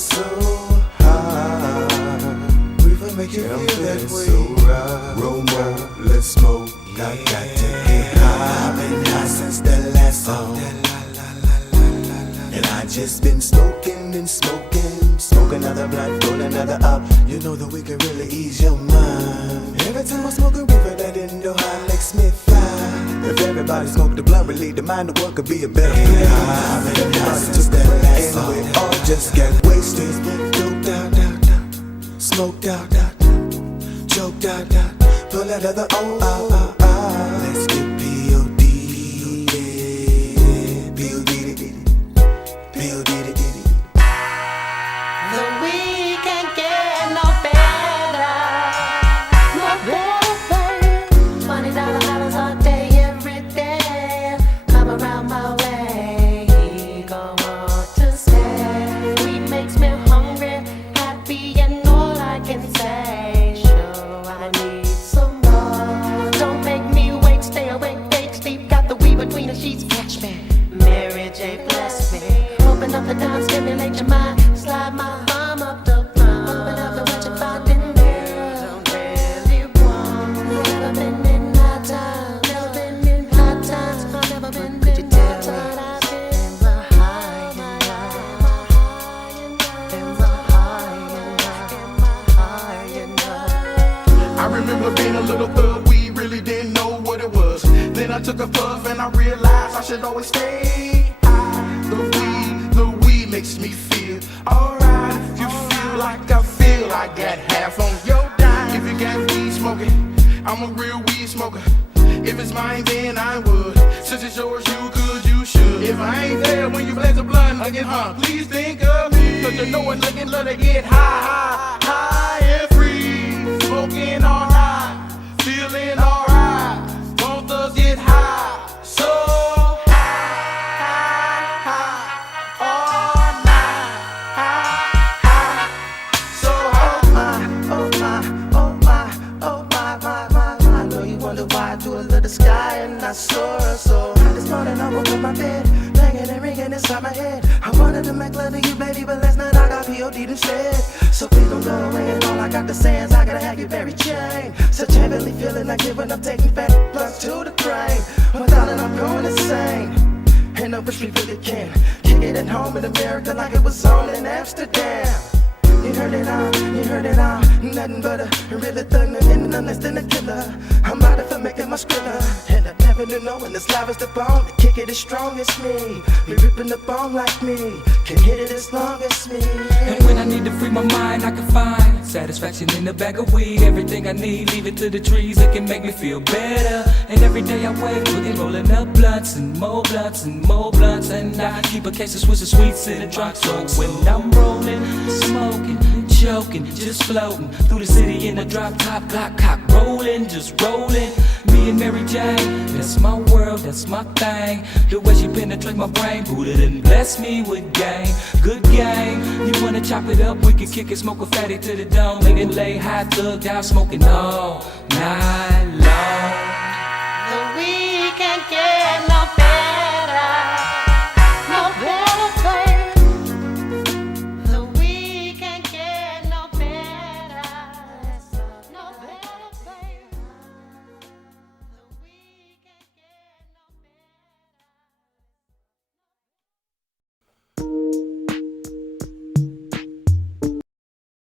so high. We will make you feel that way. So right. Roll more, let's smoke. I got to get high. I've been high since the last song. And I just been smoking and smoking. Smoke another blunt, roll another up. You know that we can really ease your mind. Every time I smoke a reefer, that Indo high makes me fly. If everybody smoked the blunt, relieve the mind, the world could be a better place. I've been high since that last song. And we all just got wasted. Doped out, smoked out, choked out, pull that other O. Let's get P.O.D. Yeah, P.O.D. P.O.D. The week can't get no better, no better. $20 hours all day, every day. Come around my way, go on to stay. Weed makes me hungry, happy, and all I can say. Sure, I need some more. Don't make me wait, stay awake, fake sleep. Got the weed between the sheets, catch me. Mary J. bless me. Open up the down, stimulate your mind. Slide my arm up the front. Open up the what you find in there. Don't really want. Never been in hard times. Never been in hard times. I've never been in hard times. I've been high and high. I remember being a little thug, we really didn't know what it was. Then I took a puff and I realized I should always stay high. The weed makes me feel alright. If you feel like I feel, I got half on your dime. If you got weed smoking, I'm a real weed smoker. If it's mine, then I would. Since it's yours, you could, you should. If I ain't there when you blaze a blunt again, please think of me. Cause you know what, looking, love to get high, high and free. Smoking all night, feeling alright. Both us get high, so high, all night, high, so high. Oh my. I know you wonder why I do a little sky and I soar so high. This morning I woke up my bed, banging and ringing inside my head. I wanted to make love to you, baby, but last night I got P.O.D. instead. So please don't go away, and all I got to say is I gotta have you very chain. Such heavenly feeling like giving up, taking fat plus to the brain. Well, darling, I'm going insane. And I wish we really can kick it at home in America like it was on in Amsterdam. You heard it all, nothing but a real thug, nothing less than a killer. I'm out for making my skrilla, and I never knew knowing this live is the bone. To kick it as strong as me, be ripping the bone like me, can hit it as long as me. And when I need to free my mind, I can find satisfaction in the bag of weed. Everything I need, leave it to the trees, it can make me feel better. And every day I wake, looking, rolling up blunts and more blunts and more blunts. And I keep a case of Swiss and sweets in the trunk. So when I'm rolling, smoking, choking, just floating through the city in a drop top, clock, cock, rolling, just rolling. Me and Mary Jane, that's my world, that's my thing. The way she penetrate my brain, Buddha done bless me with game, good game. You wanna chop it up, we can kick it, smoke a fatty to the dome, nigga lay high, thugged out, smoking all night long. The week can't get no better, no better. The week can't get no better, no better. The week can't get no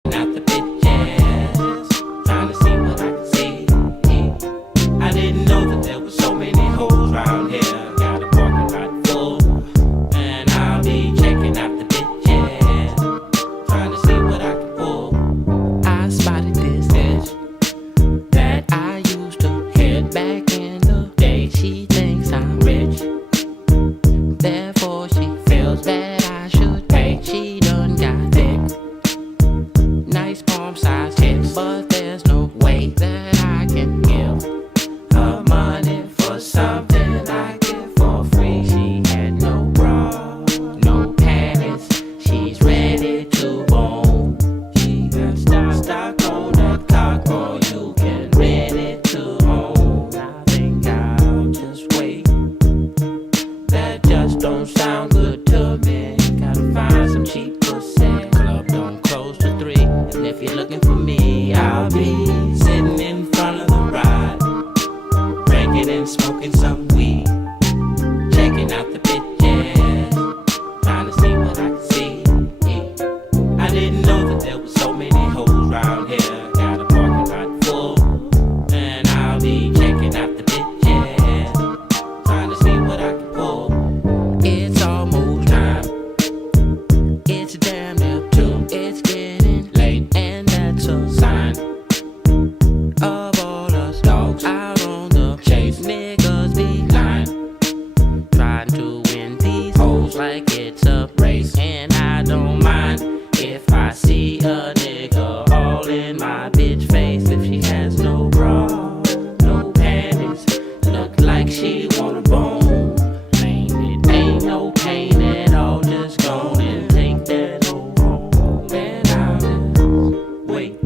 Not the bitches, trying to see what I can see. if you're looking for me, I'll be sitting in front of the ride, drinking and smoking some weed, checking out the bitches, trying to see what I can see. I didn't know that there was so many hoes round here. Got a parking lot full, and I'll be checking out the bitches, trying to see what I can pull. It's almost time. It's damn near 2. It's getting late, and that's a sign of all us dogs out on the chase. Niggas be lying, trying to win these hoes like it's a race. And I don't mind if I see a nigga all in my bitch face. If she has no bra, no panties, look like she wanna bone. Man, it ain't no pain at all, just go and take that hoe home. And I'll just wait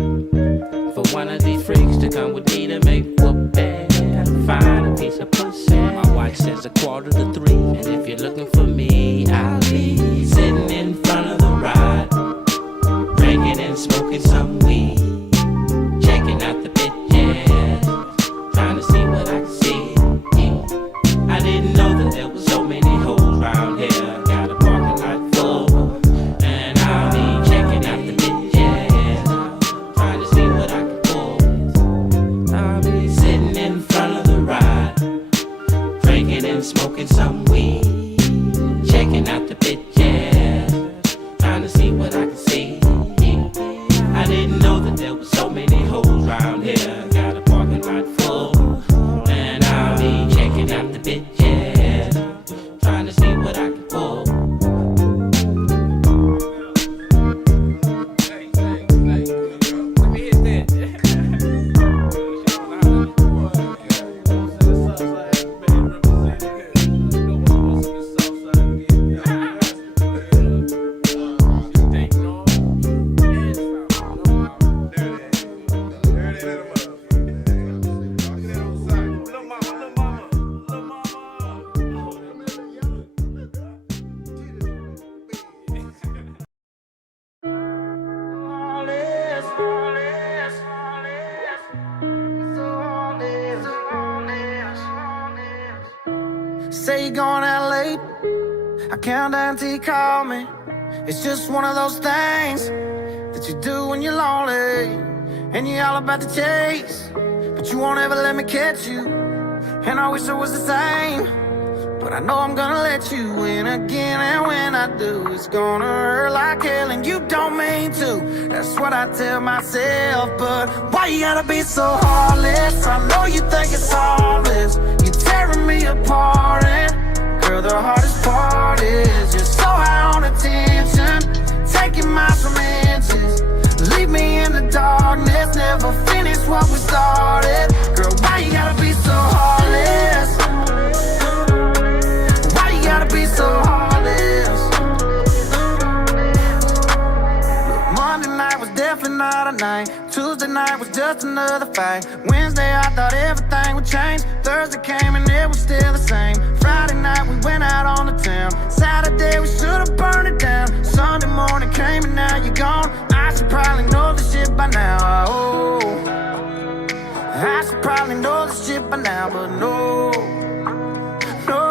for one of these freaks to come with me to make whoopee. Gotta find a piece of pussy. My watch says 2:45, and if you're looking for me, I'll be sitting in front of the ride, drinking and smoking some weed, checking out the bitches, trying to see what I can see. I didn't know that there was so many hoes round here. Got a parking lot full, and I'll be checking out the bitches, trying to see what I can pull. I'll be sitting in front of the ride, drinking and smoking some weed, checking out the bitches, trying to see what I can see. I didn't know that there was so many hoes round here. Got a parking lot full, and I'll be checking out the bitches, trying to see what I can pull. Say you're going out late, I count down till you call me. It's just one of those things that you do when you're lonely, and you're all about the chase, but you won't ever let me catch you. And I wish I was the same, but I know I'm gonna let you in again. And when I do, it's gonna hurt like hell, and you don't mean to. That's what I tell myself, but why you gotta be so heartless? I know you think it's harmless. You're tearing me apart, and girl, the hardest part is you're so high on attention, taking miles from inches. Leave me in the darkness, never finish what we started. Girl, why you gotta be so heartless? Why you gotta be so heartless? Look, Monday night was definitely not a night. Tuesday night was just another fight. Wednesday I thought everything would change. Thursday came and it was still the same. Friday night we went out on the town. Saturday we should've burned it down. Sunday morning came and now you're gone. I should probably know this shit by now. Oh, I should probably know this shit by now, but no, no.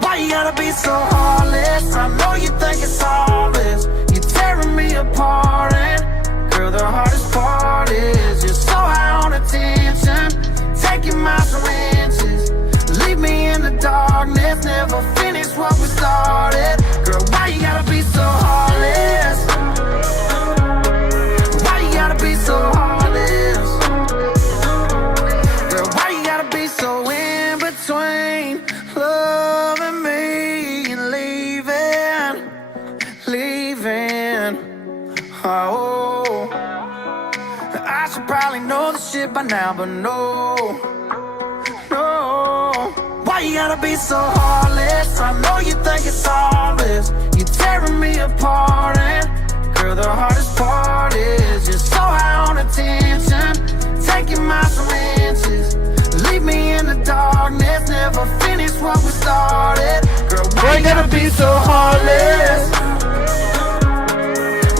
Why you gotta be so heartless? I know you think it's harmless. You're tearing me apart, and girl, the hardest part is you're so high on attention, taking miles from inches. Leave me in the darkness, never finish what we started. Girl, why you gotta be so heartless? Why you gotta be so heartless? Girl, why you gotta be so in between loving me and leaving? Oh, I should probably know this shit by now, but no, no. Why you gotta be so heartless? I know you think it's harmless. You're tearing me apart, and girl, the hardest part is you're so high on attention, taking miles from inches. Leave me in the darkness, never finish what we started. Girl, why you gotta be so heartless?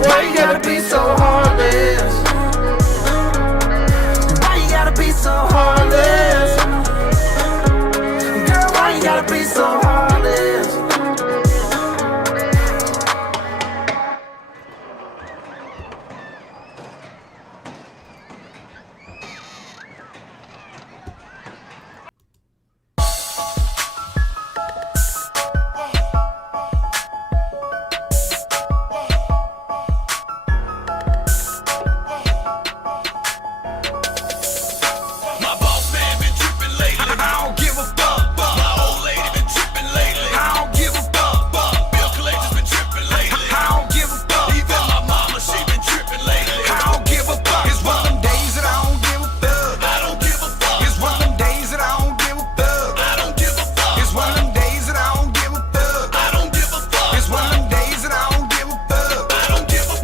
Why you gotta be so heartless?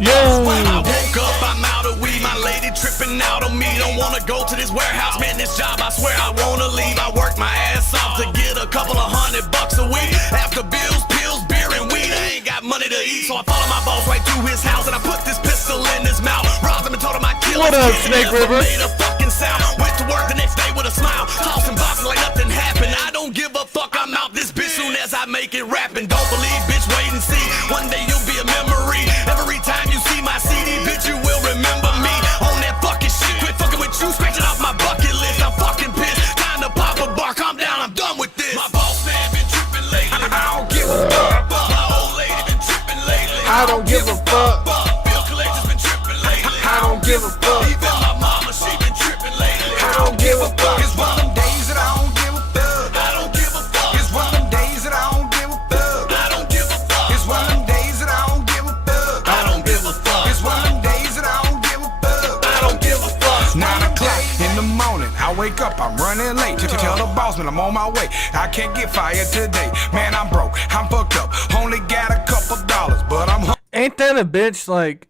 When I woke up, I'm out of weed. My lady tripping out on me. Don't wanna go to this warehouse, man. This job, I swear I wanna leave. I work my ass off to get a couple of $100 a week. After bills, pills, beer, and weed, I ain't got money to eat, so I follow my boss right through his house and I put this pistol in his mouth. Robbed him and told him I'd kill him. What up, Snake River? Made a fucking sound. Went to work the next day with a smile, tossing boxes like nothing happened. I don't give a fuck. I'm out this bitch soon as I make it rapping. Don't believe, bitch. Wait and see. One day you'll be a memory. Every time you see my CD, bitch, you will remember me. On that fucking shit. Quit fucking with you, scratching off my bucket list. I'm fucking pissed. Time to pop a bar. Calm down. I'm done with this. My boss man been tripping lately. I don't give a fuck. My old lady been tripping lately. I don't give a fuck. Bill collector's been tripping lately. I don't give a fuck. Even my mama, she been tripping lately. I don't give a fuck. It's one of them days that I don't give a fuck. I don't give a fuck. It's one of them days that I don't give a fuck. I don't give a fuck. It's one of them days that I don't give a fuck. I don't give a fuck. It's one of them days that I don't give a fuck. I don't give a fuck. 9 o'clock in the morning, I wake up, I'm running late. To tell the boss man I'm on my way. I can't get fired today. Man, I'm broke, I'm fucked up. Only got a couple dollars, but I'm Ain't that a bitch? Like,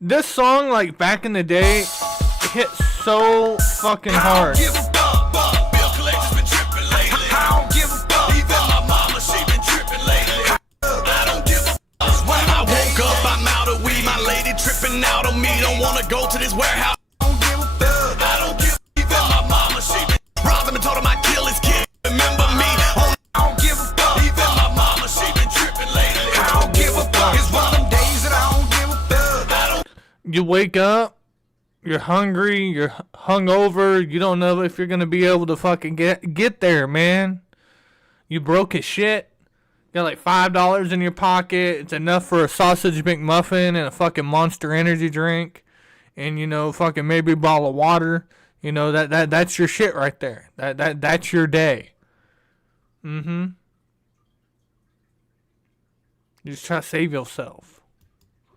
this song, like, back in the day, hit so fucking hard. Give a fuck. Bill collector's been tripping lately. I don't give a fuck. Even my mama, she been tripping lately. I don't give a fuck. When I woke up, I'm out of weed. My lady tripping out on me. Don't wanna go to this warehouse. I don't give a fuck. I don't give a even my mama, she been robbed him and told him I'd kill his kid. Remember me? I don't give a fuck. Even my mama, she been tripping lately. I don't give a fuck. It's one of them days that I don't give a fuck. You wake up, you're hungry, you're hungover, you don't know if you're gonna be able to fucking get there, man. You broke as shit. Got like $5 in your pocket. It's enough for a sausage McMuffin and a fucking Monster Energy drink, and you know, fucking maybe a bottle of water. You know, that's your shit right there. That's your day. You just try to save yourself.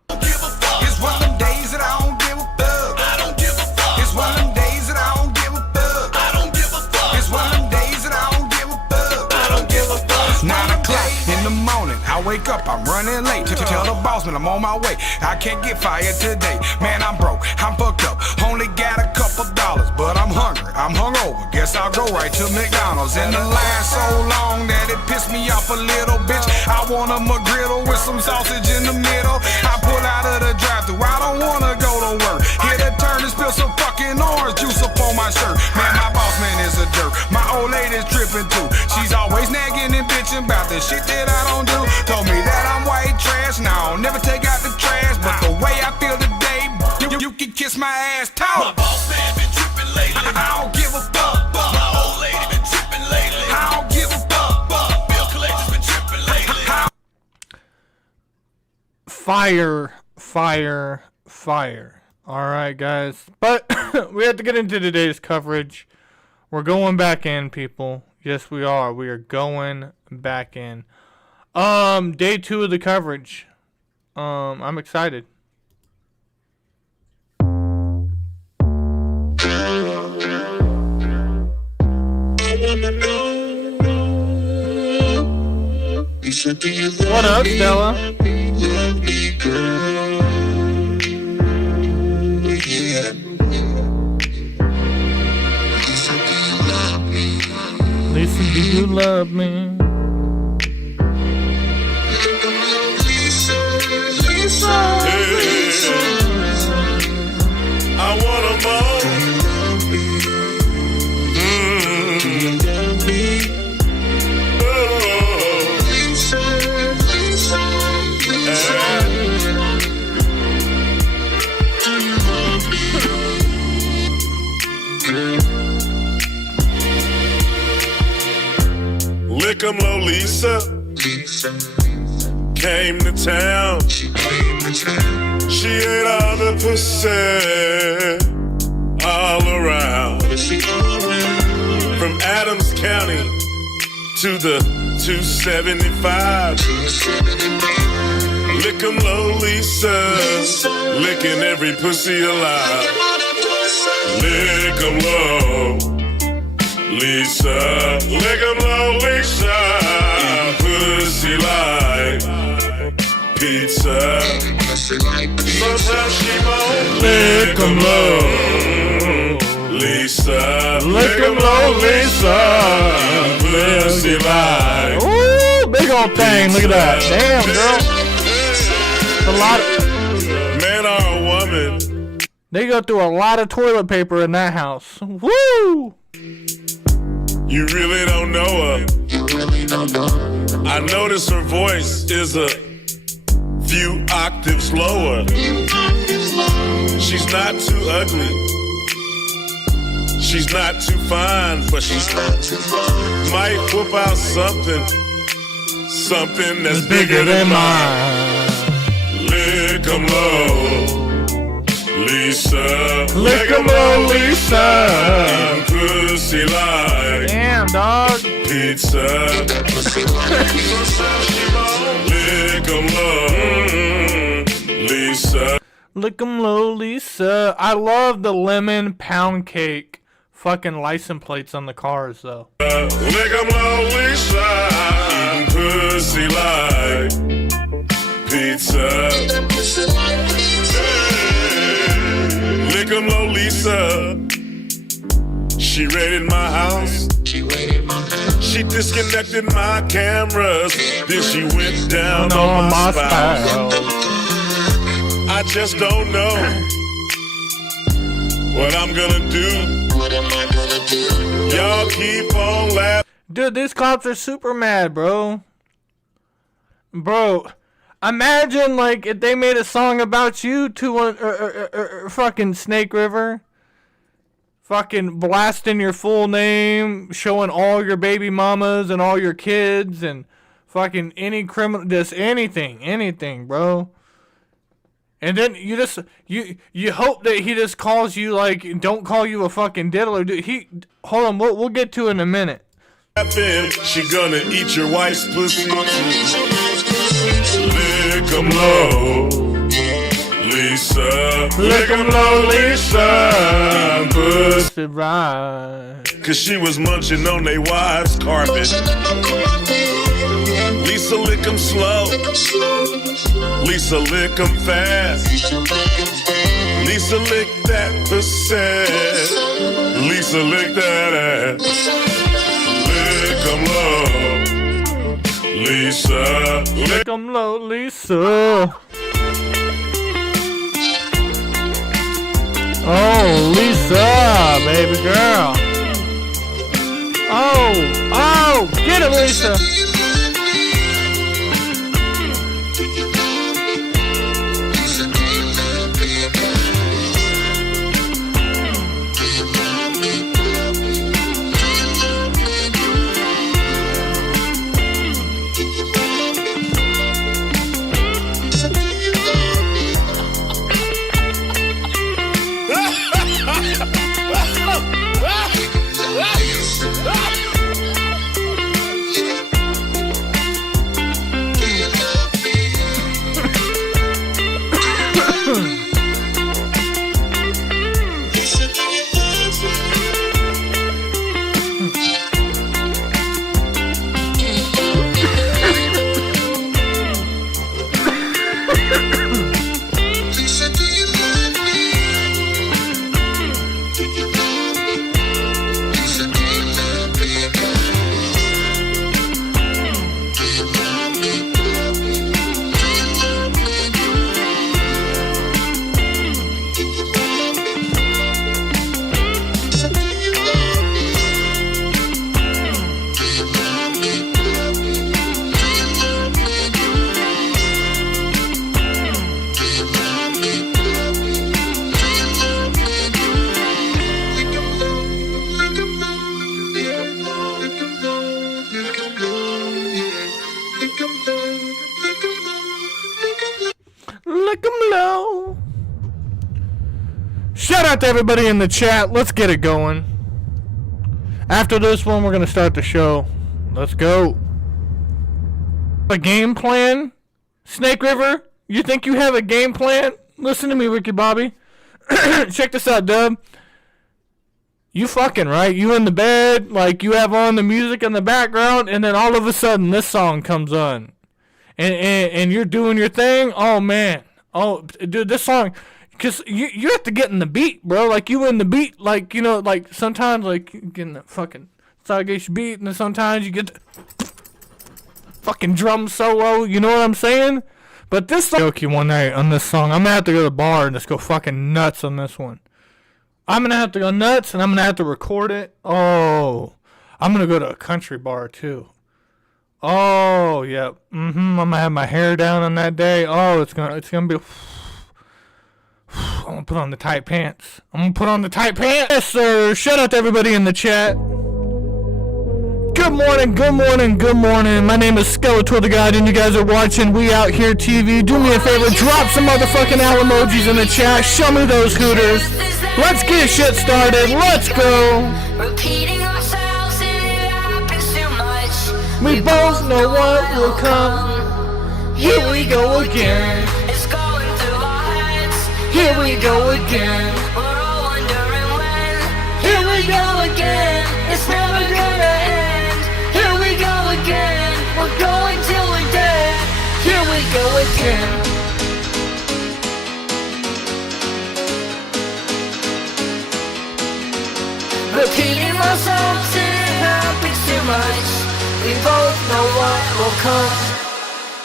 It's one of them days that I don't give a fuck. I don't give a fuck. It's one of them days that I don't give a fuck. I don't give a fuck. It's one of them days that I don't give a fuck. I don't give a fuck. 9 o'clock in the morning, I wake up, I'm running late. To tell the boss man I'm on my way. I can't get fired today. Man, I'm broke, I'm fucked up. Only got a couple dollars, but I'm hungry, I'm hungover. Guess I'll go right to McDonald's. In the line so long that it pissed me off a little, bitch. I want a McGriddle with some sausage in the middle. I pull out of the drive-thru, I don't wanna go to work. Hit a turn and spill some fucking orange juice up on my shirt. Man, my boss man is a jerk. My old lady's tripping too. She's always nagging and bitching about the shit that I don't do. Told me that I'm white trash. Now I'll never take out the trash, but the way I feel today, you can kiss my ass. My Talk. boss man been tripping lately. I don't give a fuck. My old lady been tripping lately. I don't give a fuck. Bill collector's been tripping lately. Fire, fire, fire. Alright, guys. But we have to get into today's coverage. We're going back in, people. Yes, we are. We are going back in. Day 2 of the coverage. I'm excited. What up, Stella? Lisa, do you love me? I want 'em all. Lick 'em low, Lisa. Came to town. She ate all the pussy all around. From Adams County to the 275. Lick 'em low, Lisa. Licking every pussy alive. Lick 'em low, Lisa. Lick 'em low, Lisa. Pussy like pizza. Sometimes she won't lick 'em low. Lisa, lick 'em low, Lisa. Pussy like. Ooh, big old thing. Look at that. Damn, girl. A lot of, Man or a woman. they go through a lot of toilet paper in that house. Woo! You really don't know her. I notice her voice is a few octaves lower. She's not too ugly. She's not too fine, but she might whip out something that's bigger than mine. Lick 'em low, Lisa. Lick 'em low, Lisa. Pussy like. Damn, dog. Pizza. Lick 'em low, Lisa. Lick 'em low, Lisa. I love the lemon pound cake fucking license plates on the cars, though. Lick 'em low, Lisa. Pussy like pizza. Lick 'em low, Lisa. She raided my house. She disconnected my cameras. Then she went down on my spouse. I just don't know what I'm gonna do. Y'all keep on laughing. Dude, these cops are super mad, bro. Bro, imagine, like, if they made a song about you to fucking Snake River. Fucking blasting your full name, showing all your baby mamas and all your kids and fucking any criminal, just anything, bro. And then you just, you hope that he just calls you, like, don't call you a fucking diddler. Dude, hold on, we'll get to it in a minute. She gonna eat your wife's pussy. Lick 'em low, Lisa. Lick 'em low, Lisa. Pussy right. Cause she was munching on they wives' carpet. Lisa lick 'em slow. Lisa lick 'em fast. Lisa lick that pussy. Lisa lick that ass. Lick 'em low, Lisa. Lick 'em low, Lisa. Oh, Lisa, baby girl. Oh, get it, Lisa. Lick 'em low. Shout out to everybody in the chat. Let's get it going. After this one, we're going to start the show. Let's go. A game plan? Snake River? You think you have a game plan? Listen to me, Ricky Bobby. Check this out, Dub. You fucking, right? You in the bed, like you have on the music in the background, and then all of a sudden this song comes on. And you're doing your thing. Oh man, Oh, dude, this song, because you have to get in the beat, bro. Like, you in the beat, like, you know, like, sometimes, like, you get in the fucking Stargate beat, and then sometimes you get the fucking drum solo, you know what I'm saying? But this song, jokey one night on this song, I'm gonna have to go to the bar and just go fucking nuts on this one. I'm gonna have to go nuts, and I'm gonna have to record it. Oh, I'm gonna go to a country bar, too. Oh, yep. I'm gonna have my hair down on that day. Oh, it's gonna be. I'm gonna put on the tight pants. Yes, sir. Shout out to everybody in the chat. Good morning. My name is Skeletor the God, and you guys are watching We Out Here TV. Do me a favor, drop some motherfucking owl emojis in the chat. Show me those hooters. Let's get shit started. Let's go. Repeating ourselves and it happens too much. We both know what will come. Here we go again. It's going through our heads. Here we go again. We're all wondering when. Here we go again. It's never gonna end. Here we go again. We're going till we're dead. Here we go again. Repeating ourselves and it happens too much. We both know what will come.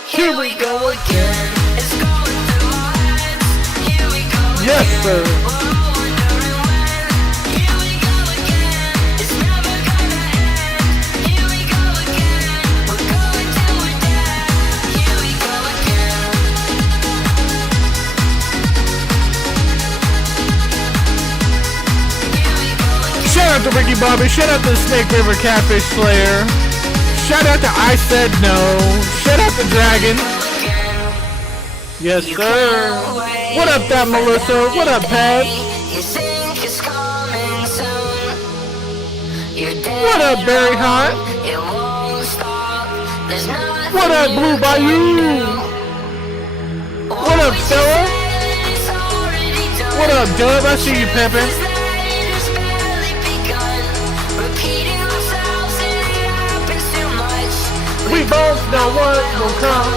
Here we go again. It's going through our heads. Here we go again. Yes, sir. We're all wondering when. Here we go again. It's never gonna end. Here we go again. We're going till we're dead. Here we go again. Shout out to Ricky Bobby. Shout out to Snake River Catfish Slayer. Shout out to I Said No. Shout out to Dragon. Yes, sir. What up, that Melissa? What up, Pat? You think it's coming soon. You're dead. What up, Barry Hot? It won't stop. There's nothing What up, Blue Bayou? What up, Stella? It's already done. What up, Dub? I see you, Peppin'. It's barely begun. Repeating ourselves and it happens too much. We both know what will come.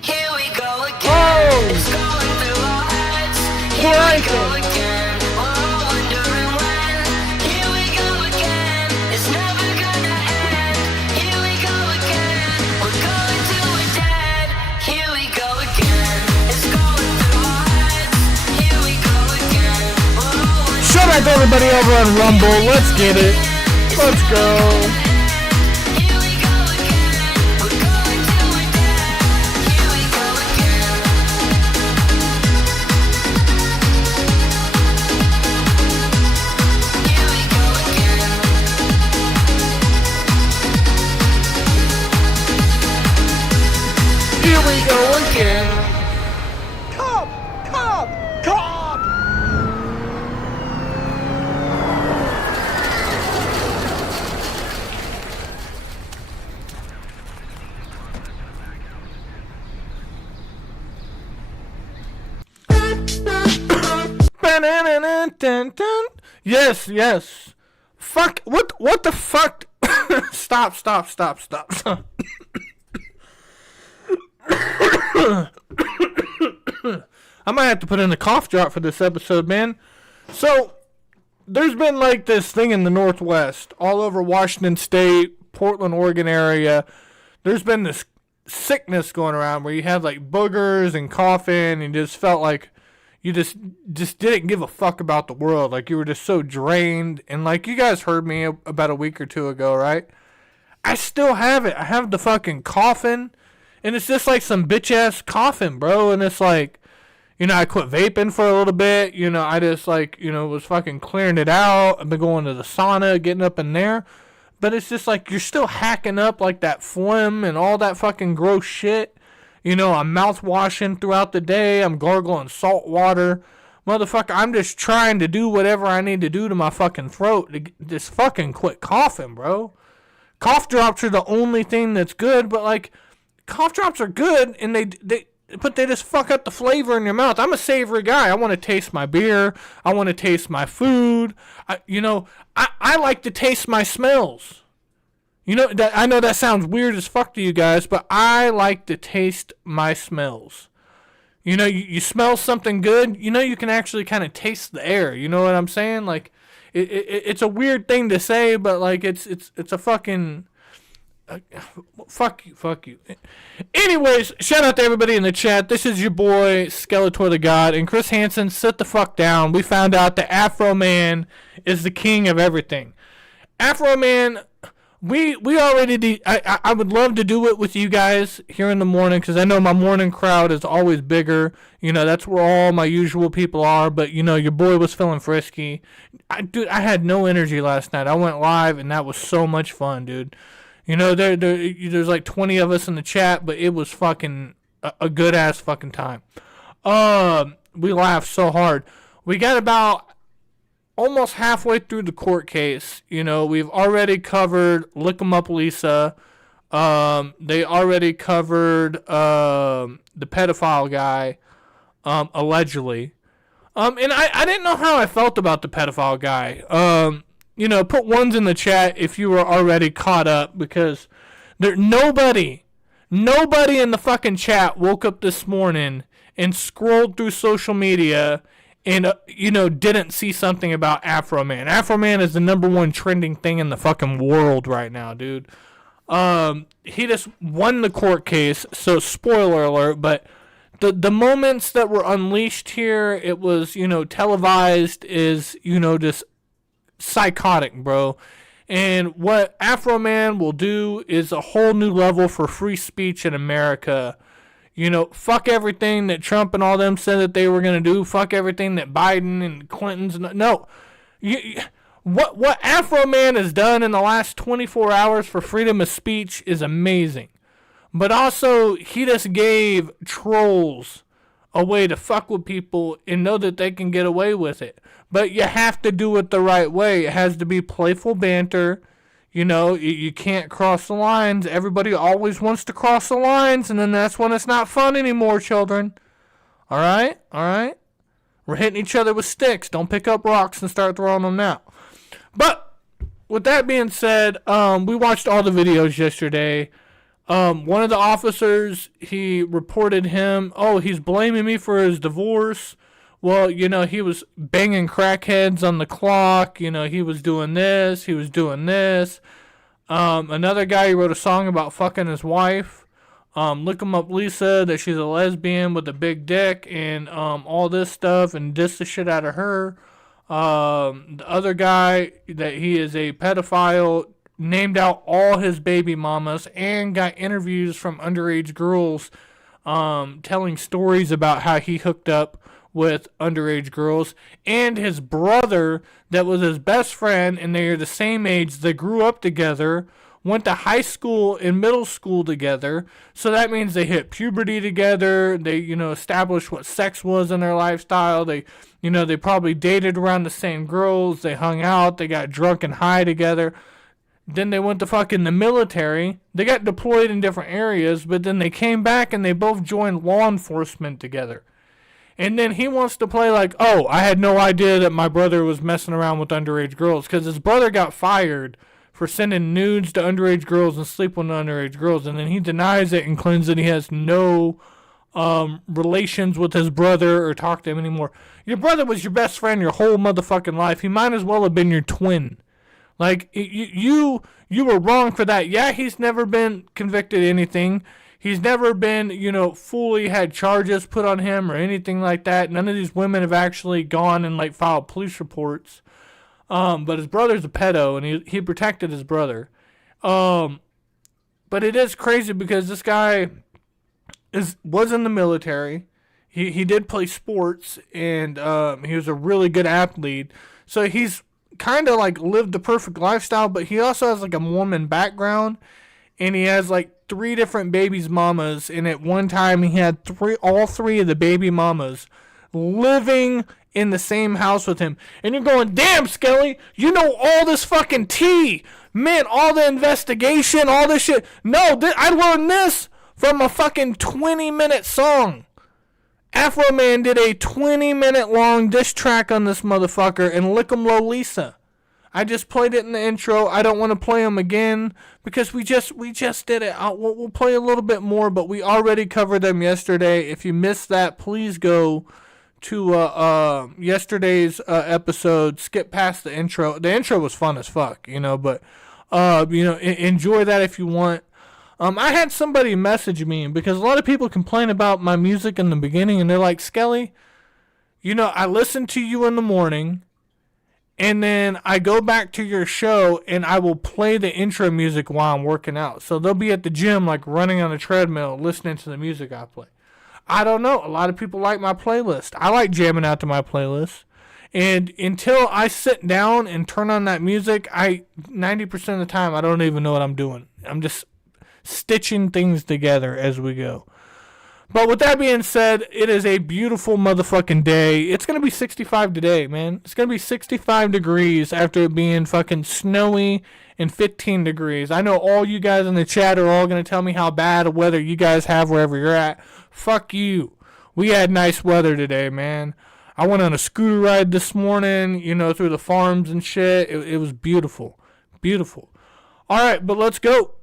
Here we go again. Oh. It's going through our heads. Here Right we go then. again. We're all wondering when. Here we go again. It's never gonna end. Here we go again. We're going till we're dead. Here we go again. It's going through our heads. Here we go again. We're all wondering. Shout out to everybody over on Rumble. Let's get it. Let's go. Here we go again. We're going till we're dead. Here we go again. Here we go again. Here we go again. Yes, yes. Fuck. What the fuck? Stop. I might have to put in a cough drop for this episode, man. So, there's been like this thing in the Northwest, all over Washington State, Portland, Oregon area. There's been this sickness going around where you had like boogers and coughing, and you just felt like you just didn't give a fuck about the world. Like, you were just so drained. And like, you guys heard me about a week or two ago, right? I still have it. I have the fucking coughing, and it's just like some bitch ass coughing, bro. And it's like, you know, I quit vaping for a little bit. You know, I just like, you know, was fucking clearing it out. I've been going to the sauna, getting up in there. But it's just like, you're still hacking up like that phlegm and all that fucking gross shit. You know, I'm mouth washing throughout the day. I'm gargling salt water. Motherfucker, I'm just trying to do whatever I need to do to my fucking throat to just fucking quit coughing, bro. Cough drops are the only thing that's good, but like, cough drops are good, and but they just fuck up the flavor in your mouth. I'm a savory guy. I want to taste my beer. I want to taste my food. I like to taste my smells. You know, that I know that sounds weird as fuck to you guys, but I like to taste my smells. You know, you smell something good, you know you can actually kind of taste the air. You know what I'm saying? Like, it's a weird thing to say, but like it's a fucking fuck you. Anyways, shout out to everybody in the chat. This is your boy Skeletor the God and Chris Hansen. Sit the fuck down. We found out that Afroman is the king of everything. Afroman. We already I would love to do it with you guys here in the morning because I know my morning crowd is always bigger. You know, that's where all my usual people are. But, you know, your boy was feeling frisky. Dude, I had no energy last night. I went live, and that was so much fun, dude. You know, there's like 20 of us in the chat, but it was fucking a good-ass fucking time. We laughed so hard. We got about almost halfway through the court case. You know, we've already covered Lick 'em Up Lisa. They already covered the pedophile guy, allegedly. And I didn't know how I felt about the pedophile guy. You know, put ones in the chat if you were already caught up, because nobody in the fucking chat woke up this morning and scrolled through social media and, you know, didn't see something about Afroman. Afroman is the #1 trending thing in the fucking world right now, dude. He just won the court case, so spoiler alert, but the moments that were unleashed here, it was, you know, televised, is, you know, just psychotic, bro. And what Afroman will do is a whole new level for free speech in America. You know, fuck everything that Trump and all them said that they were going to do. Fuck everything that Biden and Clinton's... No. What Afroman has done in the last 24 hours for freedom of speech is amazing. But also, he just gave trolls a way to fuck with people and know that they can get away with it. But you have to do it the right way. It has to be playful banter. You know, you can't cross the lines. Everybody always wants to cross the lines, and then that's when it's not fun anymore, children. All right? We're hitting each other with sticks. Don't pick up rocks and start throwing them now. But with that being said, we watched all the videos yesterday. One of the officers, he reported him, he's blaming me for his divorce. Well, you know, he was banging crackheads on the clock. You know, he was doing this. He was doing this. Another guy, he wrote a song about fucking his wife. Lick 'em Up Lisa, that she's a lesbian with a big dick and all this stuff, and diss the shit out of her. The other guy, that he is a pedophile, named out all his baby mamas and got interviews from underage girls telling stories about how he hooked up with underage girls, and his brother that was his best friend, and they are the same age. They grew up together, went to high school and middle school together, so that means they hit puberty together. They, you know, established what sex was in their lifestyle. They, you know, they probably dated around the same girls. They hung out. They got drunk and high together. Then they went to fucking the military. They got deployed in different areas, but then they came back and they both joined law enforcement together. And then he wants to play like, I had no idea that my brother was messing around with underage girls, because his brother got fired for sending nudes to underage girls and sleeping with underage girls. And then he denies it and claims that he has no relations with his brother or talk to him anymore. Your brother was your best friend your whole motherfucking life. He might as well have been your twin. Like, you were wrong for that. Yeah, he's never been convicted of anything. He's never been, you know, fully had charges put on him or anything like that. None of these women have actually gone and, like, filed police reports. But his brother's a pedo, and he protected his brother. But it is crazy because this guy was in the military. He did play sports, and he was a really good athlete. So he's kind of, like, lived the perfect lifestyle, but he also has, like, a Mormon background. And he has like 3 different babies' mamas, and at one time he had all three of the baby mamas living in the same house with him. And you're going, damn, Skelly, you know all this fucking tea. Man, all the investigation, all this shit. No, I learned this from a fucking 20-minute song. Afroman did a 20-minute long diss track on this motherfucker and Lick 'em Lisa. I just played it in the intro. I don't want to play them again because we just did it. We'll play a little bit more, but we already covered them yesterday. If you missed that, please go to yesterday's episode. Skip past the intro. The intro was fun as fuck, but enjoy that if you want. I had somebody message me because a lot of people complain about my music in the beginning, and they're like, Skelly, I listen to you in the morning, and then I go back to your show, and I will play the intro music while I'm working out. So they'll be at the gym, like running on a treadmill, listening to the music I play. I don't know. A lot of people like my playlist. I like jamming out to my playlist. And until I sit down and turn on that music, 90% of the time, I don't even know what I'm doing. I'm just stitching things together as we go. But with that being said, it is a beautiful motherfucking day. It's going to be 65 today, man. It's going to be 65 degrees after it being fucking snowy and 15 degrees. I know all you guys in the chat are all going to tell me how bad weather you guys have wherever you're at. Fuck you. We had nice weather today, man. I went on a scooter ride this morning, through the farms and shit. It was beautiful. Beautiful. All right, but let's go.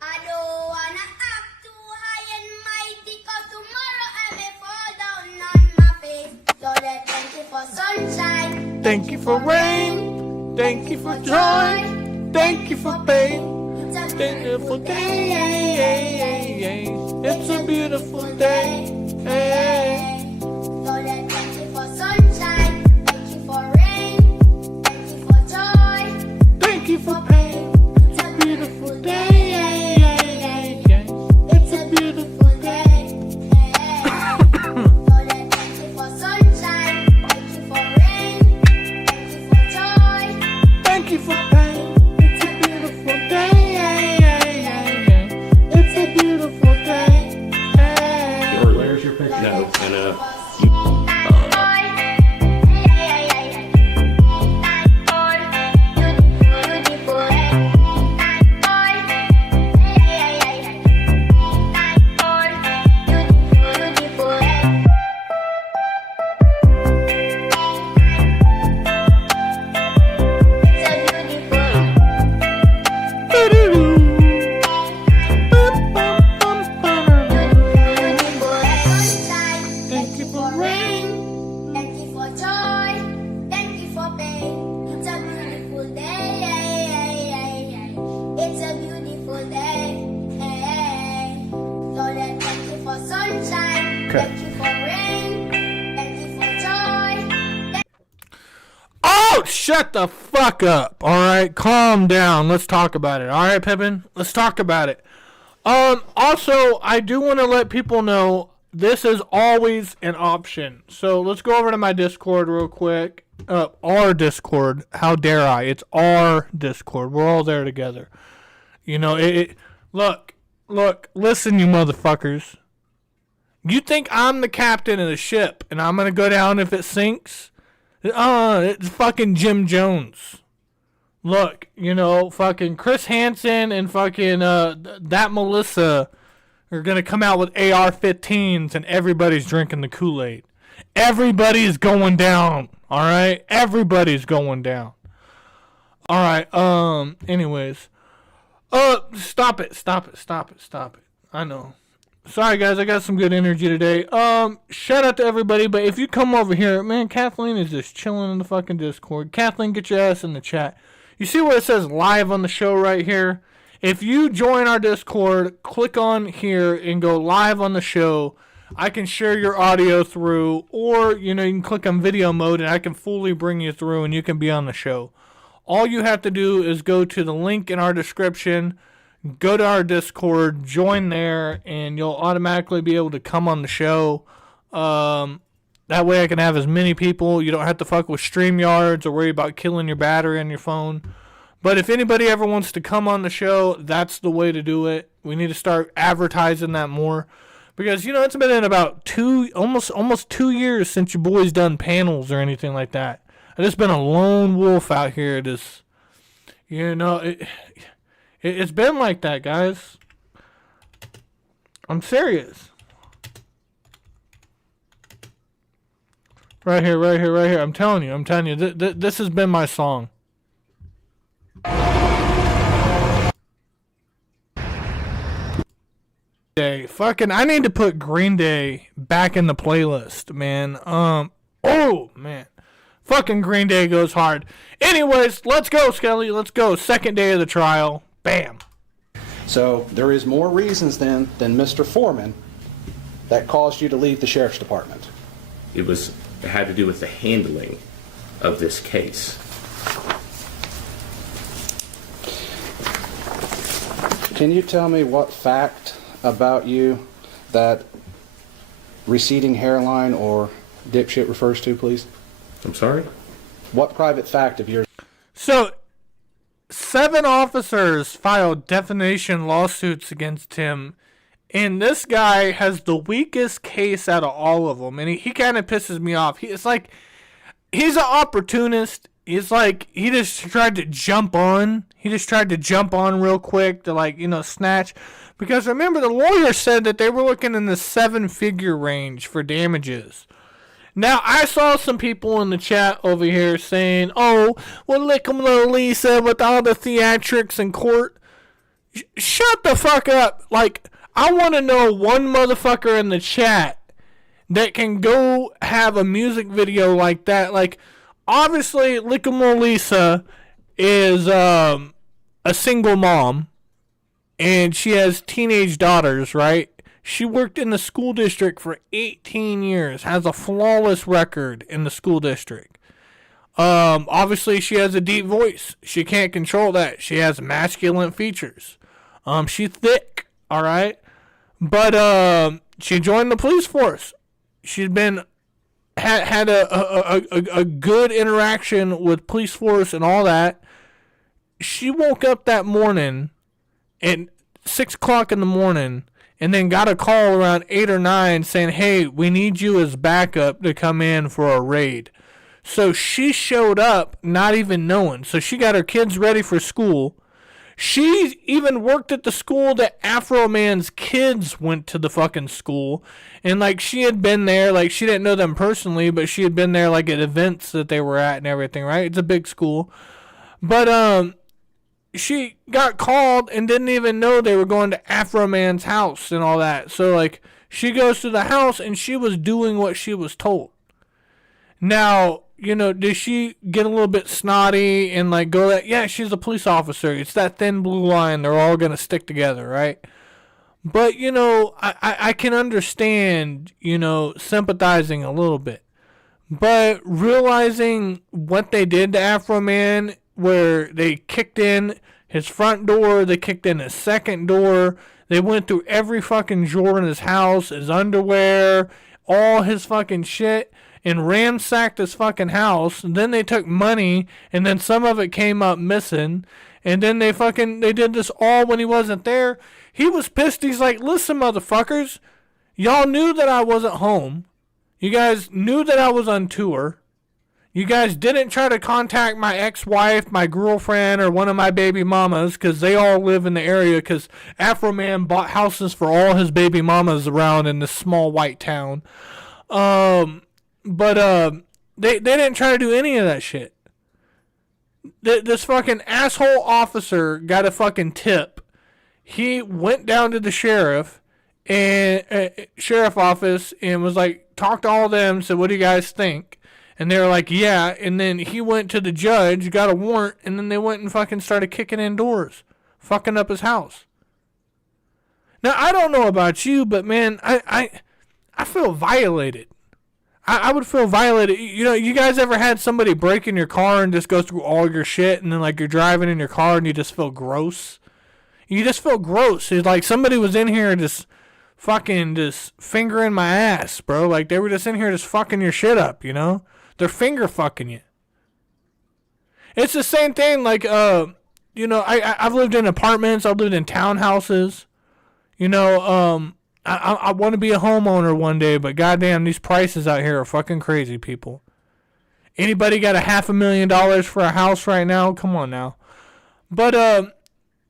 I don't wanna act too high and mighty, 'cause tomorrow I may fall down on my face. So that thank you for sunshine. Thank you for rain. Thank you for joy. Thank you for pain. It's a Beautiful day. It's a beautiful day. Hey. So that thank you for sunshine. Thank you for rain. Thank you for joy. Thank you for pain. It's a Beautiful day. It's a beautiful day. So that thank you for sunshine. Thank you for rain. Thank you for joy. Thank you for pain. It's a beautiful day. It's a beautiful day. Where's your picture? No, and Thank you for rain. Thank you for joy. Thank you for pain. It's a beautiful day. It's a beautiful day. So that thank you for sunshine. Okay. Thank you for rain. Thank you for joy. Oh, shut the fuck up. All right, calm down. Let's talk about it. All right, Pippin, let's talk about it. Also, I do want to let people know this is always an option. So let's go over to my Discord real quick. Our Discord. How dare I? It's our Discord. We're all there together. Look, listen, you motherfuckers. You think I'm the captain of the ship and I'm going to go down if it sinks? It's fucking Jim Jones. Look, fucking Chris Hansen and fucking that Melissa are going to come out with AR-15s and everybody's drinking the Kool-Aid. Everybody's going down, all right? Everybody's going down. All right, anyways. Stop it. I know. Sorry, guys, I got some good energy today. Shout out to everybody, but if you come over here, man, Kathleen is just chilling in the fucking Discord. Kathleen, get your ass in the chat. You see where it says live on the show right here? If you join our Discord, click on here and go live on the show. I can share your audio through, or, you can click on video mode and I can fully bring you through and you can be on the show. All you have to do is go to the link in our description, go to our Discord, join there, and you'll automatically be able to come on the show. That way I can have as many people. You don't have to fuck with StreamYards or worry about killing your battery on your phone. But if anybody ever wants to come on the show, that's the way to do it. We need to start advertising that more. Because, it's been in about almost 2 years since your boys done panels or anything like that. I've just been a lone wolf out here. It's been like that, guys. I'm serious. Right here, right here, right here. I'm telling you. This has been my song. Fucking, I need to put Green Day back in the playlist, man. Oh, man. Fucking Green Day goes hard. Anyways, let's go, Skelly. Let's go. Second day of the trial. Bam. So there is more reasons then than Mr. Foreman that caused you to leave the sheriff's department. It had to do with the handling of this case. Can you tell me what fact about you that receding hairline or dipshit refers to, please? I'm sorry? What private fact of yours? So, 7 officers filed defamation lawsuits against him, and this guy has the weakest case out of all of them, and he kind of pisses me off. It's like, he's an opportunist. It's like, he just tried to jump on. He just tried to jump on real quick to, like, snatch. Because remember, the lawyer said that they were looking in the 7-figure range for damages. Now, I saw some people in the chat over here saying, oh, well, look at little Lisa with all the theatrics in court. Shut the fuck up. Like, I want to know one motherfucker in the chat that can go have a music video like that. Like, obviously, Lickamore Lisa is a single mom, and she has teenage daughters, right? She worked in the school district for 18 years, has a flawless record in the school district. Obviously, she has a deep voice. She can't control that. She has masculine features. She's thick, all right? But she joined the police force. She's been had a good interaction with police force and all that. She woke up that morning at 6 o'clock in the morning and then got a call around 8 or 9 saying, hey, we need you as backup to come in for a raid. So she showed up not even knowing. So she got her kids ready for school. She even worked at the school that Afroman's kids went to the fucking school. And, like, she had been there. Like, she didn't know them personally, but she had been there, like, at events that they were at and everything, right? It's a big school. But, she got called and didn't even know they were going to Afroman's house and all that. So, like, she goes to the house and she was doing what she was told. Now, did she get a little bit snotty and, like, go that, yeah, she's a police officer. It's that thin blue line. They're all going to stick together, right? But, I can understand, sympathizing a little bit. But realizing what they did to Afroman, where they kicked in his front door, they kicked in his second door, they went through every fucking drawer in his house, his underwear, all his fucking shit, and ransacked his fucking house, and then they took money, and then some of it came up missing, and then they did this all when he wasn't there. He was pissed. He's like, listen, motherfuckers, y'all knew that I wasn't home. You guys knew that I was on tour. You guys didn't try to contact my ex-wife, my girlfriend, or one of my baby mamas, because they all live in the area, because Afroman bought houses for all his baby mamas around in this small white town. But they didn't try to do any of that shit. This fucking asshole officer got a fucking tip. He went down to the sheriff office and was like, talked to all of them, said, what do you guys think? And they were like, yeah. And then he went to the judge, got a warrant, and then they went and fucking started kicking in doors, fucking up his house. Now, I don't know about you, but man, I feel violated. I would feel violated. You guys ever had somebody break in your car and just go through all your shit, and then, like, you're driving in your car and you just feel gross? You just feel gross. It's like somebody was in here just fucking just fingering my ass, bro. Like, they were just in here just fucking your shit up, They're finger fucking you. It's the same thing, like, I've lived in apartments, I've lived in townhouses. I want to be a homeowner one day, but goddamn, these prices out here are fucking crazy, people. Anybody got $500,000 for a house right now? Come on now. But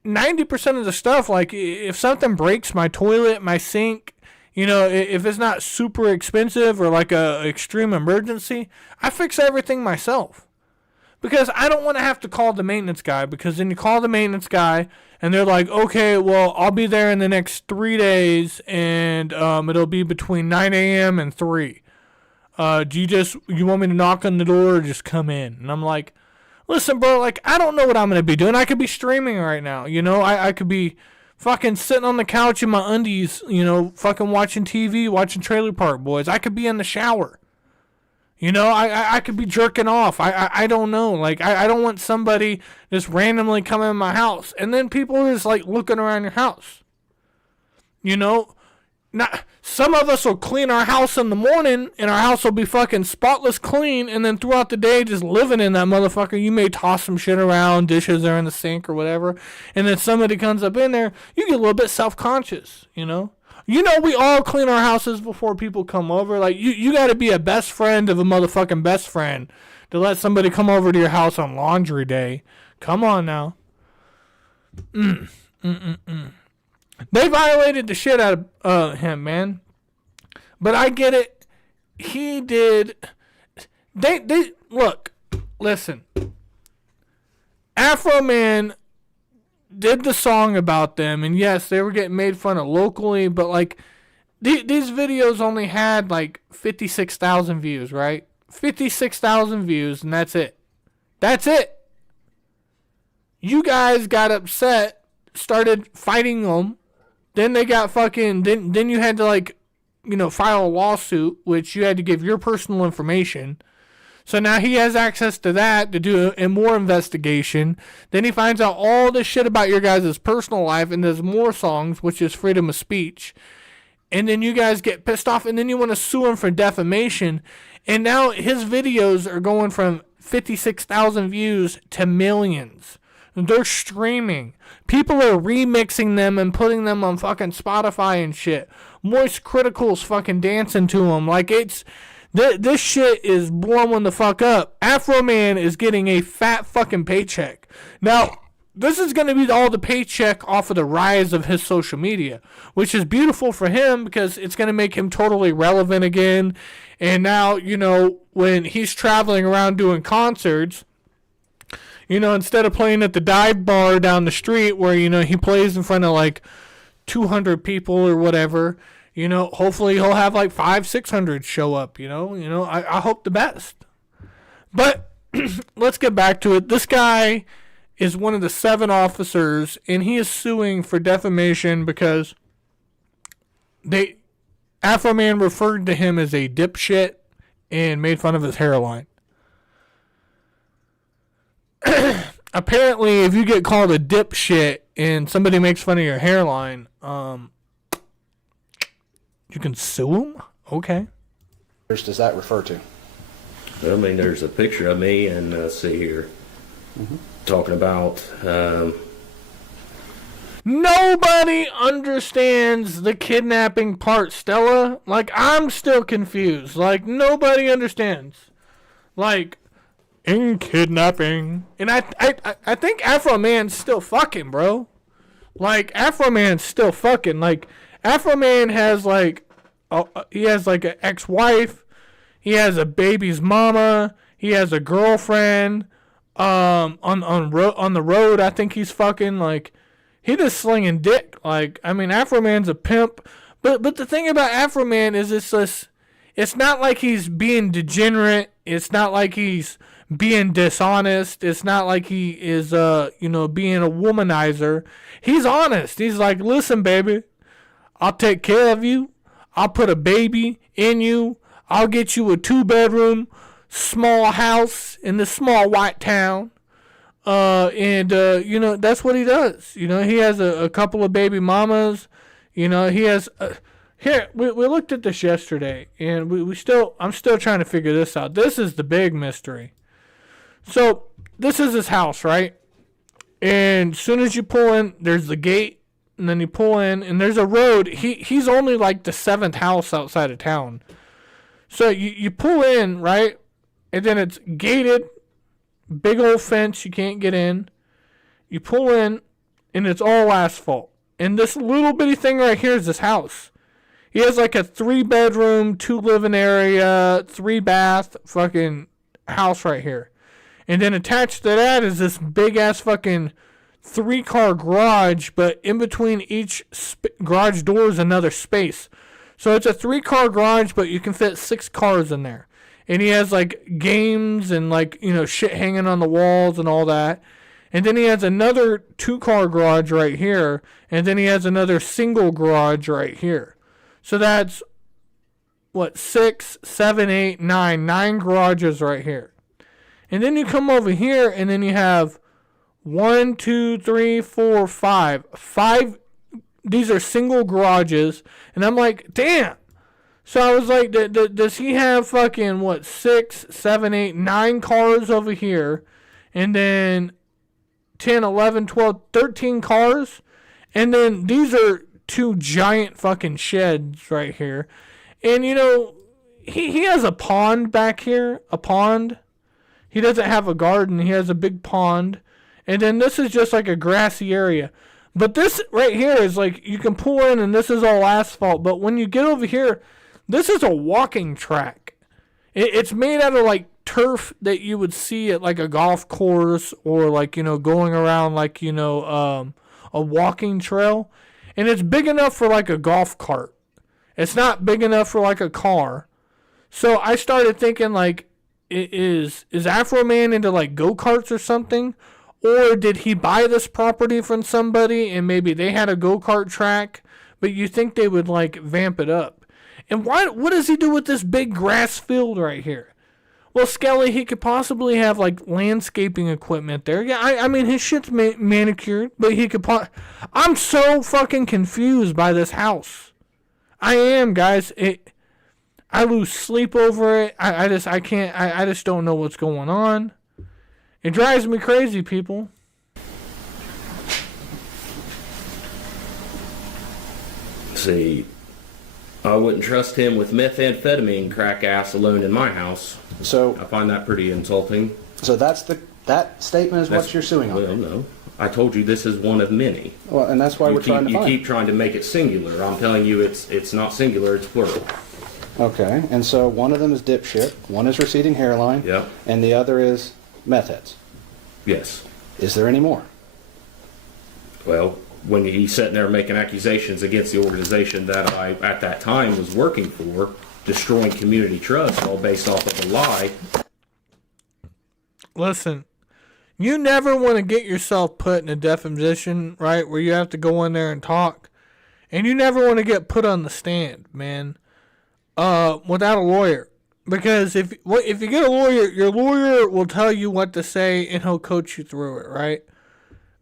90% of the stuff, like, if something breaks, my toilet, my sink, You know, if it's not super expensive or like a extreme emergency, I fix everything myself. Because I don't want to have to call the maintenance guy, because then you call the maintenance guy and they're like, okay, well, I'll be there in the next 3 days and it'll be between 9 a.m. and 3. Do you want me to knock on the door or just come in? And I'm like, listen, bro, like, I don't know what I'm going to be doing. I could be streaming right now, you know? I could be fucking sitting on the couch in my undies, you know, fucking watching TV, watching Trailer Park Boys. I could be in the shower. You know, I could be jerking off. I don't know. Like, I don't want somebody just randomly coming in my house. And then people are just, like, looking around your house. You know? Not, some of us will clean our house in the morning, and our house will be fucking spotless clean, and then throughout the day, just living in that motherfucker, you may toss some shit around, dishes are in the sink or whatever, and then somebody comes up in there, you get a little bit self-conscious, you know? You know, we all clean our houses before people come over. Like, you got to be a best friend of a motherfucking best friend to let somebody come over to your house on laundry day. Come on now. They violated the shit out of him, man. But I get it. He did. They look, listen. Afroman did the song about them, and yes, they were getting made fun of locally, but like these videos only had like 56,000 views, right? 56,000 views, and that's it. That's it. You guys got upset, started fighting them, then they got fucking, then you had to, like, you know, file a lawsuit, which you had to give your personal information. So now he has access to that to do a more investigation. Then he finds out all this shit about your guys' personal life and there's more songs, which is freedom of speech. And then you guys get pissed off and then you want to sue him for defamation. And now his videos are going from 56,000 views to millions. They're streaming. People are remixing them and putting them on fucking Spotify and shit. Moist Critical's fucking dancing to them. Like, it's... This shit is blowing the fuck up. Afroman is getting a fat fucking paycheck. Now, this is going to be all the paycheck off of the rise of his social media, which is beautiful for him because it's going to make him totally relevant again. And now, you know, when he's traveling around doing concerts, you know, instead of playing at the dive bar down the street where, you know, he plays in front of like 200 people or whatever, you know, hopefully he'll have like 500-600 show up, you know, I hope the best. But let's get back to it. This guy is one of the 7 officers, and he is suing for defamation because Afroman referred to him as a dipshit and made fun of his hairline. Apparently, if you get called a dipshit and somebody makes fun of your hairline, you can sue him? Okay. What does that refer to? I mean, there's a picture of me, and see here, talking about. Nobody understands the kidnapping part, Stella. Like, I'm still confused. Like, nobody understands. Like, in kidnapping. And I think Afroman's still fucking, bro. Like, Afroman's still fucking. Like, Afroman has like, he has like an ex-wife, he has a baby's mama, he has a girlfriend. On the road, I think he's fucking, like, he just slinging dick. Like, I mean, Afroman's a pimp, but the thing about Afroman is it's not like he's being degenerate. It's not like he's being dishonest. It's not like he is being a womanizer. He's honest. He's like, listen, baby, I'll take care of you. I'll put a baby in you. I'll get you a 2-bedroom small house in this small white town. That's what he does. You know, he has a couple of baby mamas. You know, he has... Here, we looked at this yesterday, and I'm still trying to figure this out. This is the big mystery. So, this is his house, right? And as soon as you pull in, there's the gate. And then you pull in, and there's a road. He's only like the 7th house outside of town. So you pull in, right? And then it's gated. Big old fence. You can't get in. You pull in, and it's all asphalt. And this little bitty thing right here is his house. He has like a 3-bedroom, 2 living area, 3 bath fucking house right here. And then attached to that is this big ass fucking 3-car garage, but in between each garage door is another space. So it's a 3-car garage, but you can fit 6 cars in there. And he has like games and like, you know, shit hanging on the walls and all that. And then he has another 2-car garage right here. And then he has another single garage right here. So that's, 6, 7, 8, 9. 9 garages right here. And then you come over here and then you have 1, 2, 3, 4, 5. 5, these are single garages. And I'm like, damn. So I was like, does he have fucking, 6, 7, 8, 9 cars over here? And then 10, 11, 12, 13 cars? And then these are 2 giant fucking sheds right here. And, you know, he has a pond back here. A pond. He doesn't have a garden. He has a big pond. And then this is just like a grassy area. But this right here is like, you can pull in and this is all asphalt. But when you get over here, this is a walking track. It's made out of like turf that you would see at like a golf course or like, you know, going around like, you know, a walking trail. And it's big enough for like a golf cart. It's not big enough for like a car. So I started thinking like, is Afroman into like go-karts or something? Or did he buy this property from somebody and maybe they had a go-kart track, but you think they would like vamp it up? And what does he do with this big grass field right here? Well, Skelly, he could possibly have like landscaping equipment there. Yeah, I mean, his shit's manicured, but he could I'm so fucking confused by this house. I am, guys. I lose sleep over it. I just don't know what's going on. It drives me crazy, people. See, I wouldn't trust him with methamphetamine crack ass alone in my house. So I find that pretty insulting. So that statement is what you're suing on. Well, no. I told you this is one of many. Well, and that's why we're trying to find. You keep trying to make it singular. I'm telling you it's not singular, it's plural. Okay, and so one of them is dipshit, one is receding hairline, Yep. and the other is meth heads. Yes. Is there any more? Well, when he's sitting there making accusations against the organization that I, at that time, was working for, destroying community trust, all based off of a lie. Listen, you never want to get yourself put in a deposition, right, where you have to go in there and talk. And you never want to get put on the stand, man, without a lawyer. Because if you get a lawyer, your lawyer will tell you what to say and he'll coach you through it, right?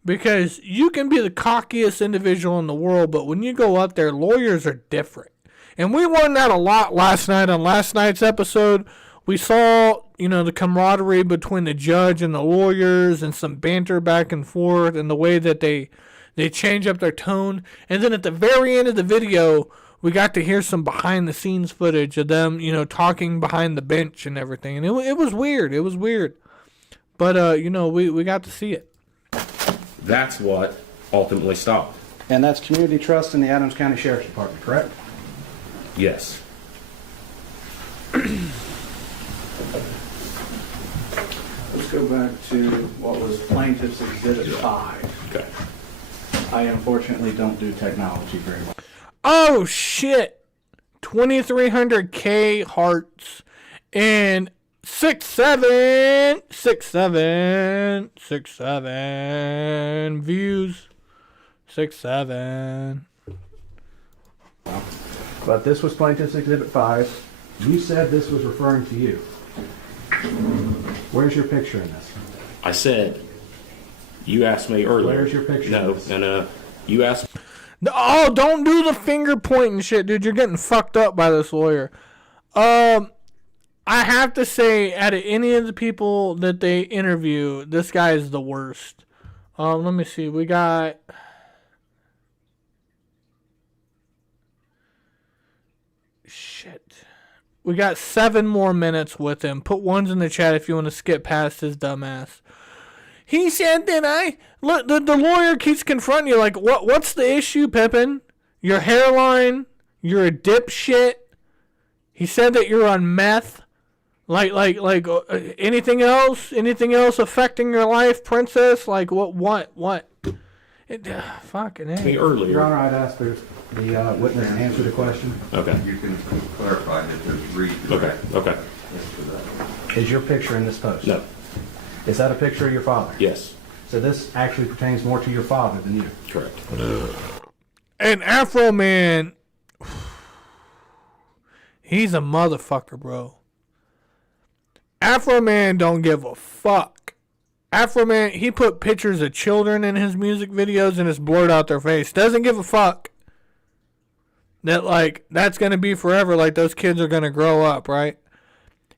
Because you can be the cockiest individual in the world, but when you go up there, lawyers are different. And we learned that a lot last night on last night's episode. We saw, you know, the camaraderie between the judge and the lawyers and some banter back and forth and the way that they change up their tone. And then at the very end of the video, we got to hear some behind the scenes footage of them, you know, talking behind the bench and everything. And it was weird. It was weird. But, you know, we got to see it. That's what ultimately stopped. And that's community trust in the Adams County Sheriff's Department, correct? Yes. Let's go back to what was Plaintiff's Exhibit 5. Okay. I unfortunately don't do technology very well. Oh, shit. 2,300K hearts and 6'7" views. 6'7". But this was Plaintiff's Exhibit 5. You said this was referring to you. Where's your picture in this? I said, you asked me earlier. Where's your picture? No. You asked. Oh, don't do the finger pointing shit, dude. You're getting fucked up by this lawyer. I have to say, out of any of the people that they interview, this guy is the worst. Let me see. We got... Shit. We got 7 more minutes with him. Put ones in the chat if you want to skip past his dumbass. He said that look, the lawyer keeps confronting you like, what's the issue, Pippin? Your hairline, You're a dipshit. He said that you're on meth. Anything else? Anything else affecting your life, princess? Like what? Fucking A. Your Earlier. Honor, I'd ask the witness to answer the question. Okay. You can clarify that there's three. Okay. Is your picture in this post? No. Is that a picture of your father? Yes. So this actually pertains more to your father than you. Correct. And Afroman, he's a motherfucker, bro. Afroman don't give a fuck. Afroman, he put pictures of children in his music videos and it's blurred out their face. Doesn't give a fuck that, like, that's going to be forever. Like, those kids are going to grow up, right?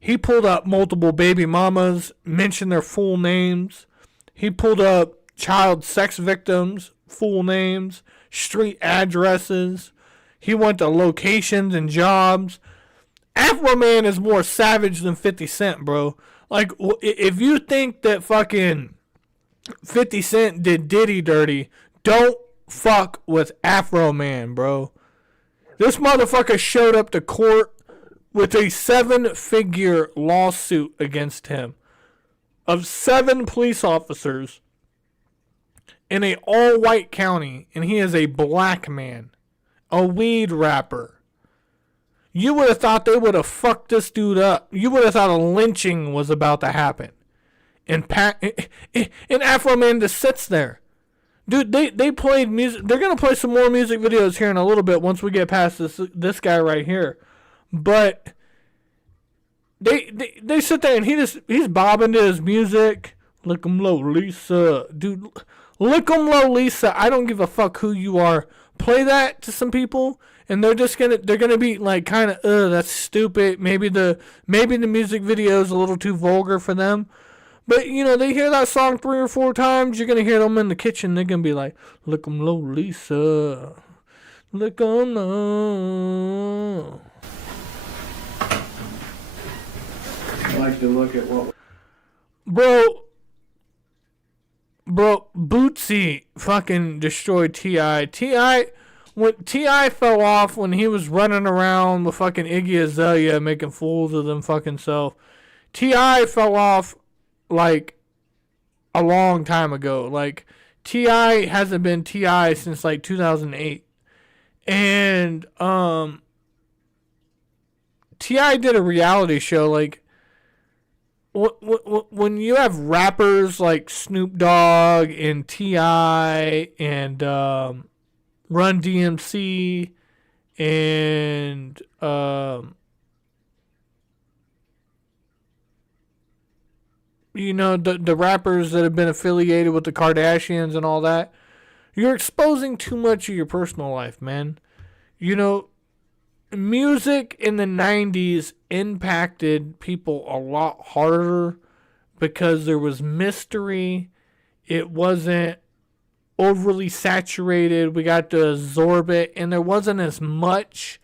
He pulled up multiple baby mamas, mentioned their full names. He pulled up child sex victims, full names, street addresses. He went to locations and jobs. Afroman is more savage than 50 Cent, bro. Like, if you think that fucking 50 Cent did Diddy dirty, don't fuck with Afroman, bro. This motherfucker showed up to court with a 7-figure lawsuit against him of 7 police officers in a all-white county, and he is a black man, a weed rapper. You would have thought they would have fucked this dude up. You would have thought a lynching was about to happen. And Afroman just sits there. Dude, they played music. They're going to play some more music videos here in a little bit once we get past this guy right here. But they sit there and he's bobbing to his music. Lick 'em low, Lisa. Dude, lick 'em low, Lisa. I don't give a fuck who you are. Play that to some people and they're gonna be like kind of, that's stupid. Maybe the music video is a little too vulgar for them. But, you know, they hear that song 3 or 4 times. You're going to hear them in the kitchen. They're going to be like, lick 'em low, Lisa. Lick 'em low. I'd like to look at what... Bro, Bootsy fucking destroyed T.I. When T.I. fell off when he was running around with fucking Iggy Azalea making fools of them fucking self. T.I. fell off like a long time ago. Like, T.I. hasn't been T.I. since like 2008. And T.I. did a reality show. Like, when you have rappers like Snoop Dogg and T.I. and Run DMC and you know, the rappers that have been affiliated with the Kardashians and all that, you're exposing too much of your personal life, man. You know, music in the 90s impacted people a lot harder because there was mystery. It wasn't overly saturated. We got to absorb it, and there wasn't as much.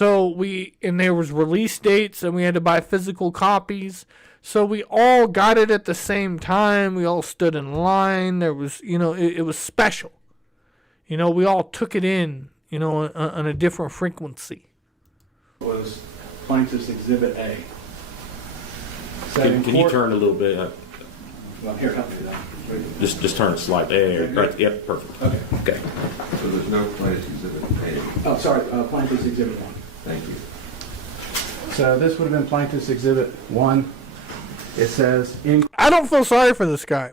And there was release dates, and we had to buy physical copies. So we all got it at the same time. We all stood in line. There was, you know, it was special. You know, we all took it in, you know, on a different frequency. Was Plaintiff's Exhibit A. Can you turn a little bit? Well, here, help me though. Just turn it slightly. There. Right. Yep. Perfect. Okay. So there's no Plaintiff's Exhibit A. Oh, sorry, Plaintiff's Exhibit 1. Thank you. So this would have been Plaintiff's Exhibit 1. It says... I don't feel sorry for this guy.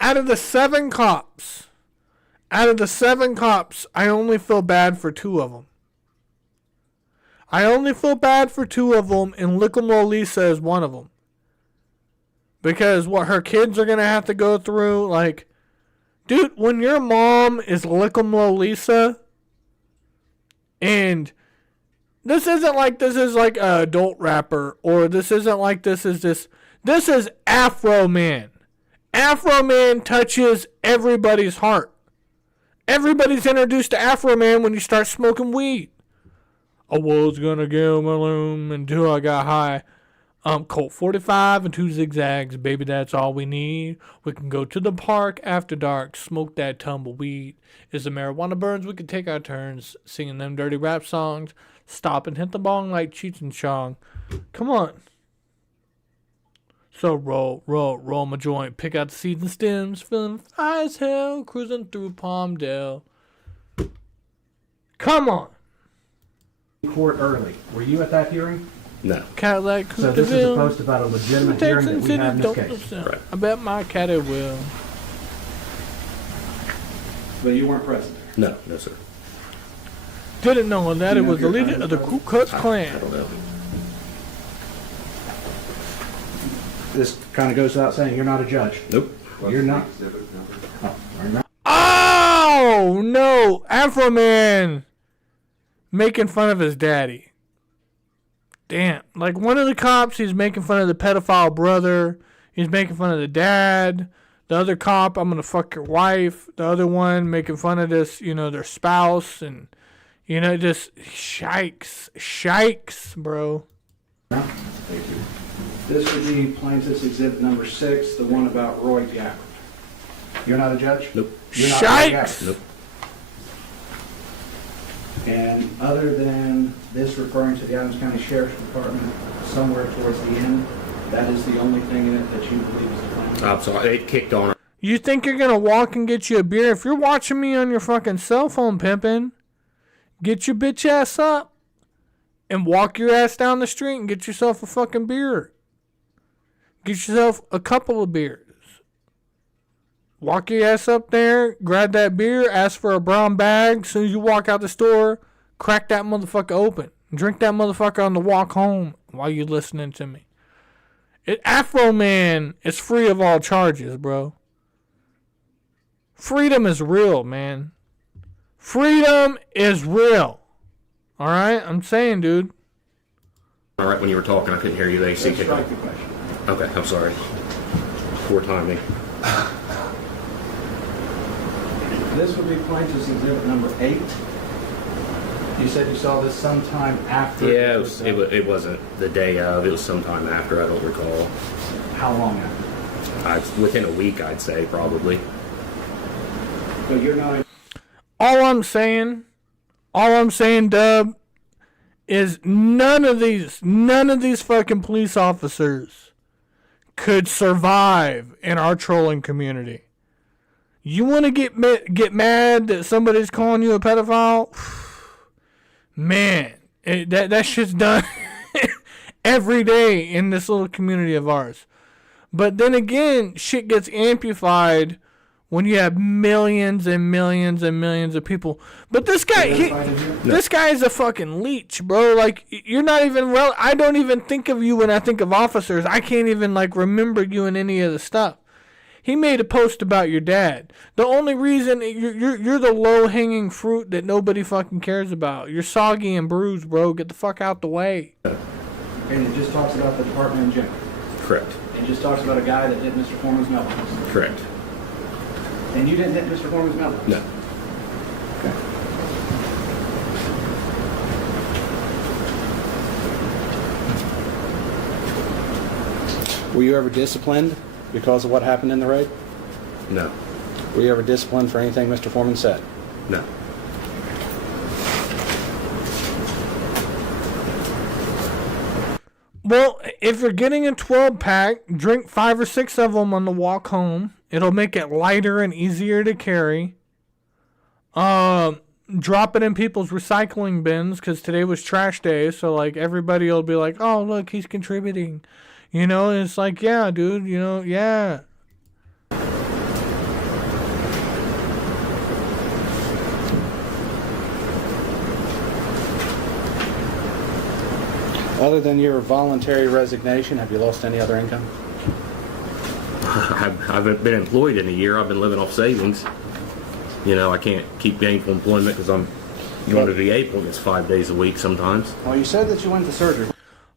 Out of the 7 cops, I only feel bad for 2 of them. And Lick 'em low Lisa is one of them. Because what her kids are going to have to go through, like, dude, when your mom is Lick 'em low Lisa, and this isn't like this is like an adult rapper, or this isn't like this is Afroman. Afroman touches everybody's heart. Everybody's introduced to Afroman when you start smoking weed. I was gonna give him a loom until I got high. Colt 45 and 2 zigzags, baby, that's all we need. We can go to the park after dark, smoke that tumbleweed. As the marijuana burns, we can take our turns, singing them dirty rap songs. Stop and hit the bong like Cheech and Chong. Come on. So roll my joint, pick out the seeds and stems, feeling high as hell, cruising through Palmdale. Come on. Court early. Were you at that hearing? No. Cadillac So this is Coopterville. supposed about a legitimate hearing that we had in this case. Right. I bet my caddy will. But you weren't present. No, no, sir. Didn't know that Do it you know was if the you're leader of the Ku present? Klux I Klan. don't know. This kind of goes without saying, you're not a judge. Nope. What's You're the not. exhibit number? You're not. Oh no, Afroman making fun of his daddy. Damn, like one of the cops, he's making fun of the pedophile brother. He's making fun of the dad. The other cop, I'm gonna fuck your wife. The other one making fun of this, their spouse, and just shikes, bro. Thank you. This would be plaintiff's exhibit number 6, the one about Roy Gabbard. You're not a judge? Nope. You're not Roy Shikes! Gabbard. Nope. And other than this referring to the Adams County Sheriff's Department somewhere towards the end, that is the only thing in it that you believe is the claim? I'm sorry. It kicked on. You think you're gonna walk and get you a beer? If you're watching me on your fucking cell phone, pimping, get your bitch ass up and walk your ass down the street and get yourself a fucking beer. Get yourself a couple of beers. Walk your ass up there, grab that beer, ask for a brown bag. As soon as you walk out the store, crack that motherfucker open. Drink that motherfucker on the walk home while you're listening to me. Afroman is free of all charges, bro. Freedom is real, man. Freedom is real. Alright? I'm saying, dude. All right, when you were talking, I couldn't hear you. The AC Let's kicked on. strike the question. Okay, I'm sorry. Poor timing. This would be plaintiff's exhibit number 8. You said you saw this sometime after. Yeah, it wasn't the day of. It was sometime after. I don't recall. How long after? Within a week, I'd say, probably. But you're not a All I'm saying, Dub, is none of these fucking police officers could survive in our trolling community. You want to get mad that somebody's calling you a pedophile? Man, that shit's done every day in this little community of ours. But then again, shit gets amplified when you have millions and millions and millions of people. But this guy, this guy is a fucking leech, bro. Like, you're not even I don't even think of you when I think of officers. I can't even, remember you in any of the stuff. He made a post about your dad. The only reason you're the low-hanging fruit that nobody fucking cares about. You're soggy and bruised, bro. Get the fuck out the way. And it just talks about the department in general. Correct. It just talks about a guy that hit Mr. Foreman's mailbox. Correct. And you didn't hit Mr. Foreman's mailbox? No. Were you ever disciplined because of what happened in the raid? No. Were you ever disciplined for anything Mr. Foreman said? No. Well, if you're getting a 12-pack, drink 5 or 6 of them on the walk home. It'll make it lighter and easier to carry. Drop it in people's recycling bins, because today was trash day, so everybody will be like, oh, look, he's contributing. And it's like, yeah, dude, yeah. Other than your voluntary resignation, have you lost any other income? I've been employed in a year. I've been living off savings. I can't keep gainful employment because I'm going to VA appointments 5 days a week sometimes. Well, you said that you went to surgery.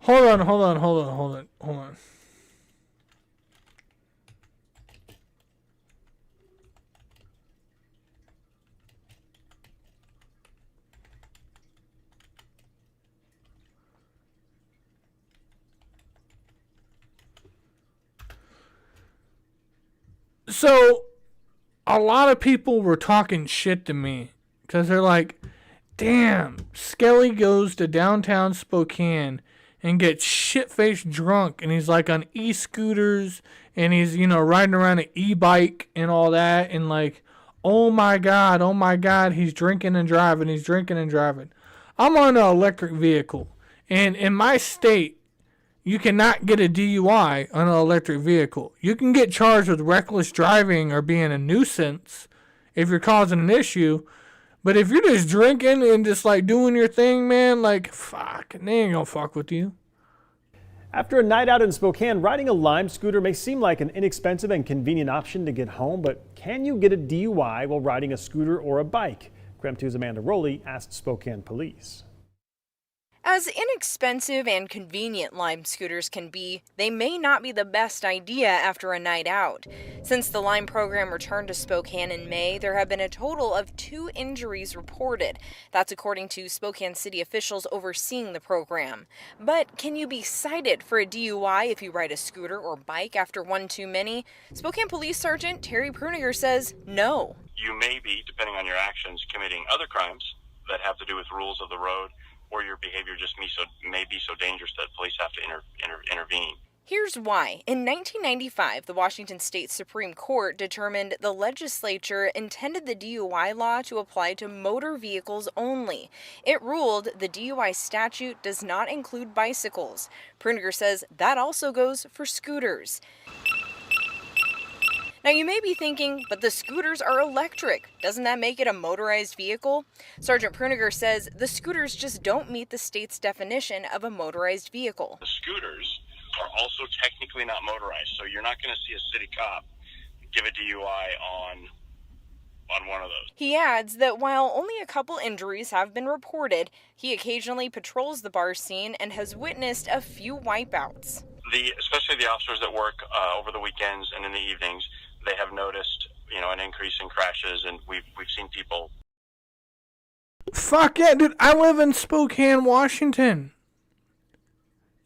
Hold on. So, a lot of people were talking shit to me because they're like, damn, Skelly goes to downtown Spokane and gets shit-faced drunk, and he's like on e-scooters, and he's, you know, riding around an e-bike and all that, and like, oh my God, he's drinking and driving. I'm on an electric vehicle, and in my state, you cannot get a DUI on an electric vehicle. You can get charged with reckless driving or being a nuisance if you're causing an issue, but if you're just drinking and just like doing your thing, man, like, fuck, they ain't gonna fuck with you. After a night out in Spokane, riding a Lime scooter may seem like an inexpensive and convenient option to get home, but can you get a DUI while riding a scooter or a bike? Creme 2's Amanda Rowley asked Spokane police. As inexpensive and convenient Lime scooters can be, they may not be the best idea after a night out. Since the Lime program returned to Spokane in May, there have been a total of 2 injuries reported. That's according to Spokane city officials overseeing the program. But can you be cited for a DUI if you ride a scooter or bike after one too many? Spokane Police Sergeant Terry Pruniger says no. You may be, depending on your actions, committing other crimes that have to do with rules of the road, or your behavior just may be so dangerous that police have to intervene. Here's why. In 1995, the Washington State Supreme Court determined the legislature intended the DUI law to apply to motor vehicles only. It ruled the DUI statute does not include bicycles. Pruniger says that also goes for scooters. Now you may be thinking, but the scooters are electric. Doesn't that make it a motorized vehicle? Sergeant Pruniger says the scooters just don't meet the state's definition of a motorized vehicle. The scooters are also technically not motorized, so you're not going to see a city cop give a DUI on one of those. He adds that while only a couple injuries have been reported, he occasionally patrols the bar scene and has witnessed a few wipeouts. Especially the officers that work over the weekends and in the evenings, they have noticed, an increase in crashes, and we've seen people. Fuck yeah, dude! I live in Spokane, Washington.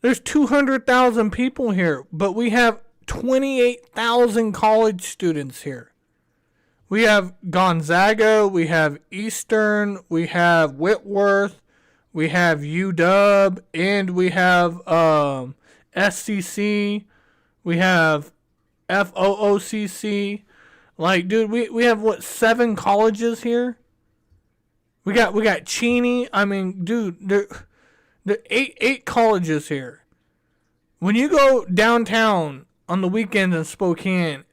There's 200,000 people here, but we have 28,000 college students here. We have Gonzaga, we have Eastern, we have Whitworth, we have UW, and we have SCC, we have FOOCC. Like, dude, we have 7 colleges here? We got Cheney. I mean, dude, there 8 colleges here. When you go downtown on the weekends in Spokane,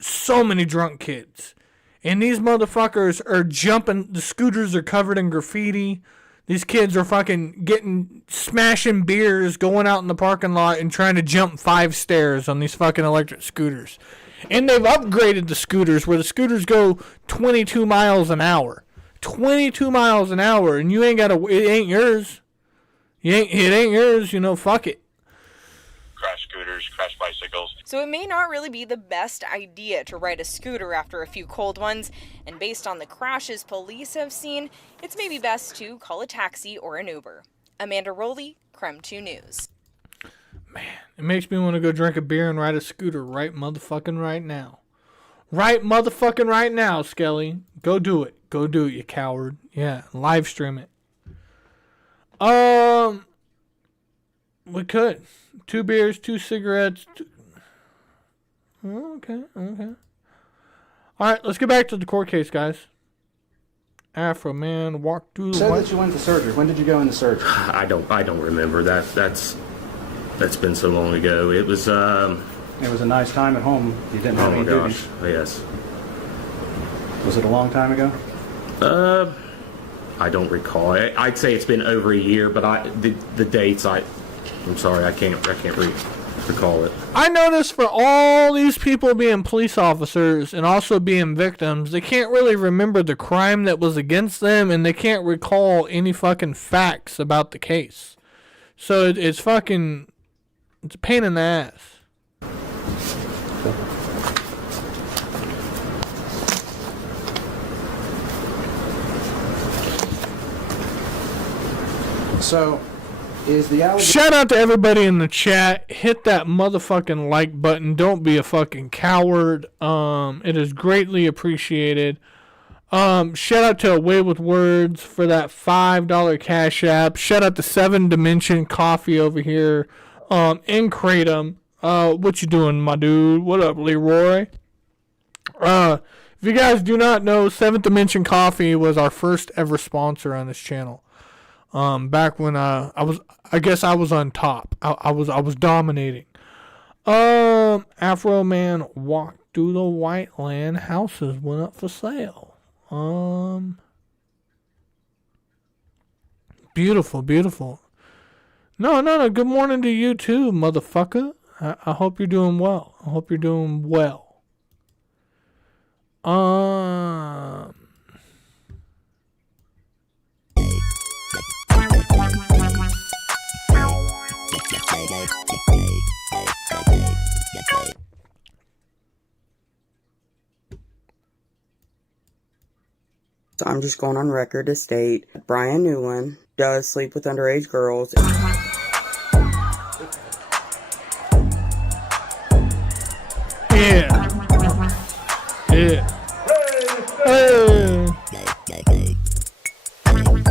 so many drunk kids. And these motherfuckers are jumping, the scooters are covered in graffiti. These kids are fucking smashing beers, going out in the parking lot and trying to jump 5 stairs on these fucking electric scooters. And they've upgraded the scooters where the scooters go 22 miles an hour. 22 miles an hour, and you ain't got to, it ain't yours. It ain't yours, fuck it. Crash scooters, crash bicycles. So it may not really be the best idea to ride a scooter after a few cold ones, and based on the crashes police have seen, it's maybe best to call a taxi or an Uber. Amanda Rowley, Creme 2 News. Man, it makes me want to go drink a beer and ride a scooter right motherfucking right now. Right motherfucking right now, Skelly. Go do it. Go do it, you coward. Yeah, live stream it. We could. 2 beers, 2 cigarettes. Okay. All right, let's get back to the court case, guys. Afroman walked through the. You said that you went to surgery. When did you go into surgery? I don't remember that. That's been so long ago. It was. It was a nice time at home. You didn't have any duties. Yes. Was it a long time ago? I don't recall. I'd say it's been over a year, but the dates I'm sorry, I can't recall it. I noticed for all these people being police officers and also being victims, they can't really remember the crime that was against them, and they can't recall any fucking facts about the case. So it's a pain in the ass. So, Is the allegation... Shout out to everybody in the chat. Hit that motherfucking like button. Don't be a fucking coward. It is greatly appreciated. Shout out to Away with Words for that $5 cash app. Shout out to 7 Dimension Coffee over here. In Kratom. What you doing, my dude? What up, Leroy? If you guys do not know, 7th Dimension Coffee was our first ever sponsor on this channel. Back when I guess I was on top. I was dominating. Afroman walked through the white land. Houses went up for sale. Beautiful, beautiful. No. Good morning to you too, motherfucker. I hope you're doing well. I hope you're doing well. So I'm just going on record to state Brian Newland does sleep with underage girls. Yeah. Hey.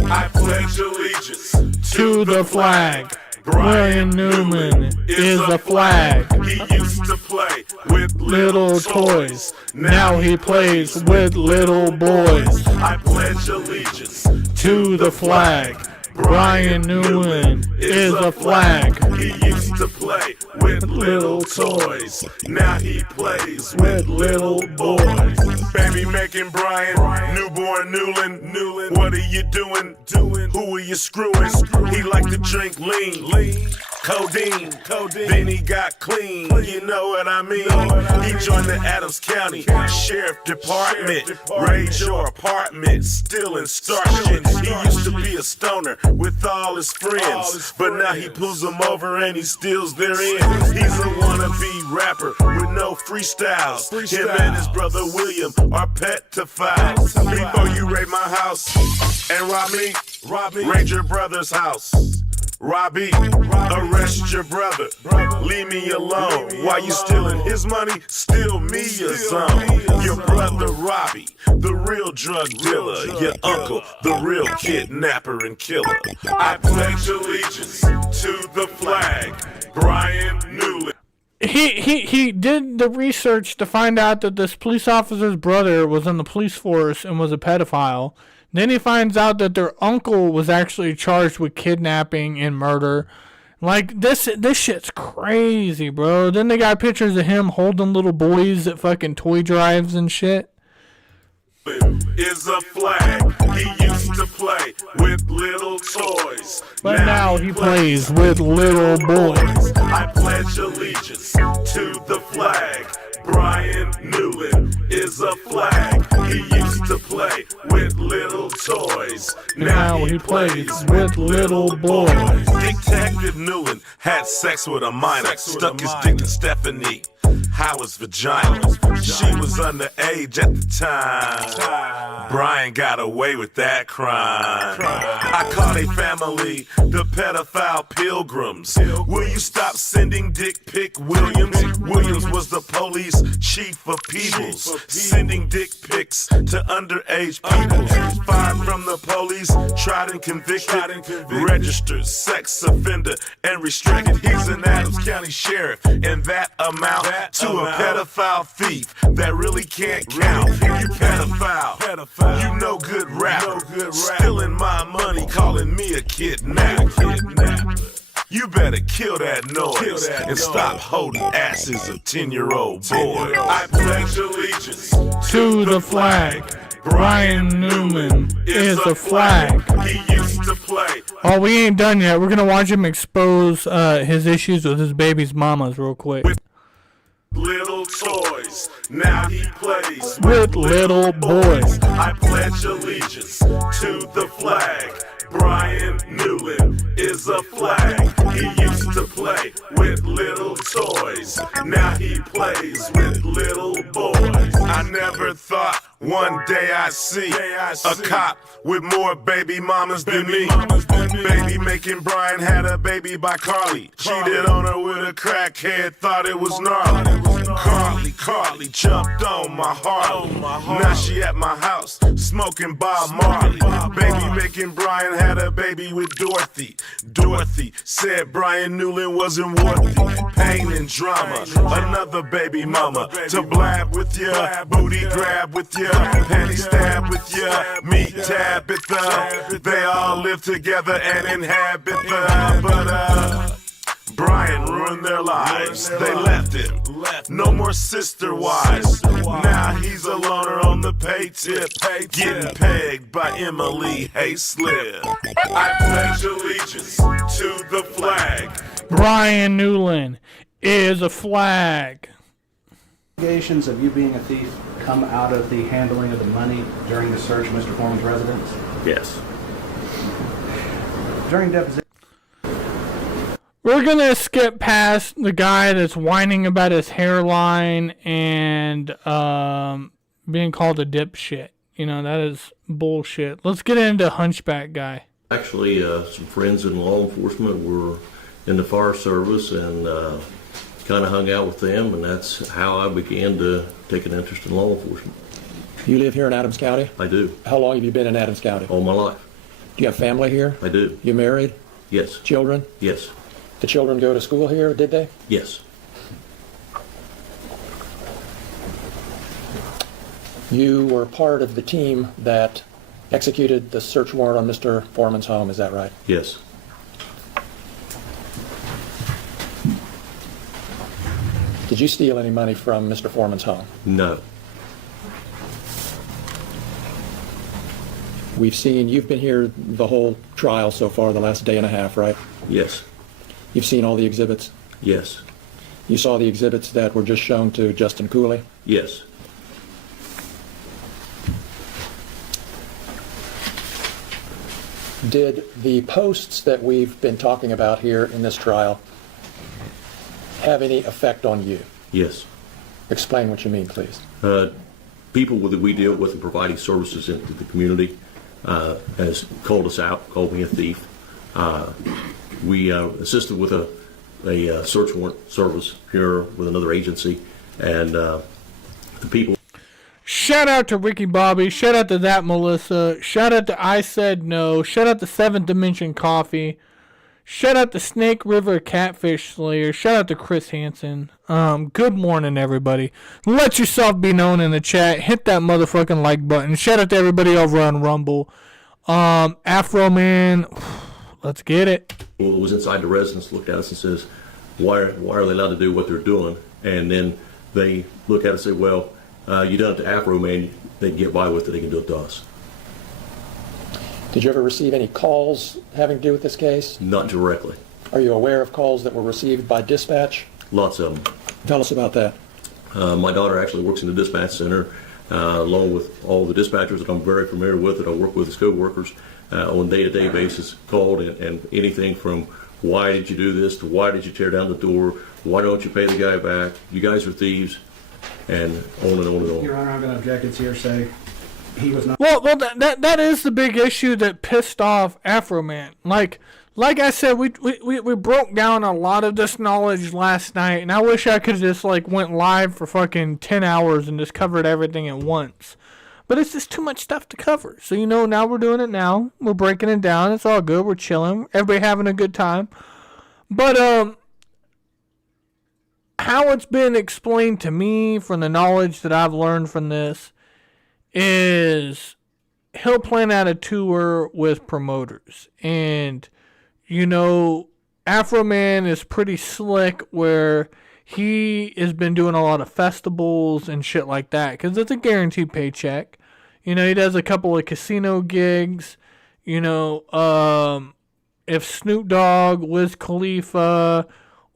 I pledge allegiance To the flag. Brian Newman is a flag. He used to play with Little toys. Now he plays with little boys. I pledge allegiance To the flag. Brian Newman is a flag. He used to play with little toys. Now he plays with little boys. Baby making Brian, newborn Newland. What are you doing? Who are you screwing? He like to drink lean. Codeine. Then he got clean. You know what I mean? He joined the Adams County Sheriff Department. Raid your apartment, stealing star shit. He used to be a stoner with all his friends, but now he pulls them over and he steals their ends. He's a wannabe rapper with no freestyles. Him and his brother William are pedophiles. Before you raid my house and rob me, raid your brother's house. Robbie, arrest your brother. Leave me alone. While you stealing his money, steal me your zone. Your brother Robbie, the real drug dealer. Your uncle, the real kidnapper and killer. I pledge allegiance to the flag. Brian Newland. He did the research to find out that this police officer's brother was in the police force and was a pedophile. Then he finds out that their uncle was actually charged with kidnapping and murder. Like, this shit's crazy, bro. Then they got pictures of him holding little boys at fucking toy drives and shit. Is a flag. He used to play with little toys. But now he plays with little boys. I pledge allegiance to the flag. Brian Newland is a flag. He used to play with little toys. Now he plays with little boys. Detective Newland had sex with a minor, stuck his dick in Stephanie Howard's vagina. She was underage at the time. Brian got away with that crime. I call they family the pedophile pilgrims. Will you stop sending dick pic Williams? Williams was the police chief of Peebles, sending dick pics to underage people. Fired from the police, tried and convicted, registered sex offender and restricted. He's an Adams County sheriff, and that amount to a pedophile thief that really can't count. You pedophile, you no good rapper, stealing my money, calling me a kidnapper. You better kill that noise and stop holding asses of 10-year-old boys. I pledge allegiance To the flag. Brian Newman is a flag. He used to play. Oh, we ain't done yet. We're gonna watch him expose his issues with his baby's mamas real quick. little toys. Now he plays With little boys. I pledge allegiance to the flag. Brian Newland is a flag. He used to play with little toys. Now he plays with little boys. I never thought one day I'd see a cop with more baby mamas than me. Baby making Brian had a baby by Carly. Cheated on her with a crackhead, thought it was gnarly. Carly jumped on my heart. Now she at my house smoking Bob Marley. Baby making Brian had a baby with Dorothy. Dorothy said Brian Newland wasn't worthy. Pain and drama, another baby mama to blab with ya, booty grab with ya, panty stab with ya, meat Tabitha. They all live together and inhabit the, but Brian ruined their lives. They left him. No more sister wives. Now he's a loner on the pay tip, getting pegged by Emily Hayslip. I pledge allegiance to the flag. Brian Newland is a flag. Allegations of you being a thief come out of the handling of the money during the search of Mr. Foreman's residence? Yes. During deposition. We're gonna skip past the guy that's whining about his hairline and being called a dipshit. You know, that is bullshit. Let's get into Hunchback Guy. Actually, some friends in law enforcement were in the fire service and kind of hung out with them, and that's how I began to take an interest in law enforcement. You live here in Adams County? I do. How long have you been in Adams County? All my life. Do you have family here? I do. You married? Yes. Children? Yes. The children go to school here, did they? Yes. You were part of the team that executed the search warrant on Mr. Foreman's home, is that right? Yes. Did you steal any money from Mr. Foreman's home? No. We've seen, you've been here the whole trial so far, the last day and a half, right? Yes. You've seen all the exhibits? Yes. You saw the exhibits that were just shown to Justin Cooley? Yes. Did the posts that we've been talking about here in this trial have any effect on you? Yes. Explain what you mean, please. People that we deal with in providing services into the community has called us out, called me a thief. We assisted with a search warrant service here with another agency, and the people. Shout out to Ricky Bobby. Shout out to that Melissa. Shout out to I Said No. Shout out to Seventh Dimension Coffee. Shout out to Snake River Catfish Slayer. Shout out to Chris Hansen. Good morning, everybody. Let yourself be known in the chat. Hit that motherfucking like button. Shout out to everybody over on Rumble. Afroman. Let's get it. Who was inside the residence looked at us and says, why are they allowed to do what they're doing? And then they look at us and say, well, you done it to Afroman, they can get by with it, they can do it to us. Did you ever receive any calls having to do with this case? Not directly. Are you aware of calls that were received by dispatch? Lots of them. Tell us about that. My daughter actually works in the dispatch center, along with all the dispatchers that I'm very familiar with, that I work with as co-workers on a day-to-day basis, called and anything from why did you do this to why did you tear down the door, why don't you pay the guy back, you guys are thieves, and on and on and on. Your Honor, I'm going to object. It's hearsay. He was not. Well, that is the big issue that pissed off Afroman. Like I said, we broke down a lot of this knowledge last night, and I wish I could just went live for fucking 10 hours and just covered everything at once. But it's just too much stuff to cover. So now we're doing it now. We're breaking it down. It's all good. We're chilling. Everybody having a good time. But how it's been explained to me from the knowledge that I've learned from this is he'll plan out a tour with promoters. And, Afroman is pretty slick where he has been doing a lot of festivals and shit like that because it's a guaranteed paycheck. He does a couple of casino gigs. If Snoop Dogg, Wiz Khalifa,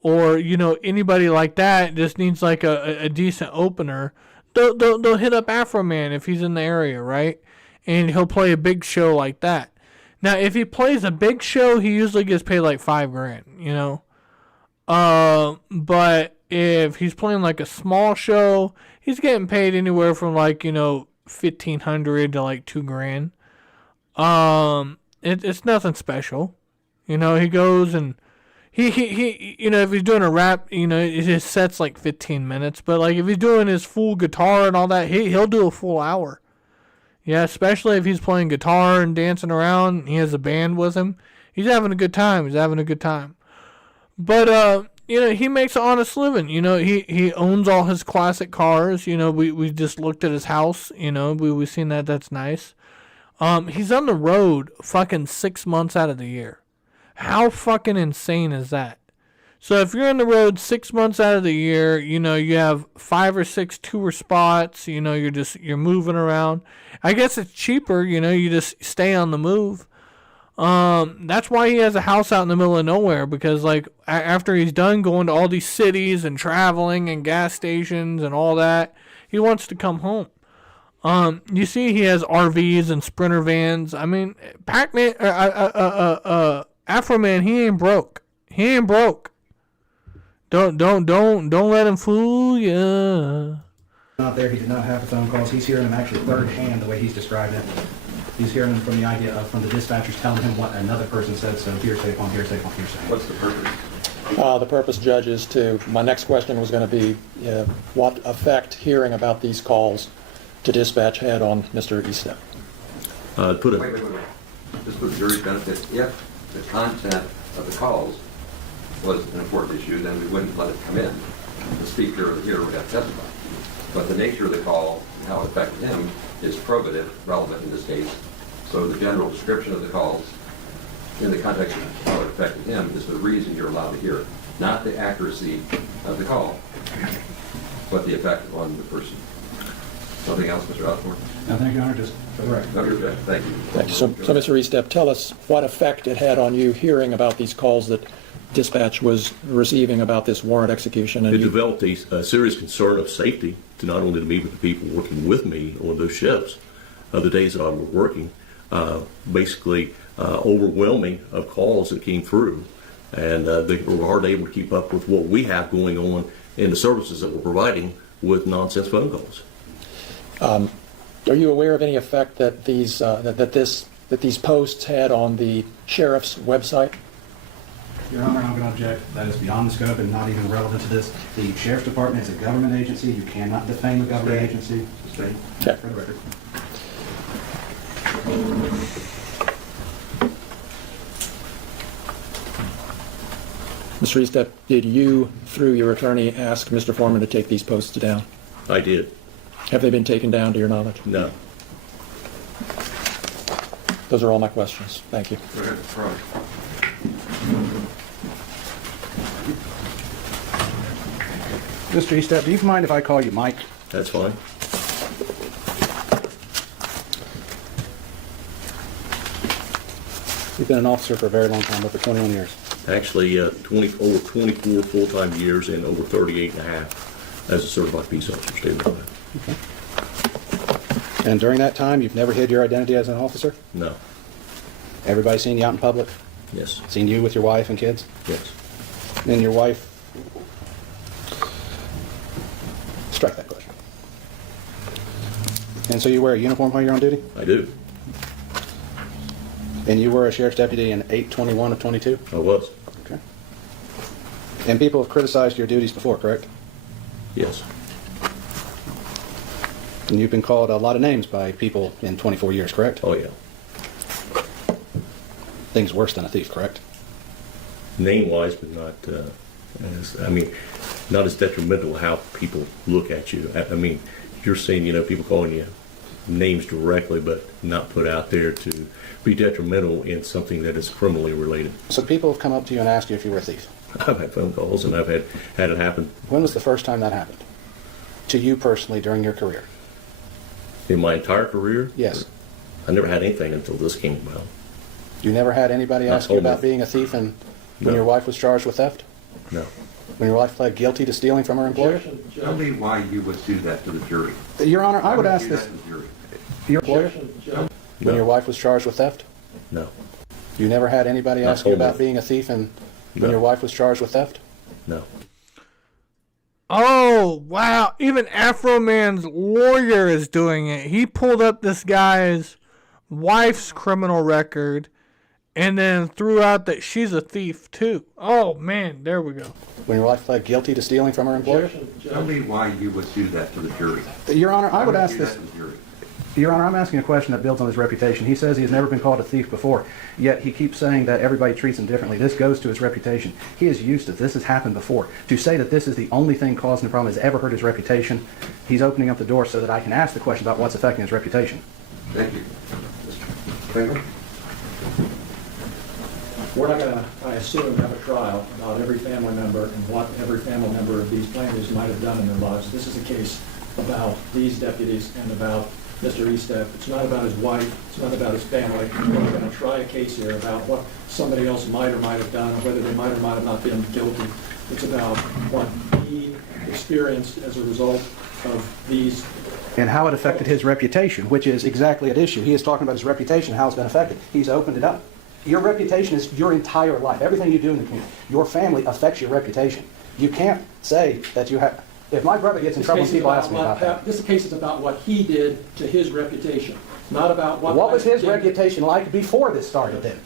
or anybody like that just needs like a decent opener, they'll hit up Afroman if he's in the area, right? And he'll play a big show like that. Now, if he plays a big show, he usually gets paid like $5,000, but if he's playing like a small show, he's getting paid anywhere from like, $1,500 to like $2,000. It's nothing special. He goes and he if he's doing a rap, his set's like 15 minutes, but like if he's doing his full guitar and all that, he'll do a full hour. Yeah, especially if he's playing guitar and dancing around, he has a band with him. He's having a good time. But he makes an honest living. He owns all his classic cars. We just looked at his house. We seen that. That's nice. He's on the road fucking 6 months out of the year. How fucking insane is that? So if you're on the road 6 months out of the year, you have 5 or 6 tour spots, you're moving around. I guess it's cheaper, you just stay on the move. That's why he has a house out in the middle of nowhere, because like after he's done going to all these cities and traveling and gas stations and all that, he wants to come home. You see he has RVs and Sprinter vans. I mean, Pac-Man, Afroman, he ain't broke. Don't let him fool ya. Not there, he did not have the phone calls. He's hearing them actually third hand, the way he's describing it. He's hearing them from the idea of, from the dispatchers telling him what another person said, so hearsay upon hearsay upon hearsay. What's the purpose? The purpose, Judge, is my next question was going to be what effect hearing about these calls to dispatch had on Mr. Eastep. Wait. Just for the jury's benefit, if the content of the calls was an important issue, then we wouldn't let it come in. The speaker or the hearer would have to testify. But the nature of the call and how it affected him is probative, relevant in this case. So the general description of the calls in the context of how it affected him is the reason you're allowed to hear it. Not the accuracy of the call, but the effect on the person. Something else, Mr. Osborne? No, thank you, Your Honor, just for the record. No, you're good. Thank you. Thank you. So Mr. Eastep, tell us what effect it had on you hearing about these calls that dispatch was receiving about this warrant execution. And it developed a serious concern of safety to not only to me, but the people working with me on those shifts, the days that I was working, basically overwhelming of calls that came through. And they were hardly able to keep up with what we have going on in the services that we're providing with nonsense phone calls. Are you aware of any effect that these posts had on the sheriff's website? Your Honor, I'm going to object. That is beyond the scope and not even relevant to this. The Sheriff's Department is a government agency. You cannot defame a government agency. Okay. For the record. Mr. Eastep, did you, through your attorney, ask Mr. Foreman to take these posts down? I did. Have they been taken down to your knowledge? No. Those are all my questions. Thank you. Go ahead, Roy. Mr. Eastep, do you mind if I call you Mike? That's fine. You've been an officer for a very long time, over 21 years. Actually, over 24 full-time years and over 38 and a half as a certified peace officer, state of Ohio. Okay. And during that time, you've never hid your identity as an officer? No. Everybody seen you out in public? Yes. Seen you with your wife and kids? Yes. And your wife? Strike that question. And so you wear a uniform while you're on duty? I do. And you were a sheriff's deputy in 8/21 of 22? I was. Okay. And people have criticized your duties before, correct? Yes. And you've been called a lot of names by people in 24 years, correct? Oh, yeah. Things worse than a thief, correct? Name-wise, but not, not as detrimental how people look at you. I mean, you're seeing, people calling you names directly, but not put out there to be detrimental in something that is criminally related. So people have come up to you and asked you if you were a thief? I've had phone calls, and I've had it happen. When was the first time that happened? To you personally during your career? In my entire career? Yes. I never had anything until this came about. You never had anybody ask you about being a thief and when your wife was charged with theft? No. When your wife pled guilty to stealing from her employer? Tell me why you would do that to the jury. Your Honor, I would Why ask you do this. that to the jury? Your employer? When your wife was charged with theft? No. You never had anybody Not ask you about wholly. being a thief and when No. your wife was charged with theft? No. Oh, wow. Even Afroman's lawyer is doing it. He pulled up this guy's wife's criminal record and then threw out that she's a thief, too. Oh, man. There we go. When your wife pled guilty to stealing from her employer? Tell me why you would do that to the jury. Your Honor, I would Why ask you do this. that to the jury? Your Honor, I'm asking a question that builds on his reputation. He says he has never been called a thief before, yet he keeps saying that everybody treats him differently. This goes to his reputation. He is used to this. Has happened before. To say that this is the only thing causing the problem has ever hurt his reputation, he's opening up the door so that I can ask the question about what's affecting his reputation. Thank you. Mr. Kramer? We're not going to, I assume, have a trial about every family member and what every family member of these plaintiffs might have done in their lives. This is a case about these deputies and about Mr. Estep. It's not about his wife. It's not about his family. We're going to try a case here about what somebody else might or might have done, or whether they might or might have not been guilty. It's about what he experienced as a result of these. And how it affected his reputation, which is exactly at issue. He is talking about his reputation, how it's been affected. He's opened it up. Your reputation is your entire life. Everything you do in the community. Your family affects your reputation. You can't say that you have... If my brother gets in trouble, people ask me about that. This case is about what he did to his reputation, not about what... What was his reputation like before this started then?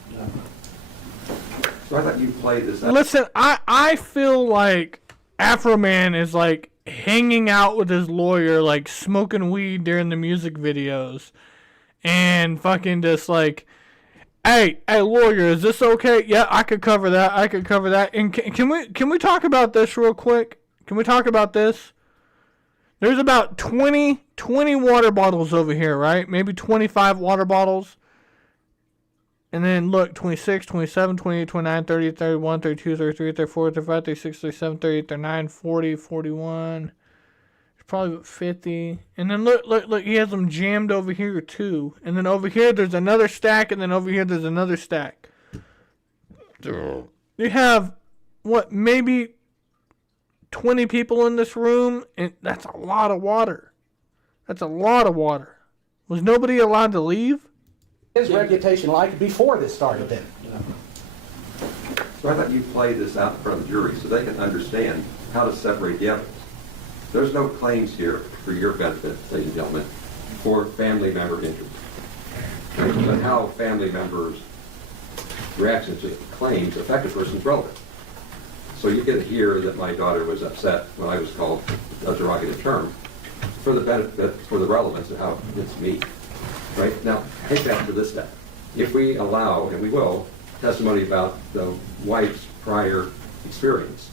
So I thought you played this out. Listen, I feel like Afroman is like hanging out with his lawyer, like smoking weed during the music videos, and fucking just like, hey, lawyer, is this okay? Yeah, I could cover that. I could cover that. And can we talk about this real quick? Can we talk about this? There's about 20 water bottles over here, right? Maybe 25 water bottles. And then look, 26, 27, 28, 29, 30, 31, 32, 33, 34, 35, 36, 37, 38, 39, 40, 41. There's probably about 50. And then look, he has them jammed over here too. And then over here there's another stack, and then over here there's another stack. You have, what, maybe 20 people in this room, and that's a lot of water. That's a lot of water. Was nobody allowed to leave? His reputation like before this started then? So I thought you played this out in front of the jury so they can understand how to separate the evidence. There's no claims here for your benefit, ladies and gentlemen, for family member interest. But how family members' reactions to claims affect a person's relevance. So you can hear that my daughter was upset when I was called a derogative term for the benefit, for the relevance of how it's me. Right? Now, take that to this step. If we allow, and we will, testimony about the wife's prior experience,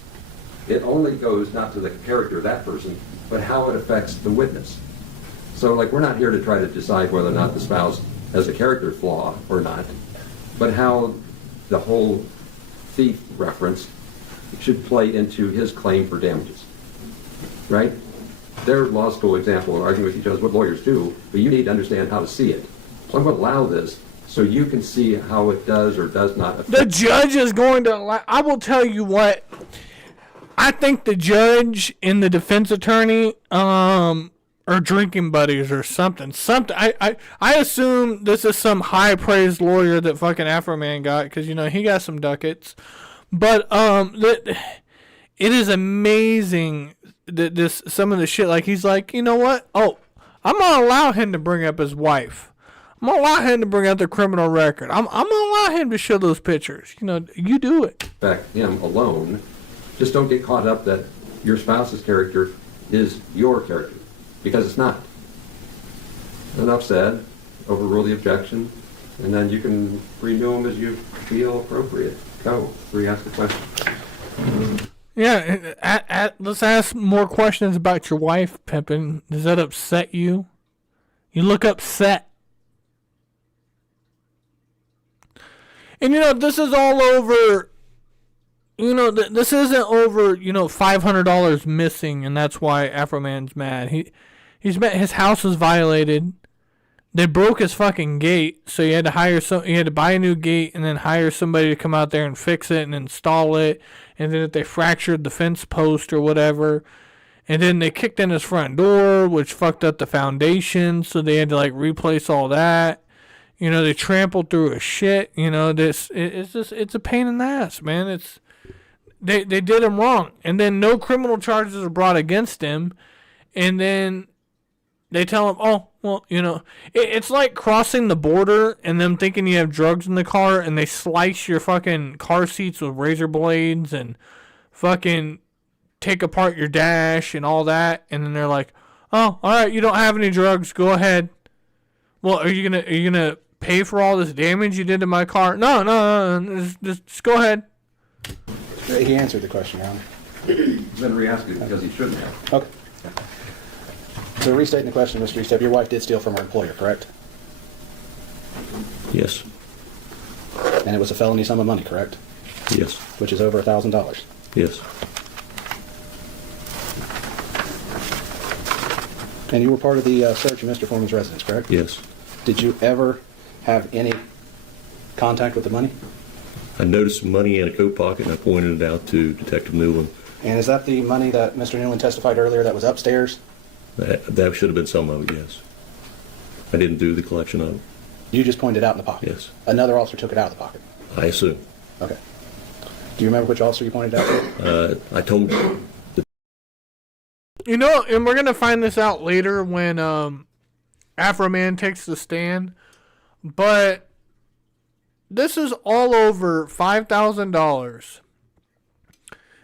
it only goes not to the character of that person, but how it affects the witness. So, like, we're not here to try to decide whether or not the spouse has a character flaw or not, but how the whole thief reference should play into his claim for damages. Right? Their law school example are arguing with each other what lawyers do, but you need to understand how to see it. So I'm going to allow this so you can see how it does or does not affect. The judge is going to allow. I will tell you what. I think the judge and the defense attorney are drinking buddies or something. I assume this is some high praised lawyer that fucking Afroman got, because you know he got some ducats. But it is amazing that this some of the shit, like he's like, you know what? Oh, I'm gonna allow him to bring up his wife. I'm gonna allow him to bring up the criminal record. I'm gonna allow him to show those pictures. You know, you do it. Affect him alone. Just don't get caught up that your spouse's character is your character, because it's not. Enough said. Overrule the objection, and then you can renew them as you feel appropriate. Go. Re-ask the question. Yeah, let's ask more questions about your wife, Pimpin. Does that upset you? You look upset. And you know, this is all over, you know, this isn't over, you know, $500 missing, and that's why Afroman's mad. He's mad. His house was violated. They broke his fucking gate, so you had to buy a new gate and then hire somebody to come out there and fix it and install it. And then if they fractured the fence post or whatever, and then they kicked in his front door, which fucked up the foundation, so they had to like replace all that. You know, they trampled through his shit. You know, it's a pain in the ass, man. They did him wrong, and then no criminal charges are brought against him, and then they tell him, oh, well, you know, it's like crossing the border and them thinking you have drugs in the car, and they slice your fucking car seats with razor blades and fucking take apart your dash and all that, and then they're like, oh, all right, you don't have any drugs, go ahead. Well, are you gonna pay for all this damage you did to my car? No, just go ahead. He answered the question, Your Honor. He's been re-asked it because he shouldn't have. Okay. So restating the question, Mr. Estep, your wife did steal from her employer, correct? Yes. And it was a felony sum of money, correct? Yes. Which is over $1,000. Yes. And you were part of the search of Mr. Foreman's residence, correct? Yes. Did you ever have any contact with the money? I noticed some money in a coat pocket, and I pointed it out to Detective Newland. And is that the money that Mr. Newland testified earlier that was upstairs? That should have been some of it, yes. I didn't do the collection of it. You just pointed it out in the pocket? Yes. Another officer took it out of the pocket? I assume. Okay. Do you remember which officer you pointed it out to? I told You know, and we're going to find this out later when Afroman takes the stand, but this is all over $5,000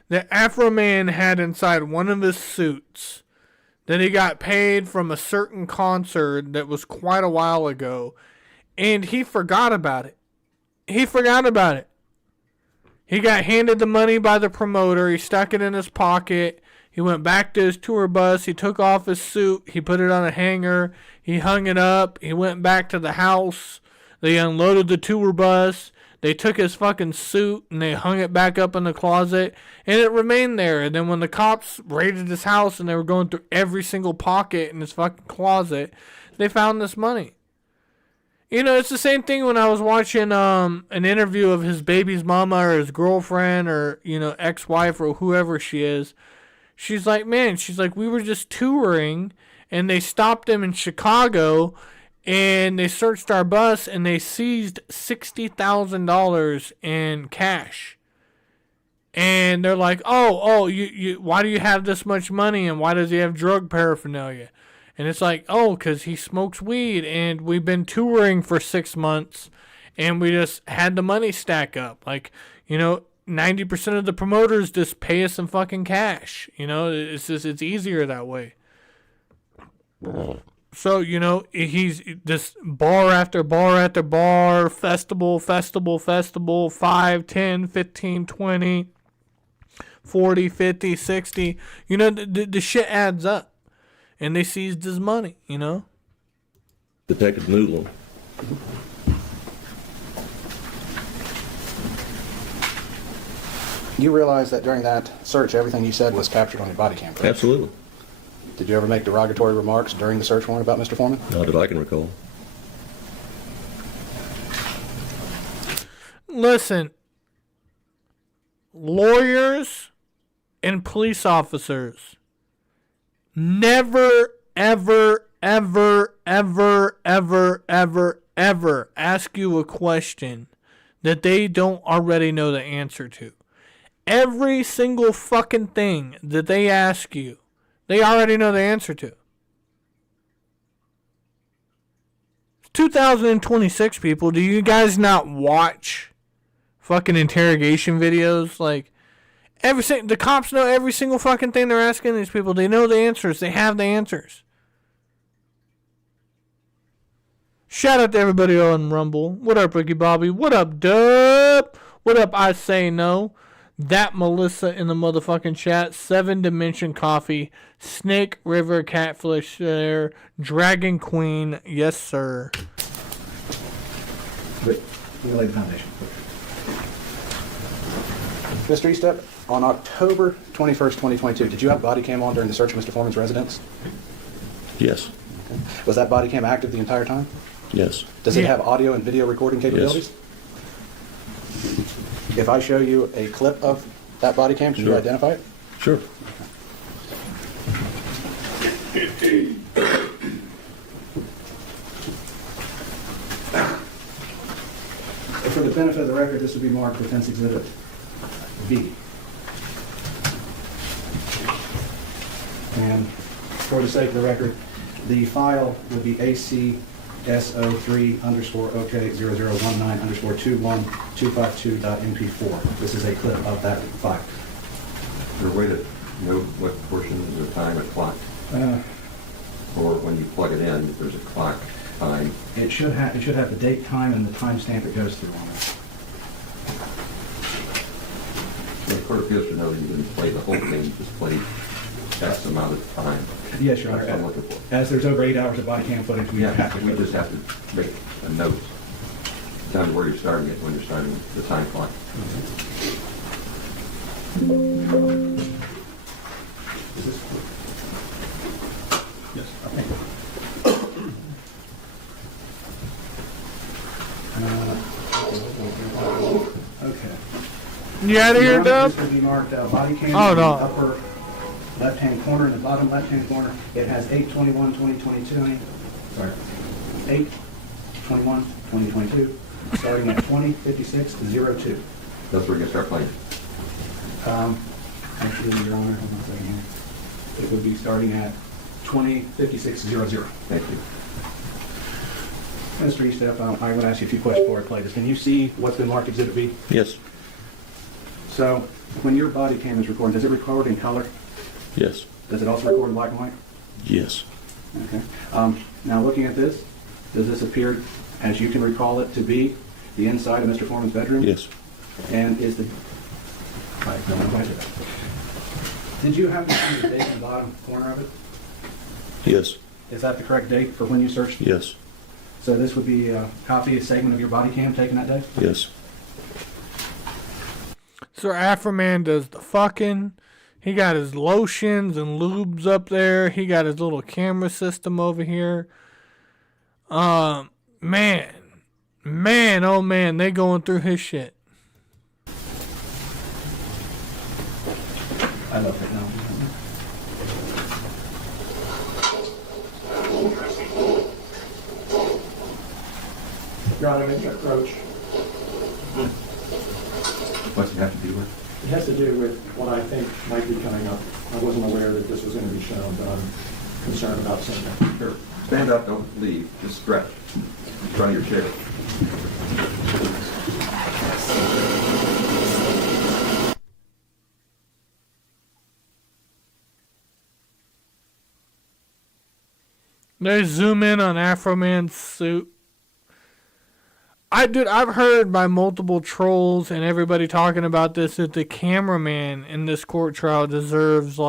that Afroman had inside one of his suits that he got paid from a certain concert that was quite a while ago, and he forgot about it. He got handed the money by the promoter. He stuck it in his pocket. He went back to his tour bus. He took off his suit. He put it on a hanger. He hung it up. He went back to the house. They unloaded the tour bus. They took his fucking suit and they hung it back up in the closet, and it remained there. And then when the cops raided his house and they were going through every single pocket in his fucking closet, they found this money. You know, it's the same thing when I was watching an interview of his baby's mama or his girlfriend or, you know, ex-wife or whoever she is. She's like, man, we were just touring and they stopped him in Chicago and they searched our bus and they seized $60,000 in cash. And they're like, you why do you have this much money and why does he have drug paraphernalia? And it's like, because he smokes weed and we've been touring for 6 months and we just had the money stack up. Like, you know, 90% of the promoters just pay us some fucking cash. You know, it's easier that way. So, you know, he's just bar after bar after bar, festival, 5, 10, 15, 20, 40, 50, 60. You know, the shit adds up. And they seized his money, you know? Detective Newland. You realize that during that search, everything you said was captured on your body cam, correct? Absolutely. Did you ever make derogatory remarks during the search warrant about Mr. Foreman? Not that I can recall. Listen, lawyers and police officers never, ever, ever, ever, ever, ever, ever ask you a question that they don't already know the answer to. Every single fucking thing that they ask you, they already know the answer to. 2026, people. Do you guys not watch fucking interrogation videos? Like, the cops know every single fucking thing they're asking these people. They know the answers. They have the answers. Shout out to everybody on Rumble. What up, Ricky Bobby? What up, Dub? What up, I Say No? That Melissa in the motherfucking chat. 7 Dimension Coffee. Snake River Catfish there. Dragon Queen. Yes, sir. Wait, you lay the foundation. Mr. Estep, on October 21st, 2022, did you have body cam on during the search of Mr. Foreman's residence? Yes. Was that body cam active the entire time? Yes. Does it have audio and video recording capabilities? If I show you a clip of that body cam, can you Sure. identify it? Sure. For the benefit of the record, this would be marked Defense Exhibit B. And for the sake of the record, the file would be ACSO3_OK0019_21252.mp4. This is a clip of that file. Is there a way to note what portion of the time it clocked? Or when you plug it in, if there's a clock time? It should have the date, time, and the timestamp it goes through on it. The court appears to know that you didn't play the whole thing, you just played X amount of time. Yes, Your That's what I'm Honor. looking for. As there's over 8 hours of body cam footage, we have to. We just have to make a note. Down to where you're starting it when you're starting the time clock. Yes, I think. Okay. You out of here, Dub? This would be marked body cam Oh, in the no. upper left-hand corner, in the bottom left-hand corner. It has 8/21/2022. Sorry, 8/21/2022, starting at 20:56:02. That's where you're going to start playing. Actually, Your Honor, hold on a second here. It would be starting at 20:56:00. Thank you. Mr. Estep, I'm going to ask you a few questions before I play this. Can you see what's been marked Exhibit B? Yes. So, when your body cam is recording, does it record in color? Yes. Does it also record in black and white? Yes. Okay. Now, looking at this, does this appear, as you can recall it, to be the inside of Mr. Foreman's bedroom? Yes. And is the... Did you happen to see the date in the bottom corner of it? Yes. Is that the correct date for when you searched? Yes. So this would be a copy, a segment of your body cam taken that day? Yes. So Afroman does the fucking. He got his lotions and lubes up there. He got his little camera system over here. Man, oh man, they going through his shit. I love technology. Your Honor, maybe approach. What's it have to do with? It has to do with what I think might be coming up. I wasn't aware that this was going to be shown, but I'm concerned about something. Sure. Stand up, don't leave, just stretch in front of your chair. They zoom in on Afroman's suit. I've heard by multiple trolls and everybody talking about this that the cameraman in this court trial deserves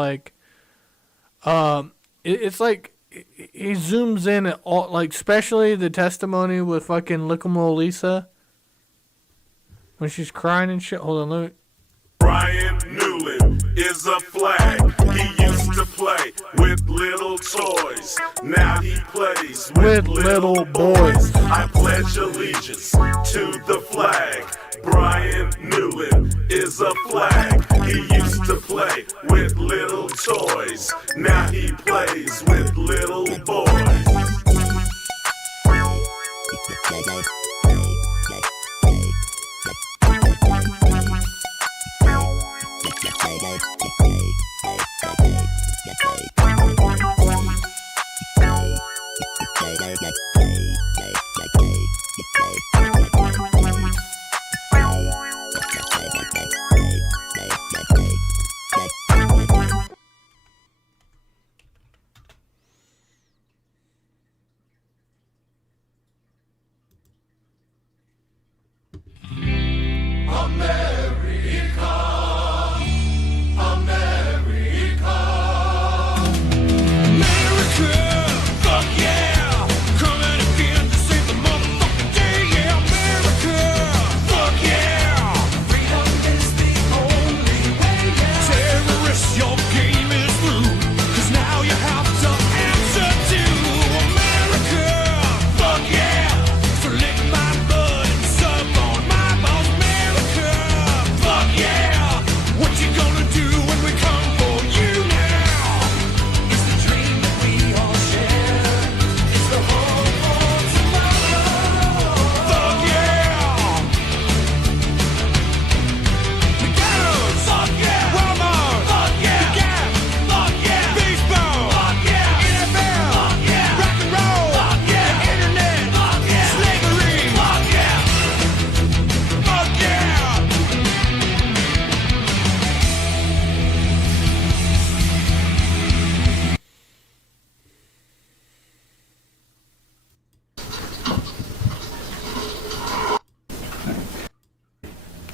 it's like he zooms in at all, like especially the testimony with fucking Lickamore Lisa when she's crying and shit. Hold on, let me. Brian Newland is a flag. He used to play with little toys. Now he plays with little boys. I pledge allegiance to the flag. Brian Newland is a flag. He used to play with little toys. Now he plays with little boys.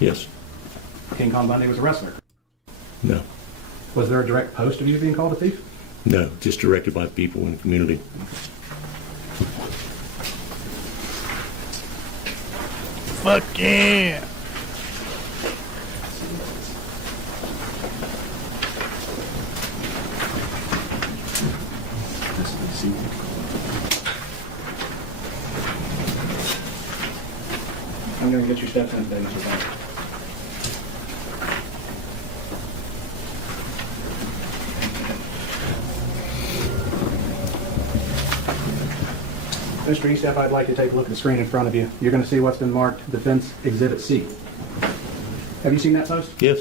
Yes. King Kong Bundy was a wrestler. No. Was there a direct post of you being called a thief? No, just directed by people in the community. Fuck yeah. I'm going to get your steps in today, Mr. Bundy. Mr. Eastep, I'd like to take a look at the screen in front of you. You're going to see what's been marked Defense Exhibit C. Have you seen that post? Yes.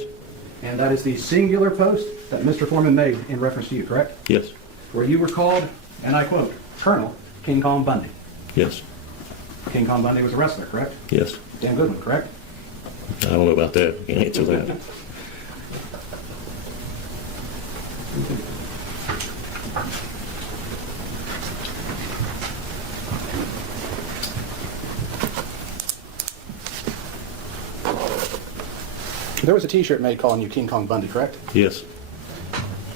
And that is the singular post that Mr. Foreman made in reference to you, correct? Yes. Where you were called, and I quote, Colonel King Kong Bundy. Yes. King Kong Bundy was a wrestler, correct? Yes. Dan Goodwin, correct? I don't know about that. Can't answer that. There was a t-shirt made calling you King Kong Bundy, correct? Yes.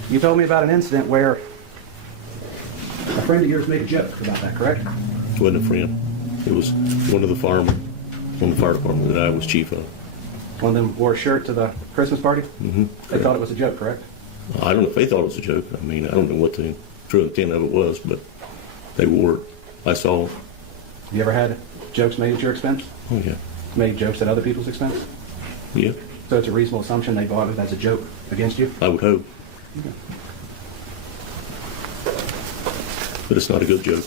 You told me about an incident where a friend of yours made a joke about that, correct? It wasn't a friend. It was one of the firemen on the fire department that I was chief of. One of them wore a shirt to the Christmas party? Mm-hmm. They thought it was a joke, correct? I don't know if they thought it was a joke. I mean, I don't know what the true intent of it was, but they wore it. I saw it. You ever had jokes made at your expense? Oh, yeah. Made jokes at other people's expense? Yeah. So it's a reasonable assumption they bought it as a joke against you? I would hope. Okay. But it's not a good joke.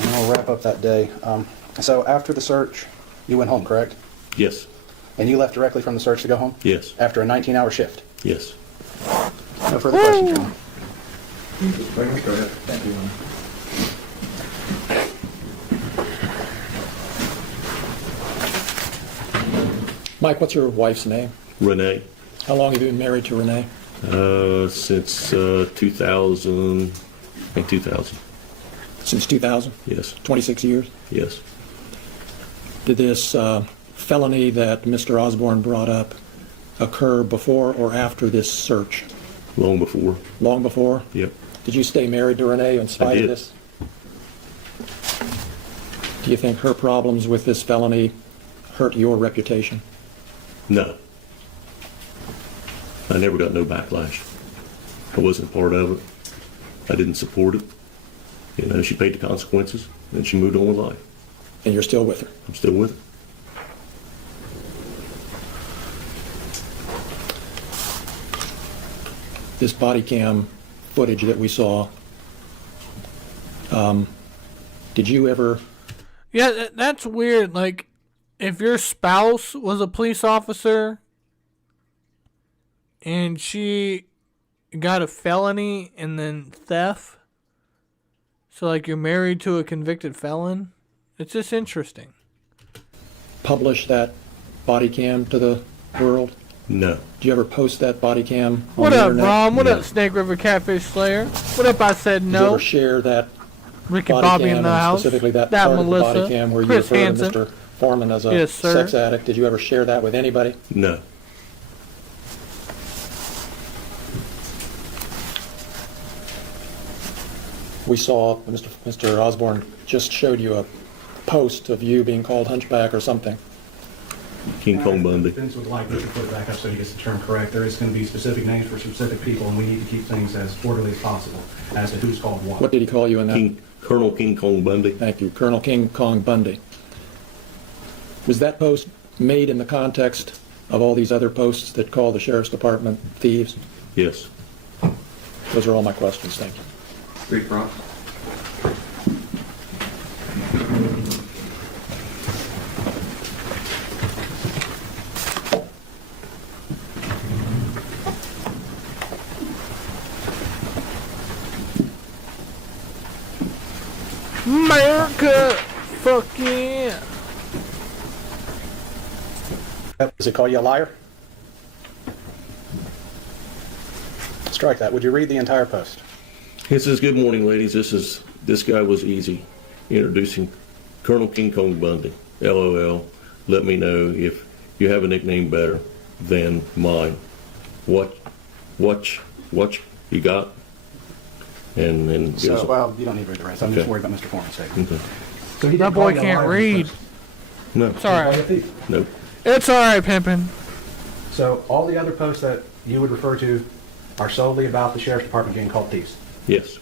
And I'll wrap up that day. So after the search, you went home, correct? Yes. And you left directly from the search to go home? Yes. After a 19-hour shift? Yes. No further questions, John. Go ahead. Thank you. Mike, what's your wife's name? Renee. How long have you been married to Renee? Since 2000, I think 2000. Since 2000? Yes. 26 years? Yes. Did this felony that Mr. Osborne brought up occur before or after this search? Long before. Long before? Yep. Did you stay married to Renee in spite of this? Do you think her problems with this felony hurt your reputation? No. I never got no backlash. I wasn't part of it. I didn't support it. You know, she paid the consequences, and she moved on with life. And you're still with her? I'm still with her. This body cam footage that we saw, did you ever... Yeah, that's weird. Like, if your spouse was a police officer and she got a felony and then theft, so like you're married to a convicted felon, it's just interesting. Publish that body cam to the world? No. Do you ever post that body cam on What the up, internet? Brom? What up, Snake River Catfish Slayer? What up, I said Did you no? ever share that Ricky body Bobby cam, in the and house. specifically that That part Melissa. of the body cam where you Chris refer Hansen. to Mr. Foreman as a Yes, sir. sex addict? Did you ever share that with anybody? No. We saw Mr. Osborne just showed you a post of you being called hunchback or something. King Kong Bundy. Vince would like me to put it back up so he gets the term correct. There is going to be specific names for specific people, and we need to keep things as orderly as possible as to who's called what. What did he call you in that? Colonel King Kong Bundy. Thank you. Colonel King Kong Bundy. Was that post made in the context of all these other posts that call the Sheriff's Department thieves? Yes. Those are all my questions. Thank you. Speak, Ross. America! Fuck yeah! Does it call you a liar? Strike that. Would you read the entire post? It says, "Good morning, ladies. This guy was easy. Introducing Colonel King Kong Bundy. LOL. Let me know if you have a nickname better than mine. What you got?" And then So, well, you don't need to read the rest. I'm just worried about Mr. Foreman's statement. Okay. So he That boy can't read. No. It's all right. No. It's all right, pimpin'. So all the other posts that you would refer to are solely about the sheriff's department being called thieves. Yes.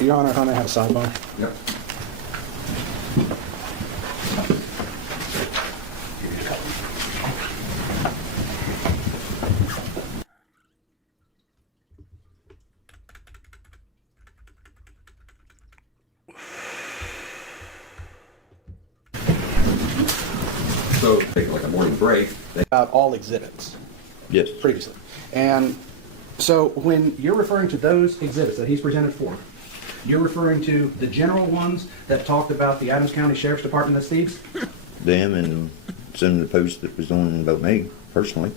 Your Honor, if I may have a sidebar. Yep. So take like a morning break. About all exhibits. Yes. Previously. And so when you're referring to those exhibits that he's presented for, you're referring to the general ones that talked about the Adams County Sheriff's Department as thieves? Them and some of the posts that was on about me, personally.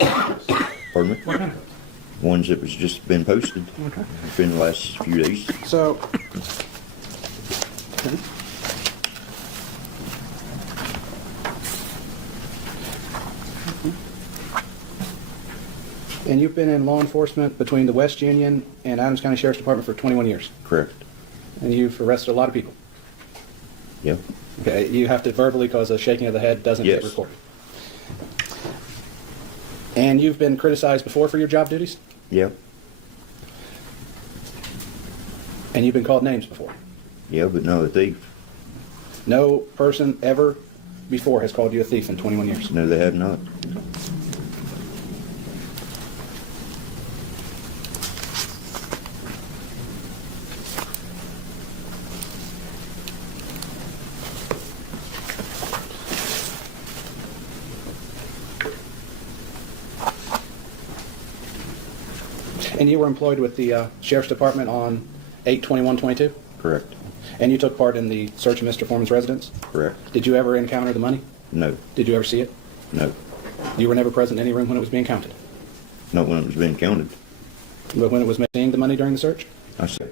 Pardon me? What kind of posts? Ones that was just been posted Okay. within the last few days. So, and you've been in law enforcement between the West Union and Adams County Sheriff's Department for 21 years. Correct. And you've arrested a lot of people. Yep. Okay, you have to verbally because a shaking of the head doesn't get Yes. recorded. And you've been criticized before for your job duties? Yep. And you've been called names before? Yeah, but no, a thief. No person ever before has called you a thief in 21 years? No, they have not. And you were employed with the Sheriff's Department on 8/21/22? Correct. And you took part in the search of Mr. Foreman's residence? Correct. Did you ever encounter the money? No. Did you ever see it? No. You were never present in any room when it was being counted? Not when it was being counted. But when it was seeing the money during the search? I see.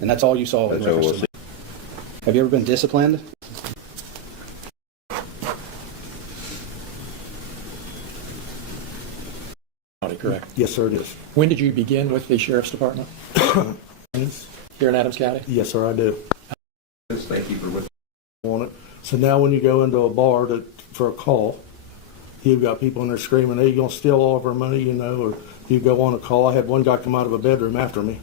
And that's all you saw? in That's all I reference to see. the- Have you ever been disciplined? Correct. Yes, sir, it is. When did you begin with the Sheriff's Department? Here in Adams County? Yes, sir, I do. Thank you for what On it. So now when you go into a bar for a call, you've got people in there screaming, "Hey, you gonna steal all of our money?" You know, or you go on a call. I had one guy come out of a bedroom after me,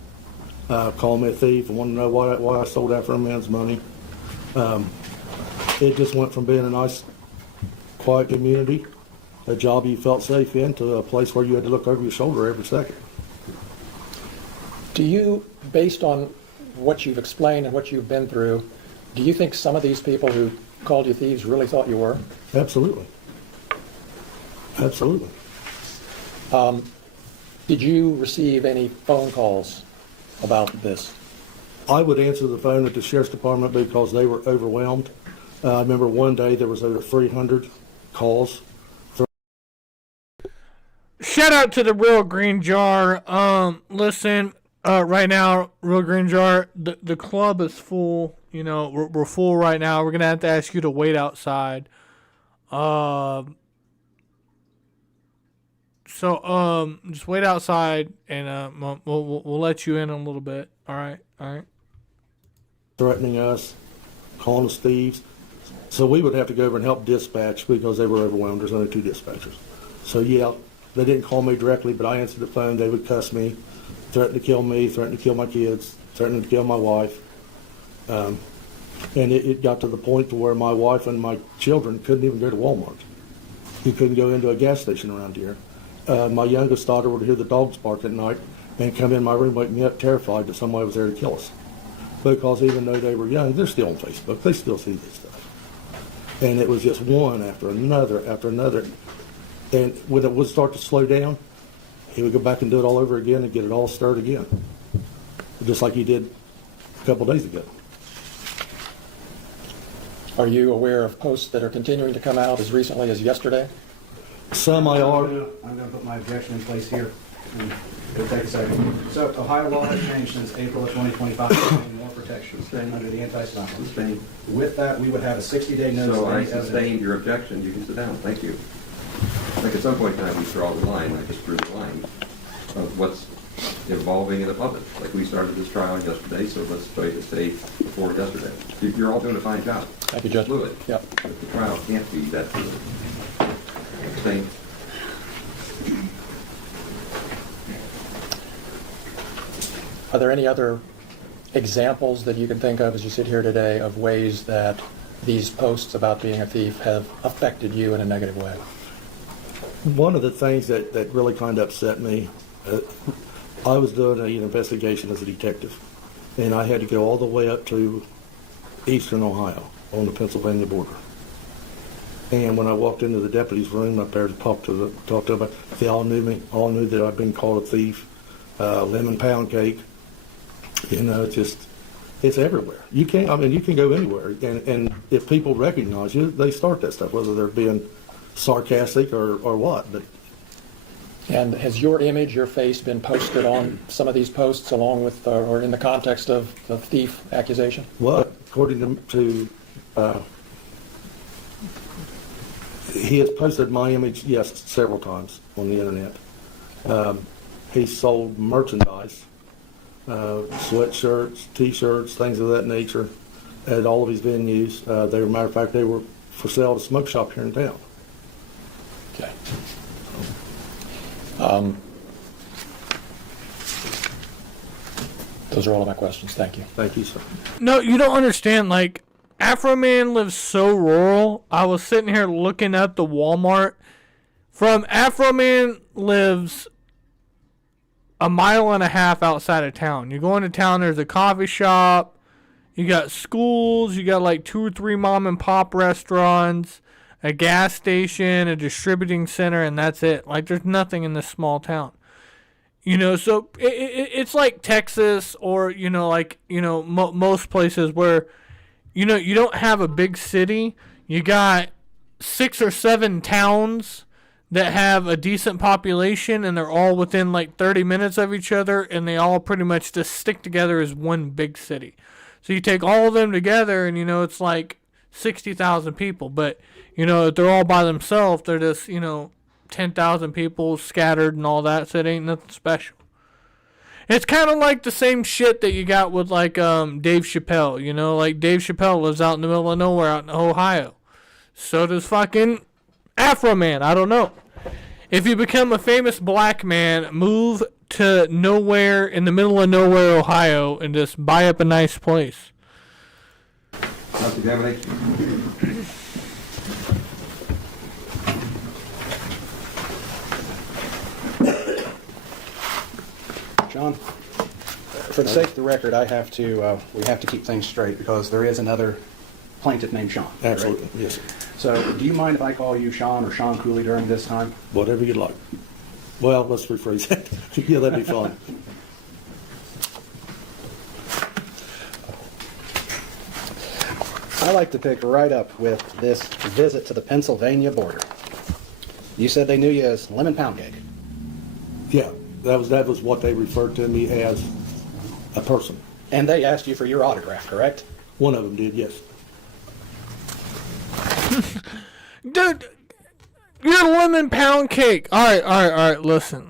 call me a thief, and want to know why I sold Afroman's money. It just went from being a nice, quiet community, a job you felt safe in, to a place where you had to look over your shoulder every second. Do you, based on what you've explained and what you've been through, do you think some of these people who called you thieves really thought you were? Absolutely. Absolutely. Did you receive any phone calls about this? I would answer the phone at the Sheriff's Department because they were overwhelmed. I remember one day there was over 300 calls. Shout out to the Real Green Jar. Listen, right now, Real Green Jar, the club is full. You know, we're full right now. We're gonna have to ask you to wait outside. So just wait outside, and we'll let you in a little bit. All right. Threatening us, calling us thieves. So we would have to go over and help dispatch because they were overwhelmed. There's only 2 dispatchers. So yeah, they didn't call me directly, but I answered the phone. They would cuss me, threaten to kill me, threaten to kill my kids, threaten to kill my wife. And it got to the point to where my wife and my children couldn't even go to Walmart. You couldn't go into a gas station around here. My youngest daughter would hear the dogs bark at night and come in my room, wake me up terrified that somebody was there to kill us. Because even though they were young, they're still on Facebook. They still see this stuff. And it was just one after another after another. And when it would start to slow down, he would go back and do it all over again and get it all stirred again. Just like he did a couple days ago. Are you aware of posts that are continuing to come out as recently as yesterday? Some I are. I'm going to put my objection in place here. It'll take a second. So Ohio law has changed since April of 2025, providing more protections under the anti-stop law. With that, we would have a 60-day notice. So of I any evidence. sustained your objection. You can sit down. Thank you. Like at some point in time, we draw the line. I just drew the line of what's evolving in the public. Like we started this trial yesterday, so let's try to stay before yesterday. You're all doing a fine job. Thank you, Judge. Fluid. Yep. But the trial can't be that fluid. Abstain. Are there any other examples that you can think of as you sit here today of ways that these posts about being a thief have affected you in a negative way? One of the things that really kind of upset me, I was doing an investigation as a detective, and I had to go all the way up to eastern Ohio on the Pennsylvania border. And when I walked into the deputy's room up there to talk to them, they all knew me, all knew that I'd been called a thief, lemon pound cake. You know, it's everywhere. You can go anywhere, and if people recognize you, they start that stuff, whether they're being sarcastic or what. But And has your image, your face, been posted on some of these posts along with or in the context of the thief accusation? well, according to he has posted my image, yes, several times on the internet. He sold merchandise, sweatshirts, T-shirts, things of that nature, at all of his venues. Matter of fact, they were for sale at a smoke shop here in town. Okay. Those are all of my questions. Thank you. Thank you, sir. No, you don't understand. Like, Afroman lives so rural. I was sitting here looking at the Walmart. From Afroman lives a mile and a half outside of town. You go into town, there's a coffee shop. You got schools. You got like 2 or 3 mom and pop restaurants, a gas station, a distributing center, and that's it. Like, there's nothing in this small town. You know, so it's like Texas or, you know, like, you know, most places where, you know, you don't have a big city. You got 6 or 7 towns that have a decent population, and they're all within like 30 minutes of each other, and they all pretty much just stick together as one big city. So you take all of them together, and, you know, it's like 60,000 people. But, you know, if they're all by themselves, they're just, you know, 10,000 people scattered and all that, so it ain't nothing special. It's kind of like the same shit that you got with, like, Dave Chappelle, you know? Like, Dave Chappelle lives out in the middle of nowhere out in Ohio. So does fucking Afroman. I don't know. If you become a famous black man, move to nowhere in the middle of nowhere, Ohio, and just buy up a nice place. John, for the sake of the record, we have to keep things straight because there is another plaintiff named Sean. Absolutely, right? yes, sir. So, do you mind if I call you Sean or Sean Cooley during this time? Whatever you'd like. Well, let's rephrase that. Yeah, that'd be fun. I like to pick right up with this visit to the Pennsylvania border. You said they knew you as Lemon Pound Cake. Yeah, that was what they referred to me as, a person. And they asked you for your autograph, correct? One of them did, yes. Dude, you're Lemon Pound Cake. All right. Listen.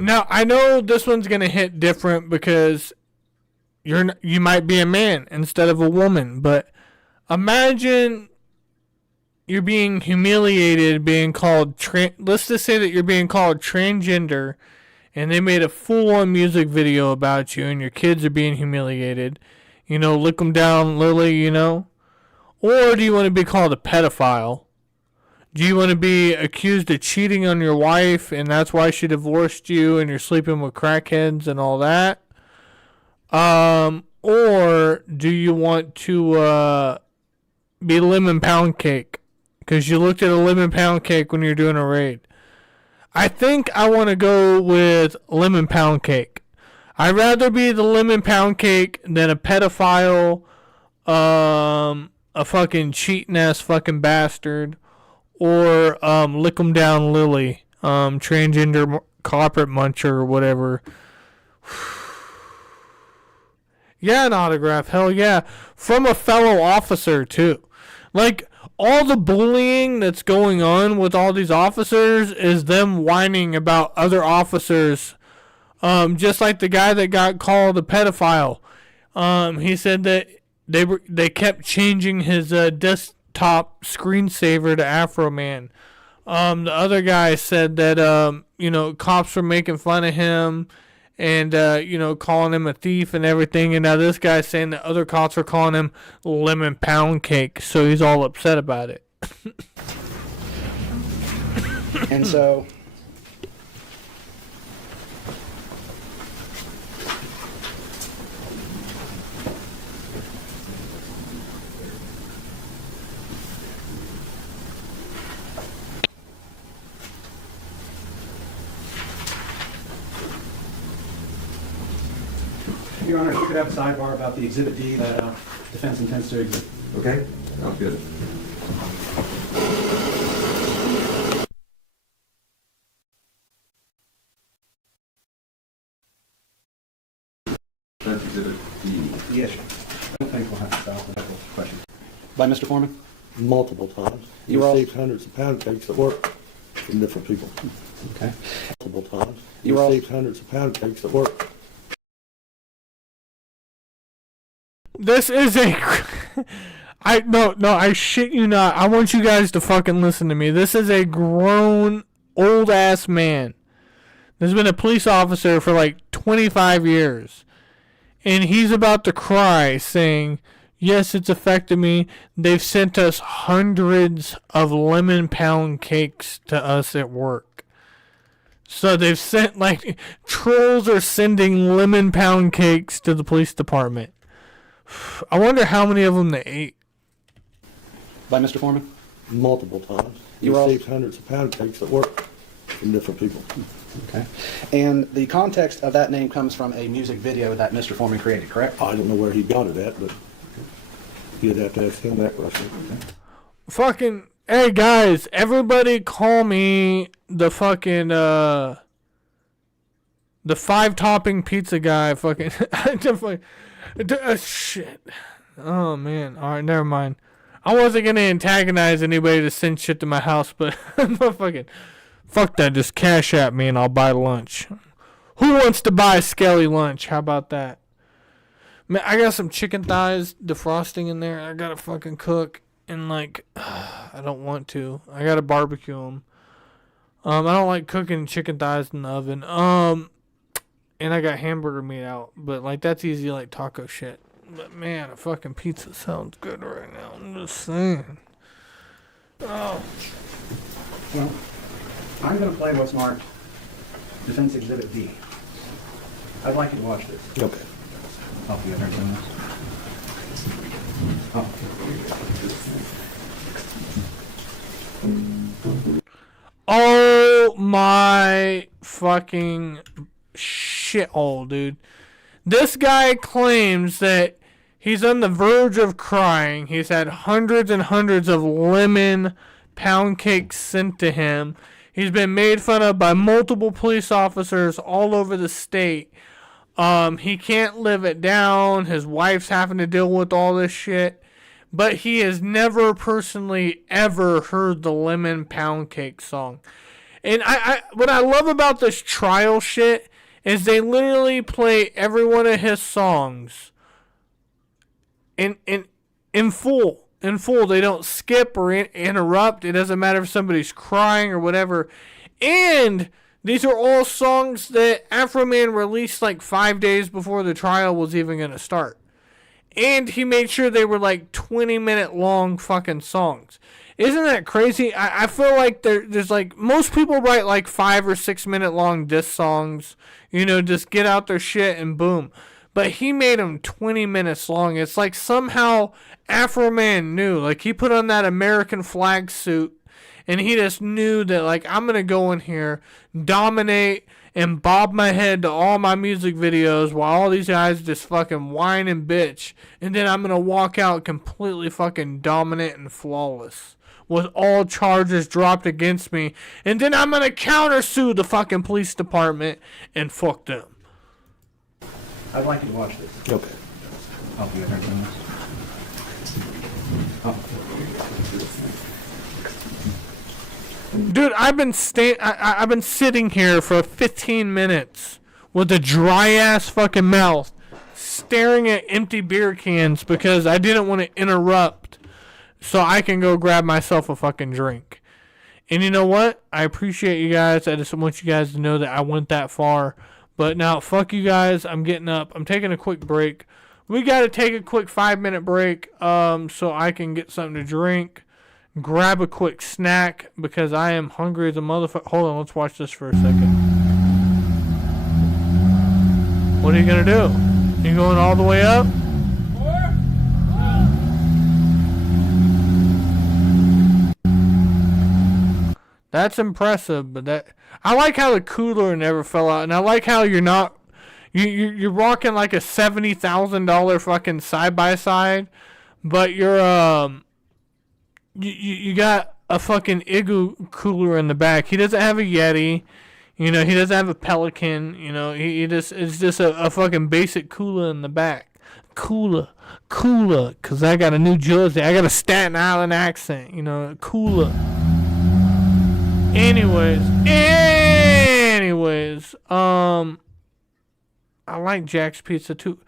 Now, I know this one's going to hit different because you might be a man instead of a woman, but imagine you're being humiliated, being called, let's just say that you're being called transgender, and they made a full-on music video about you, and your kids are being humiliated. You know, lick them down, Lily, you know? Or do you want to be called a pedophile? Do you want to be accused of cheating on your wife, and that's why she divorced you, and you're sleeping with crackheads and all that? Or do you want to be Lemon Pound Cake? Because you looked at a Lemon Pound Cake when you're doing a raid. I think I want to go with Lemon Pound Cake. I'd rather be the lemon pound cake than a pedophile, a fucking cheating ass fucking bastard, or lick 'em down Lily, transgender carpet muncher or whatever. Yeah, an autograph, hell yeah, from a fellow officer too. Like, all the bullying that's going on with all these officers is them whining about other officers. Just like the guy that got called a pedophile. He said that they kept changing his desktop screensaver to Afroman. The other guy said that cops were making fun of him and calling him a thief and everything. And now this guy's saying that other cops are calling him lemon pound cake, so he's all upset about it. And so Your Honor, if you could have a sidebar about the Exhibit D that defense intends to exhibit. Okay, sounds good. Defense Exhibit D. Yes, sir. I don't think we'll have to stop with that question. By Mr. Foreman? Multiple times. He You all- received hundreds of pound cakes at work from different people. Okay. Multiple times. He You all- received hundreds of pound cakes at work. This is a... I shit you not. I want you guys to fucking listen to me. This is a grown, old-ass man. There's been a police officer for like 25 years. And he's about to cry saying, yes, it's affected me. They've sent us hundreds of lemon pound cakes to us at work. So they've sent, like, trolls are sending lemon pound cakes to the police department. I wonder how many of them they ate. By Mr. Foreman? Multiple times. He You all- received hundreds of pound cakes at work from different people. Okay. And the context of that name comes from a music video that Mr. Foreman created, correct? I don't know where he got it at, but you'd have to ask him that question. Fucking, hey guys, everybody call me the fucking, the 5-topping pizza guy. Fucking, shit. Oh man. Alright, never mind. I wasn't gonna antagonize anybody to send shit to my house, but fucking, fuck that. Just cash at me and I'll buy lunch. Who wants to buy Skelly lunch? How about that? Man, I got some chicken thighs defrosting in there. I gotta fucking cook. And like, I don't want to. I gotta barbecue them. I don't like cooking chicken thighs in the oven. And I got hamburger meat out. But like, that's easy like taco shit. But man, a fucking pizza sounds good right now. I'm just saying. Oh. Well, I'm going to play what's marked Defense Exhibit D. I'd like you to watch this. Okay. Oh, you ever done this? Oh my fucking shithole, dude. This guy claims that he's on the verge of crying. He's had hundreds and hundreds of lemon pound cakes sent to him. He's been made fun of by multiple police officers all over the state. He can't live it down. His wife's having to deal with all this shit. But he has never personally ever heard the lemon pound cake song. And I what I love about this trial shit is they literally play every one of his songs in full. In full. They don't skip or interrupt. It doesn't matter if somebody's crying or whatever. And these are all songs that Afroman released like 5 days before the trial was even going to start. And he made sure they were like 20-minute long fucking songs. Isn't that crazy? I feel like there's like, most people write like 5 or 6 minute long diss songs. You know, just get out their shit and boom. But he made them 20 minutes long. It's like somehow Afroman knew. Like he put on that American flag suit And he just knew that, like, I'm going to go in here, dominate, and bob my head to all my music videos while all these guys just fucking whine and bitch. And then I'm going to walk out completely fucking dominant and flawless with all charges dropped against me. And then I'm going to countersue the fucking police department and fuck them. I'd like you to watch this. Okay. Oh, you got everything else? Oh. Dude, I've been sitting here for 15 minutes with a dry ass fucking mouth, staring at empty beer cans because I didn't want to interrupt, so I can go grab myself a fucking drink. And you know what? I appreciate you guys. I just want you guys to know that I went that far. But now, fuck you guys. I'm getting up. I'm taking a quick break. We got to take a quick 5-minute break so I can get something to drink, grab a quick snack, because I am hungry as a motherfucker. Hold on, let's watch this for a second. What are you going to do? You going all the way up? That's impressive, but that I like how the cooler never fell out, and I like how you're not you're rocking like a $70,000 fucking side by side, but you're you got a fucking Igloo cooler in the back. He doesn't have a Yeti, he doesn't have a Pelican, he just it's just a fucking basic cooler in the back. Cooler, cause I got a New Jersey, I got a Staten Island accent, cooler. Anyways, I like Jack's Pizza too.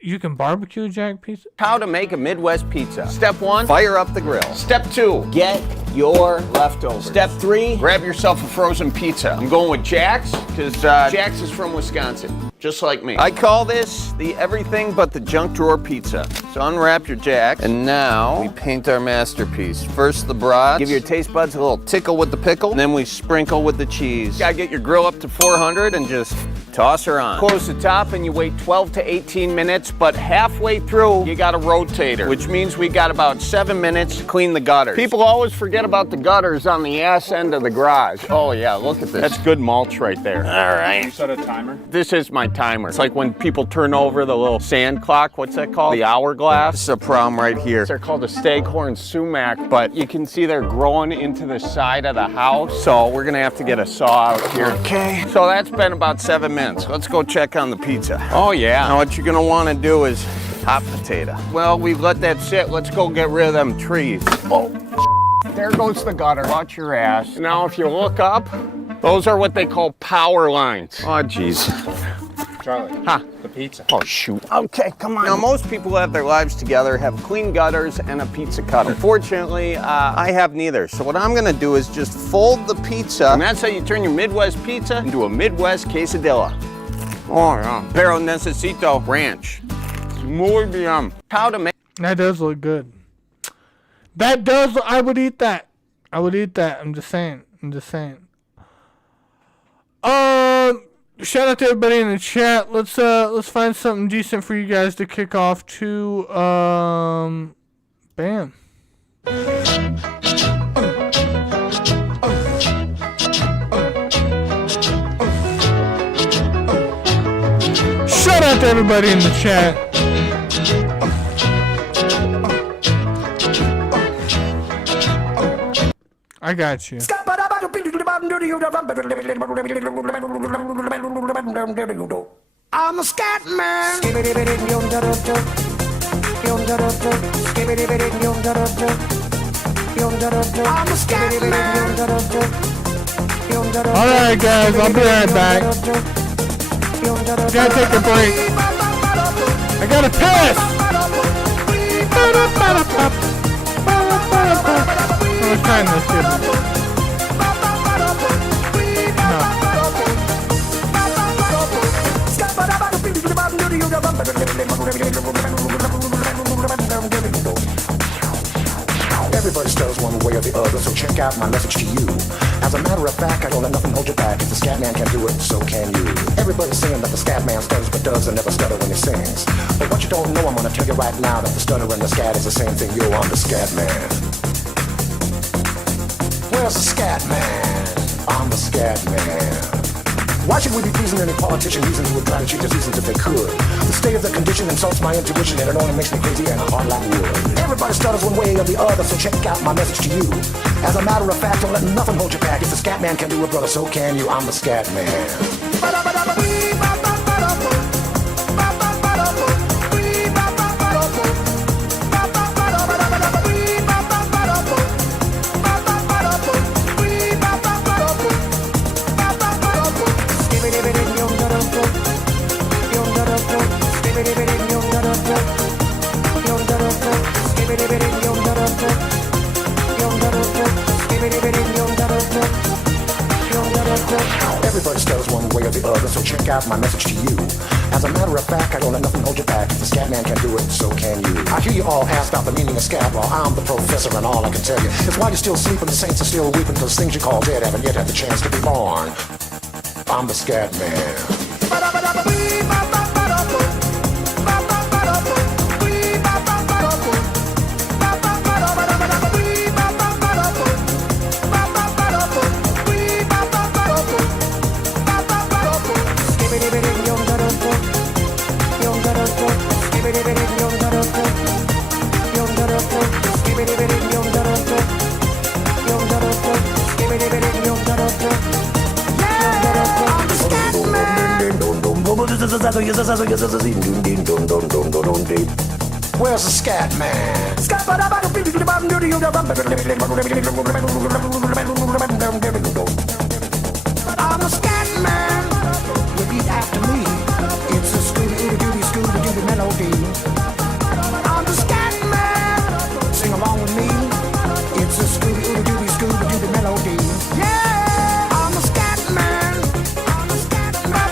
You can barbecue Jack Pizza? How to make a Midwest pizza. Step 1, fire up the grill. Step 2, get your leftovers. Step 3, grab yourself a frozen pizza. I'm going with Jack's because Jack's is from Wisconsin, just like me. I call this the everything but the junk drawer pizza. So unwrap your Jack, and now we paint our masterpiece. First the brats, give your taste buds a little tickle with the pickle, and then we sprinkle with the cheese. Gotta get your grill up to 400 and just toss her on. Close the top and you wait 12 to 18 minutes, but halfway through, you got a rotator, which means we got about 7 minutes to clean the gutters. People always forget about the gutters on the ass end of the garage. Oh yeah, look at this. That's good mulch right there. All right. You set a timer? This is my timer. It's like when people turn over the little sand clock, what's that called? The hourglass. This is a problem right here. They're called a staghorn sumac, but you can see they're growing into the side of the house, so we're gonna have to get a saw out here. Okay. So that's been about 7 minutes. Let's go check on the pizza. Oh yeah. Now what you're gonna wanna do is hot potato. Well, we've let that sit. Let's go get rid of them trees. Oh, there goes the gutter. Watch your ass. Now if you look up, those are what they call power lines. Oh jeez. Charlie, the pizza. Oh, shoot. Okay, come on. Now, most people who have their lives together have clean gutters and a pizza cutter. Unfortunately, I have neither. So what I'm gonna do is just fold the pizza, and that's how you turn your Midwest pizza into a Midwest quesadilla. Oh, yeah. Pero necesito ranch. Muy bien. How to make... That does look good. I would eat that. I'm just saying. Shout out to everybody in the chat. Let's find something decent for you guys to kick off to. Bam. Shout out to everybody in the chat. I got you. I'm a scat man. I'm a scat man. Alright guys, I'll be right back. Gotta take a break. I gotta piss! Let's try this shit. Everybody stutters one way or the other, so check out my message to you. As a matter of fact, I don't let nothing hold you back. If the scat man can do it, so can you. Everybody's saying that the scat man stutters but does and never stutter when he sings. But what you don't know, I'm gonna tell you right now that the stutter and the scat is the same thing. Yo, I'm the scat man. Where's the scat man? I'm the scat man. Why should we be pleasing any politician reasons who would try to cheat the seasons if they could? The state of the condition insults my intuition and it only makes me crazy and hard like wood. Everybody stutters one way or the other, so check out my message to you. As a matter of fact, don't let nothing hold you back. If the scat man can do it, brother, so can you. I'm the scat man. Everybody stutters one way or the other, so check out my message to you. As a matter of fact, I don't let nothing hold you back. If the scat man can do it, so can you. I hear you all ask about the meaning of scat law. I'm the professor and all I can tell you is why you're still sleeping, the saints are still weeping, because things you call dead haven't yet had the chance to be born. I'm the scat man. Where's the scat man? I'm the scat man. Repeat after me. It's a Scooby-Dooby melody. I'm the scat man. Sing along with me. It's a Scooby-Dooby melody. Yeah, I'm the scat man. I'm the scat man.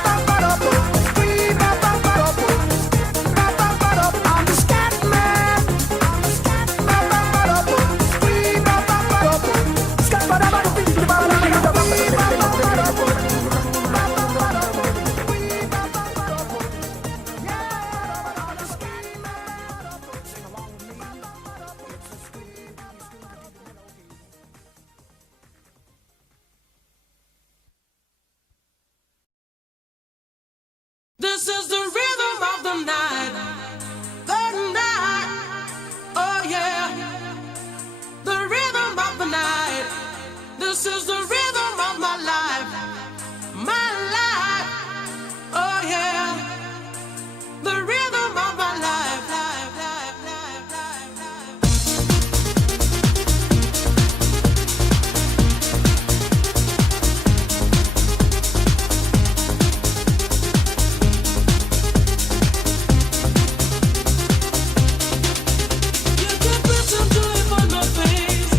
I'm the scat man. This is the rhythm of the night. The night. Oh yeah. The rhythm of the night. This is the rhythm of my life. My life. Oh yeah. The rhythm of my life. Listen to it on my face.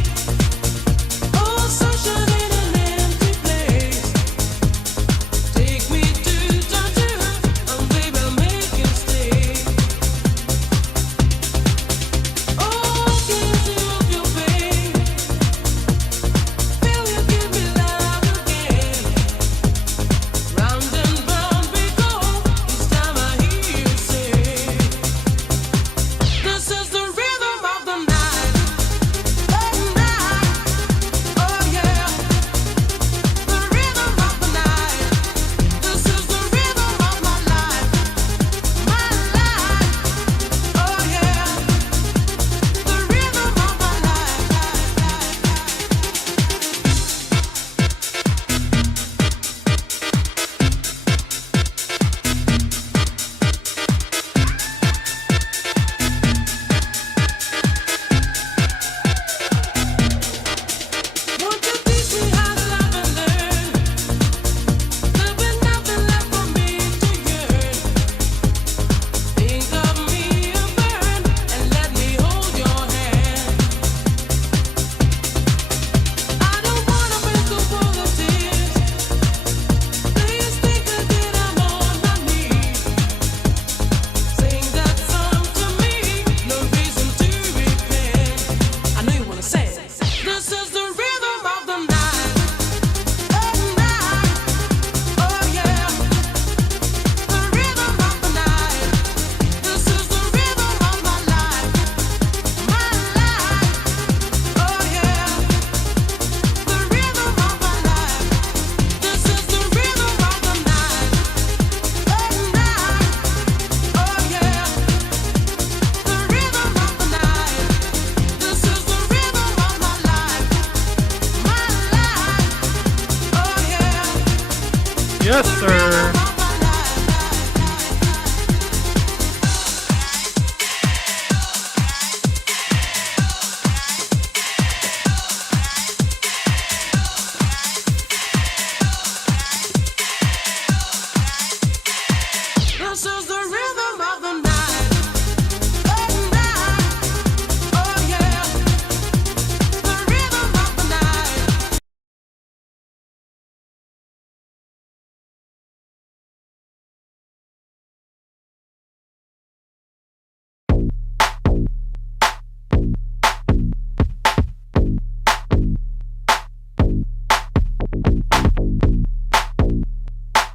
Oh, sunshine. Yes, sir. This is the rhythm of the night. Oh, night. Oh, yeah. The rhythm of the night.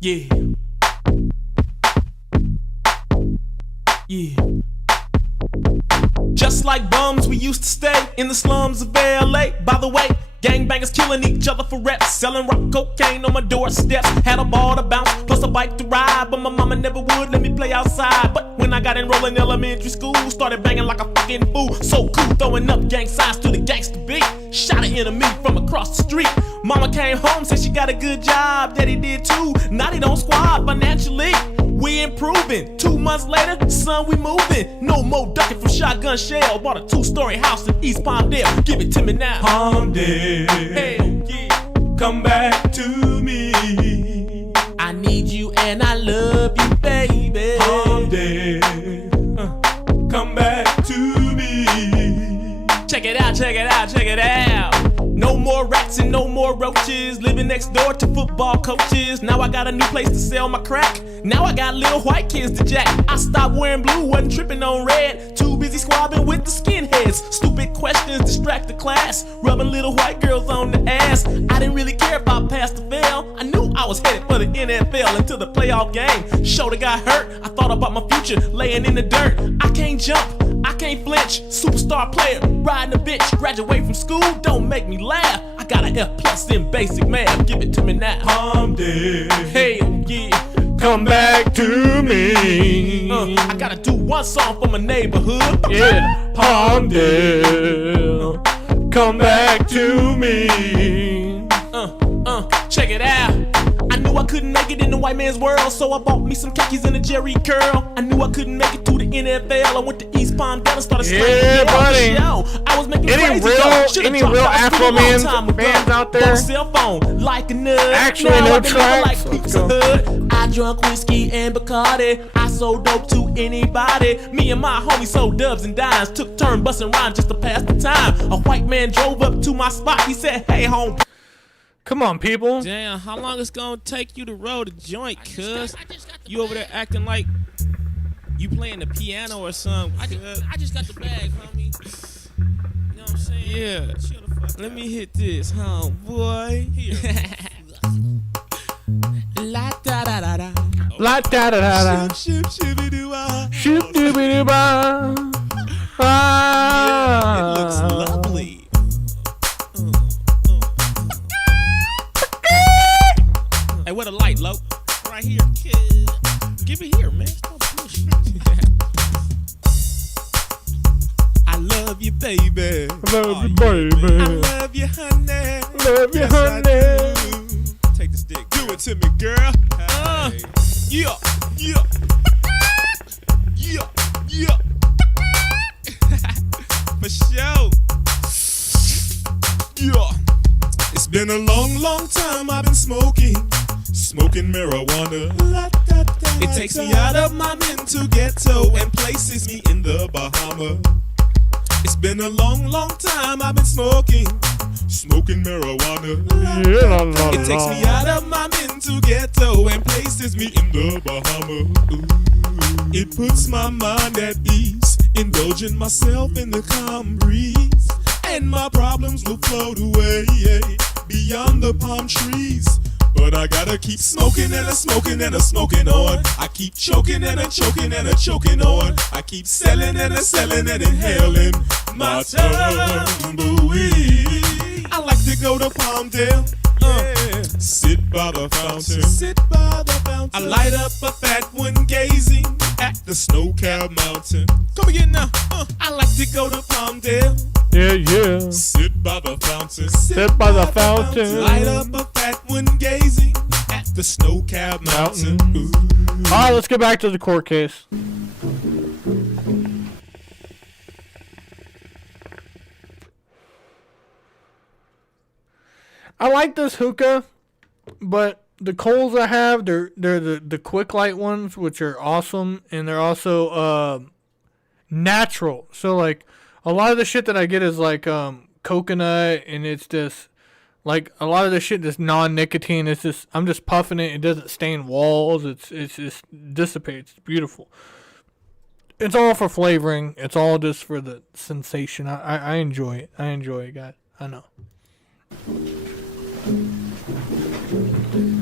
Yeah. Yeah. Just like bums, we used to stay in the slums of LA. By the way, gangbangers killing each other for reps, selling rock cocaine on my doorsteps. Had a ball to bounce, plus a bike to ride, but my mama never would let me play outside. But when I got enrolled in elementary school, started banging like a fucking fool. So cool, throwing up gang signs to the gangster beat. Shot an enemy from across the street. Mama came home, said she got a good job. Daddy did too. Now they don't squad financially. We improving. 2 months later, son, we moving. No more ducking from shotgun shell. Bought a 2-story house in East Palmdale. Give it to me now. Palmdale, Hey, yeah. come back to me. I need you and I love you, baby. Palmdale, come back to me. Check it out, check it out, check it out. No more rats and no more roaches. Living next door to football coaches. Now I got a new place to sell my crack. Now I got little white kids to jack. I stopped wearing blue, wasn't tripping on red. Too busy squabbling with the skinheads. Stupid questions distract the class. Rubbing little white girls on the ass. I didn't really care if I passed or fail. I knew I was headed for the NFL until the playoff game. Shoulder got hurt. I thought about my future laying in the dirt. I can't jump, I can't flinch. Superstar player, riding a bitch. Graduate from school, don't make me laugh. I got an F+ in basic math. Give it to me now. Palmdale, Hey, yeah. come back to me. I gotta do one song for my neighborhood. Yeah, Palmdale, come back to me. Check it out. I knew I couldn't make it in the white man's world, so I bought me some khakis and a Jerry curl. I knew I couldn't make it to the NFL. I went to East Palmdale and started Yeah, buddy. I was making Any crazy real dough. Should've any dropped real out of school a long Afroman time ago. bands out Bought there? a cell phone like a nut. Actually, Now no I deliver tracks. like Pizza Hut. I drunk whiskey and Bacardi. I sold dope to anybody. Me and my homies sold dubs and dimes. Took turn busting rhymes just to pass the time. A white man drove up to my spot. He said, "Hey, home." Come on, people. Damn, how long it's gonna take you to roll the joint, cuz? You over there acting like you playing the piano or something, cuz. I just got the bag, homie. You know what I'm saying? Yeah. Let me hit this, boy. La da da da da. La da da da da. Ship shibby doo ah. Shoop dooby doo ba. Yeah, it looks lovely. Hey, where the light, Lo? Right here. Give it here, man. Stop pushing. I love you, baby. I love you, baby. I love you, honey. Love you, Yes, I honey. do. Take the stick. Do it to me, girl. Yeah, yeah. Yeah, yeah. For sure. Yeah. It's been a long, long time I've been smoking marijuana. It takes me out of my mental ghetto and places me in the Bahamas. It's been a long, long time I've been smoking marijuana. Yeah, la, la, It takes la. me out of my mental ghetto and places me in the Bahamas. Ooh. It puts my mind at ease, indulging myself in the calm breeze, and my problems will float away beyond the palm trees. But I gotta keep smoking and a smoking and a smoking on. I keep choking and a choking and a choking on. I keep selling and a selling and inhaling my tumbleweed. I like to go to Palmdale, sit by the fountain, I light up a fat one gazing at the snow-capped mountain. Come again now. I like to go to Palmdale. Yeah, yeah. Sit by the fountain. Sit by the fountain. Light up a fat one gazing at the snow-capped mountain. Ooh. All right, let's get back to the court case. I like this hookah, but the coals I have, they're the quick light ones, which are awesome, and they're also natural. So like a lot of the shit that I get is like coconut, and it's just like a lot of the shit is non-nicotine. It's just I'm just puffing it. It doesn't stain walls. It's just dissipates. It's beautiful. It's all for flavoring. It's all just for the sensation. I enjoy it. I enjoy it, guys. I know.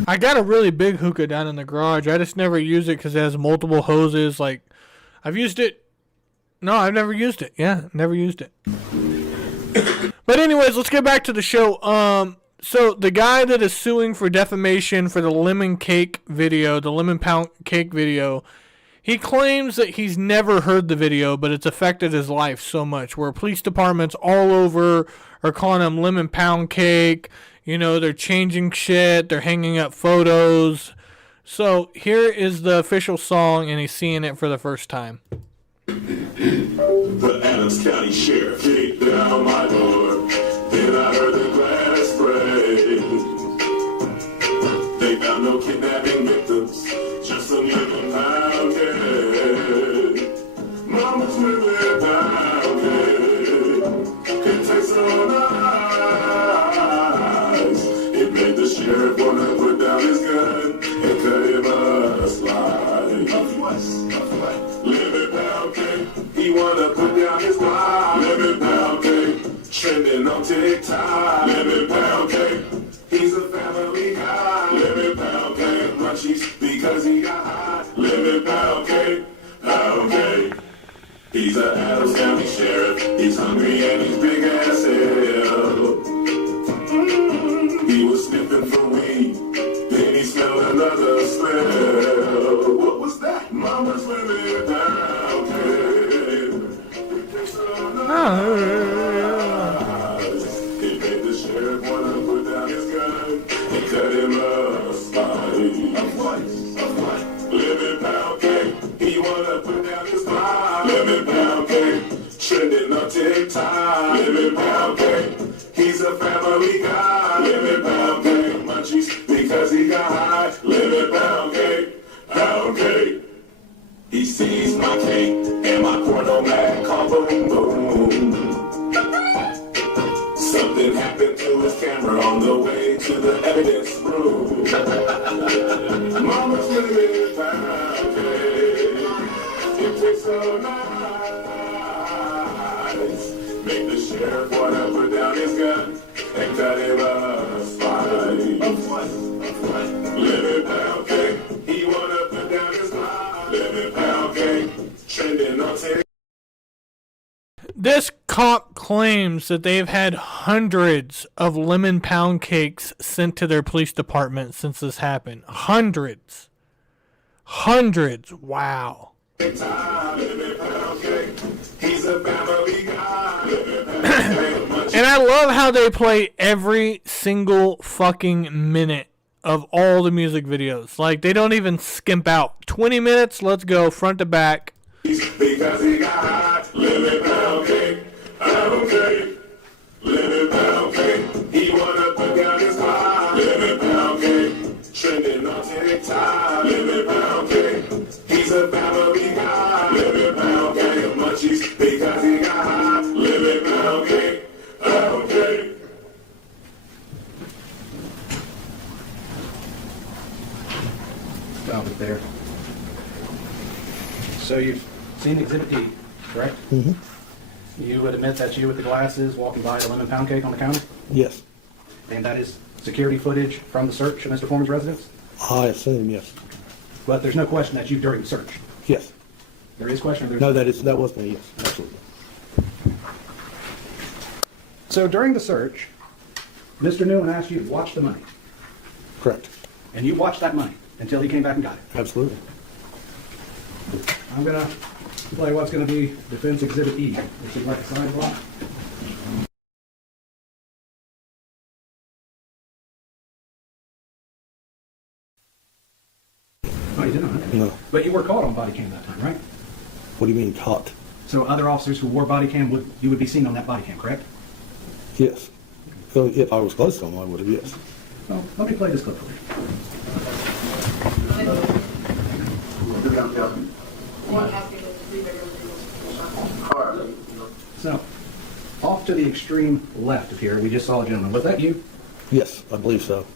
I got a really big hookah down in the garage. I just never use it because it has multiple hoses. Like, I've used it. No, I've never used it. Yeah, never used it. But anyways, let's get back to the show. So the guy that is suing for defamation for the lemon cake video, the lemon pound cake video, he claims that he's never heard the video, but it's affected his life so much, where police departments all over are calling him lemon pound cake. You know, they're changing shit. They're hanging up photos. So here is the official song, and he's seeing it for the first time. The Adams County Sheriff kicked down my door. Then I heard the glass break. They found no kidnapping victims, just a lemon pound cake. Mama's lemon pound cake. It tastes so nice. It made the sheriff wanna put down his gun and cut him a slice. Of what? Lemon pound cake. He wanna put down his life. Lemon pound cake. Trending on TikTok. Lemon pound cake. He's a family guy. Lemon pound cake. Munchies because he got high. Lemon pound cake. Pound cake. He's a Adams County Sheriff. He's hungry and he's big as hell. He was sniffing for weed. Then he smelled another smell. What was that? Mama's lemon pound cake. It made the sheriff wanna put down his gun and cut him a slice. Of what? Lemon pound cake. He wanna put down his life. Lemon pound cake. Trending on TikTok. Lemon pound cake. He's a family guy. Lemon pound cake. Munchies because he got high. Lemon pound cake. Pound cake. He sees my cake and my porno mag call boom boom. Something happened to his camera on the way to the evidence room. Mama's lemon pound cake. It tastes so nice. Make the sheriff wanna put down his gun and cut him a slice. Of what? Lemon pound cake. He wanna put down his life. Lemon pound cake. Trending on TikTok. This cop claims that they've had hundreds of lemon pound cakes sent to their police department since this happened. Hundreds. Hundreds. Wow. And I love how they play every single fucking minute of all the music videos. Like, they don't even skimp out. 20 minutes, let's go, front to back. Because he got hot, lemon pound cake, pound cake, lemon pound cake. He wanna put down his life, lemon pound cake. Trending on TikTok, lemon pound cake. He's a family guy, lemon pound cake. Munchies because he got hot, lemon pound cake, pound cake. Stop it there. So you've seen Exhibit D, correct? Mm-hmm. You would admit that's you with the glasses walking by the lemon pound cake on the counter? Yes. And that is security footage from the search of Mr. Foreman's residence? I assume, yes. But there's no question that's you during the search? Yes. There is question? Or there's No, that was me, yes, absolutely. So during the search, Mr. Newman asked you to watch the money. Correct. And you watched that money until he came back and got it? Absolutely. I'm going to play what's going to be Defense Exhibit E, which is like a sidewalk. Oh, you didn't? No. But you were caught on body cam that time, right? What do you mean caught? So other officers who wore body cam, you would be seen on that body cam, correct? Yes. So if I was close to them, I would have, yes. Well, let me play this clip for you. So, off to the extreme left of here, we just saw a gentleman. Was that you? Yes, I believe so.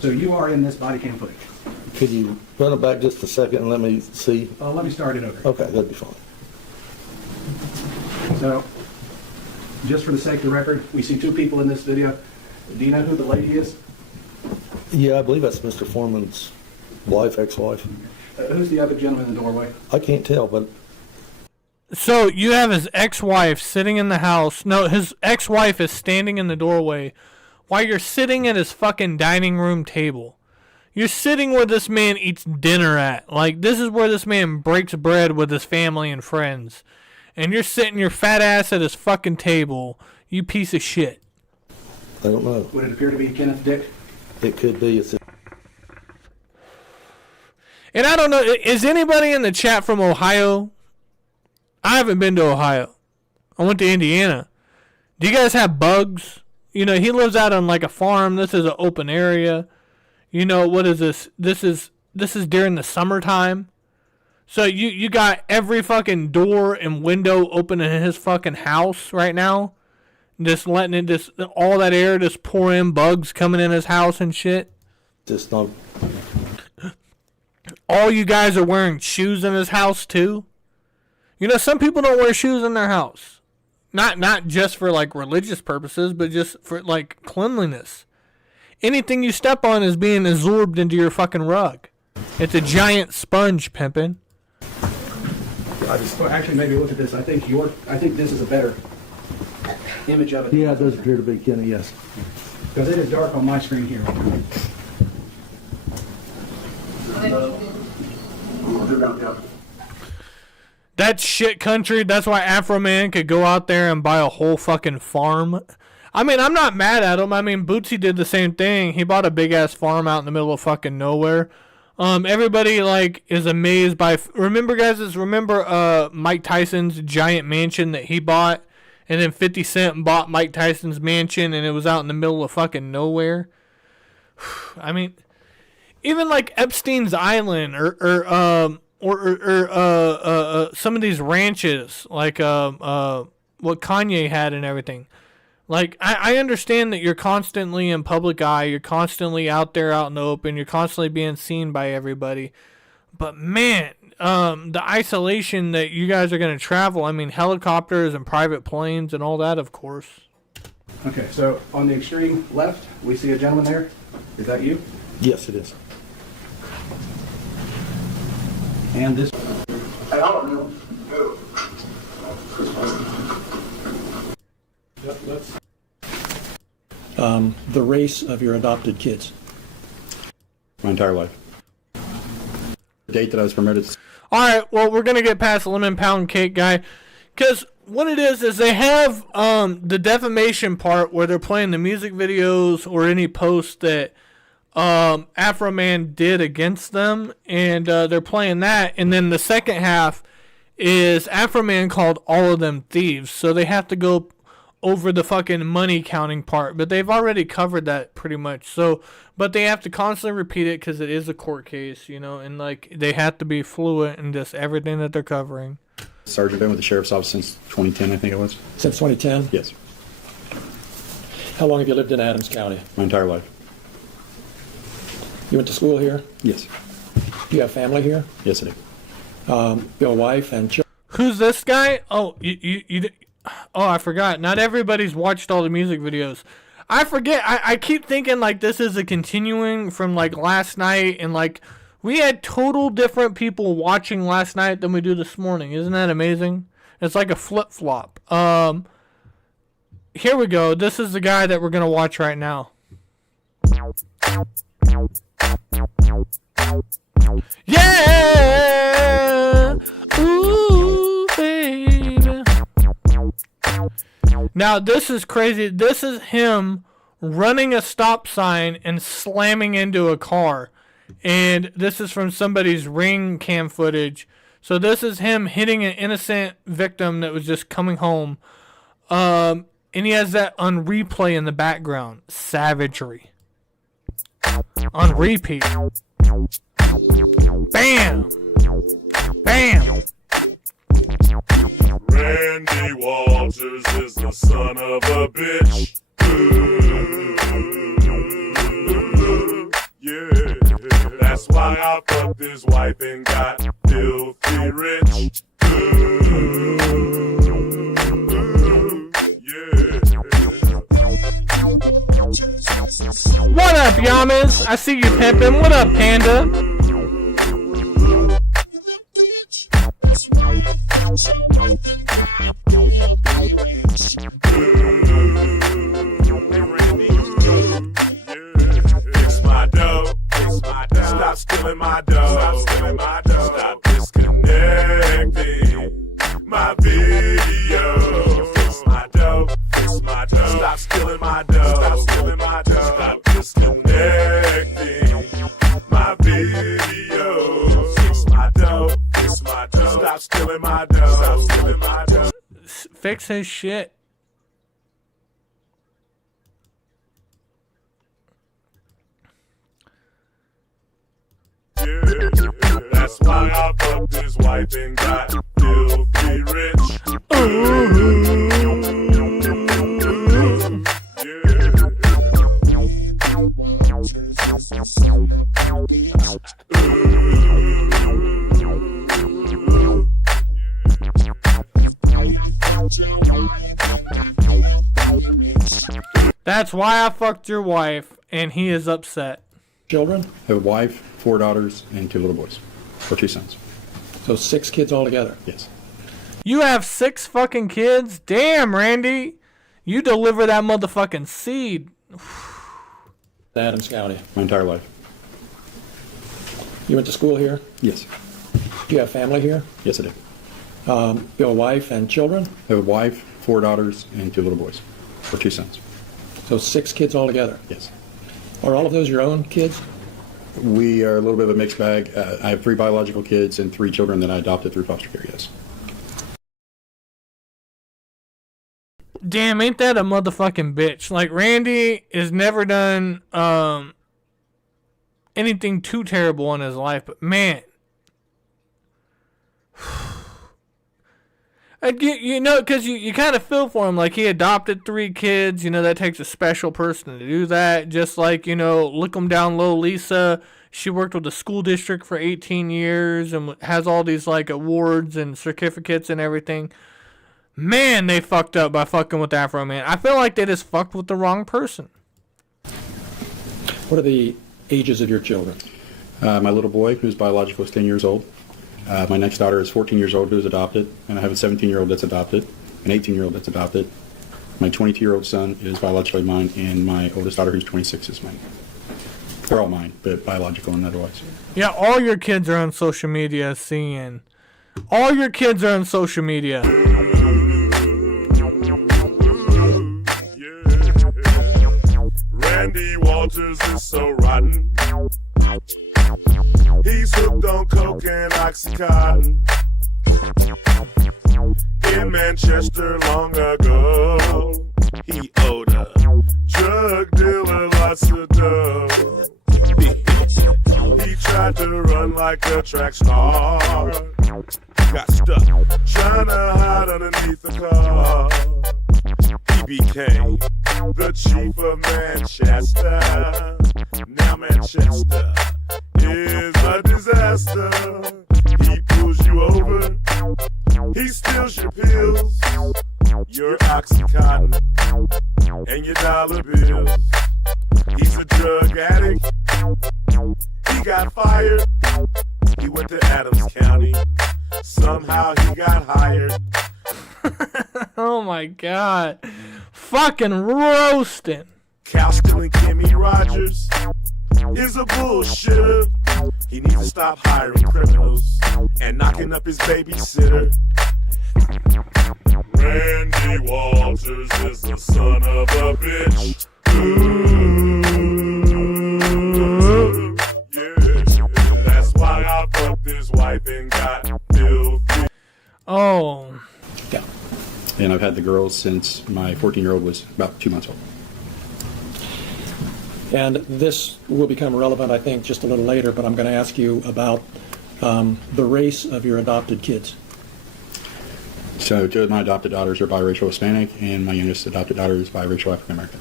So you are in this body cam footage? Could you run it back just a second and let me see? Let me start it over. Okay, that'd be fine. So, just for the sake of the record, we see two people in this video. Do you know who the lady is? Yeah, I believe that's Mr. Foreman's wife, ex-wife. Who's the other gentleman in the doorway? I can't tell, but... So you have his ex-wife sitting in the house. No, his ex-wife is standing in the doorway while you're sitting at his fucking dining room table. You're sitting where this man eats dinner at. Like, this is where this man breaks bread with his family and friends. And you're sitting your fat ass at his fucking table. You piece of shit. I don't know. Would it appear to be Kenneth Dick? It could be. And I don't know, is anybody in the chat from Ohio? I haven't been to Ohio. I went to Indiana. Do you guys have bugs? You know, he lives out on like a farm. This is an open area. You know, what is this? This is during the summertime. So you got every fucking door and window open in his fucking house right now. Just letting it just all that air just pour in, bugs coming in his house and shit. Just not. All you guys are wearing shoes in his house too. You know, some people don't wear shoes in their house. Not just for like religious purposes, but just for like cleanliness. Anything you step on is being absorbed into your fucking rug. It's a giant sponge, pimpin'. Actually, maybe look at this. I think this is a better image of it. Yeah, it does appear to be Kenny, yes. Because it is dark on my screen here. That's shit country. That's why Afroman could go out there and buy a whole fucking farm. I mean, I'm not mad at him. I mean, Bootsy did the same thing. He bought a big ass farm out in the middle of fucking nowhere. Everybody like is amazed by. Remember Mike Tyson's giant mansion that he bought, and then 50 Cent bought Mike Tyson's mansion, and it was out in the middle of fucking nowhere. I mean, even like Epstein's Island or some of these ranches, like what Kanye had and everything. Like, I understand that you're constantly in public eye, you're constantly out there out in the open, you're constantly being seen by everybody. But man, the isolation that you guys are going to travel, I mean, helicopters and private planes and all that, of course. Okay, so on the extreme left, we see a gentleman there. Is that you? Yes, it is. And this. The race of your adopted kids. My entire life. The date that I was permitted. All right, well, we're going to get past lemon pound cake guy. Because what it is they have the defamation part where they're playing the music videos or any post that Afroman did against them. And they're playing that. And then the second half is Afroman called all of them thieves. So they have to go over the fucking money counting part, but they've already covered that pretty much. So, but they have to constantly repeat it because it is a court case, you know, and like they have to be fluent in just everything that they're covering. Sergeant, been with the sheriff's office since 2010, I think it was. Since 2010? Yes. How long have you lived in Adams County? My entire life. You went to school here? Yes. Do you have family here? Yes, I do. Your wife and children? Who's this guy? Oh, oh, I forgot. Not everybody's watched all the music videos. I forget. I keep thinking like this is a continuing from like last night, and like we had total different people watching last night than we do this morning. Isn't that amazing? It's like a flip-flop. Here we go. This is the guy that we're going to watch right now. Yeah! Ooh, baby. Now, this is crazy. This is him running a stop sign and slamming into a car. And this is from somebody's Ring cam footage. So this is him hitting an innocent victim that was just coming home. And he has that on replay in the background. Savagery. On repeat. Bam! Bam! Randy Walters is the son of a bitch. Yeah, that's why I fucked his wife and got filthy rich. What up, Yamas? I see you pimping. What up, Panda? Fix my dough. Stop stealing my dough. Stop disconnecting my video. Fix my dough. Stop stealing my dough. Stop disconnecting my video. Fix my dough. Stop stealing my dough. Fix his shit. Yeah, that's why I fucked his wife and got filthy rich. That's why I fucked your wife, and he is upset. Children? I have a wife, 4 daughters, and 2 little boys. Or 2 sons. So 6 kids altogether? Yes. You have 6 fucking kids? Damn, Randy. You deliver that motherfucking seed. Dad and Scouty. My entire life. You went to school here? Yes. Do you have family here? Yes, I do. You have a wife and children? I have a wife, 4 daughters, and 2 little boys. Or 2 sons. So 6 kids altogether? Yes. Are all of those your own kids? We are a little bit of a mixed bag. I have 3 biological kids and 3 children that I adopted through foster care, yes. Damn, ain't that a motherfucking bitch? Like, Randy has never done anything too terrible in his life, but man. You know, because you kind of feel for him. Like, he adopted 3 kids. You know, that takes a special person to do that. Just like, you know, look him down low, Lisa. She worked with the school district for 18 years and has all these, like, awards and certificates and everything. Man, they fucked up by fucking with Afroman. I feel like they just fucked with the wrong person. What are the ages of your children? My little boy, who's biological, is 10 years old. My next daughter is 14 years old, who's adopted. And I have a 17-year-old that's adopted, an 18-year-old that's adopted. My 22-year-old son is biologically mine, and my oldest daughter, who's 26, is mine. They're all mine, but biological and otherwise. Yeah, all your kids are on social media seeing. All your kids are on social media. Randy Walters is so rotten. He's hooked on coke and Oxycontin. In Manchester long ago, he owed a drug dealer lots of dough. He tried to run like a track star. Got stuck trying to hide underneath the car. He became the chief of Manchester. Now Manchester is a disaster. He pulls you over, he steals your pills, your Oxycontin, and your dollar bills. He's a drug addict, he got fired, he went to Adams County, somehow he got hired. Oh my god. Fucking roasting. Cal stealing Kimmy Rogers is a bullshitter. He needs to stop hiring criminals and knocking up his babysitter. Randy Walters is the son of a bitch. Ooh, yeah. I've had the girls since my 14-year-old was about 2 months old. And this will become relevant, I think, just a little later, but I'm going to ask you about the race of your adopted kids. So 2 of my adopted daughters are biracial Hispanic, and my youngest adopted daughter is biracial African American.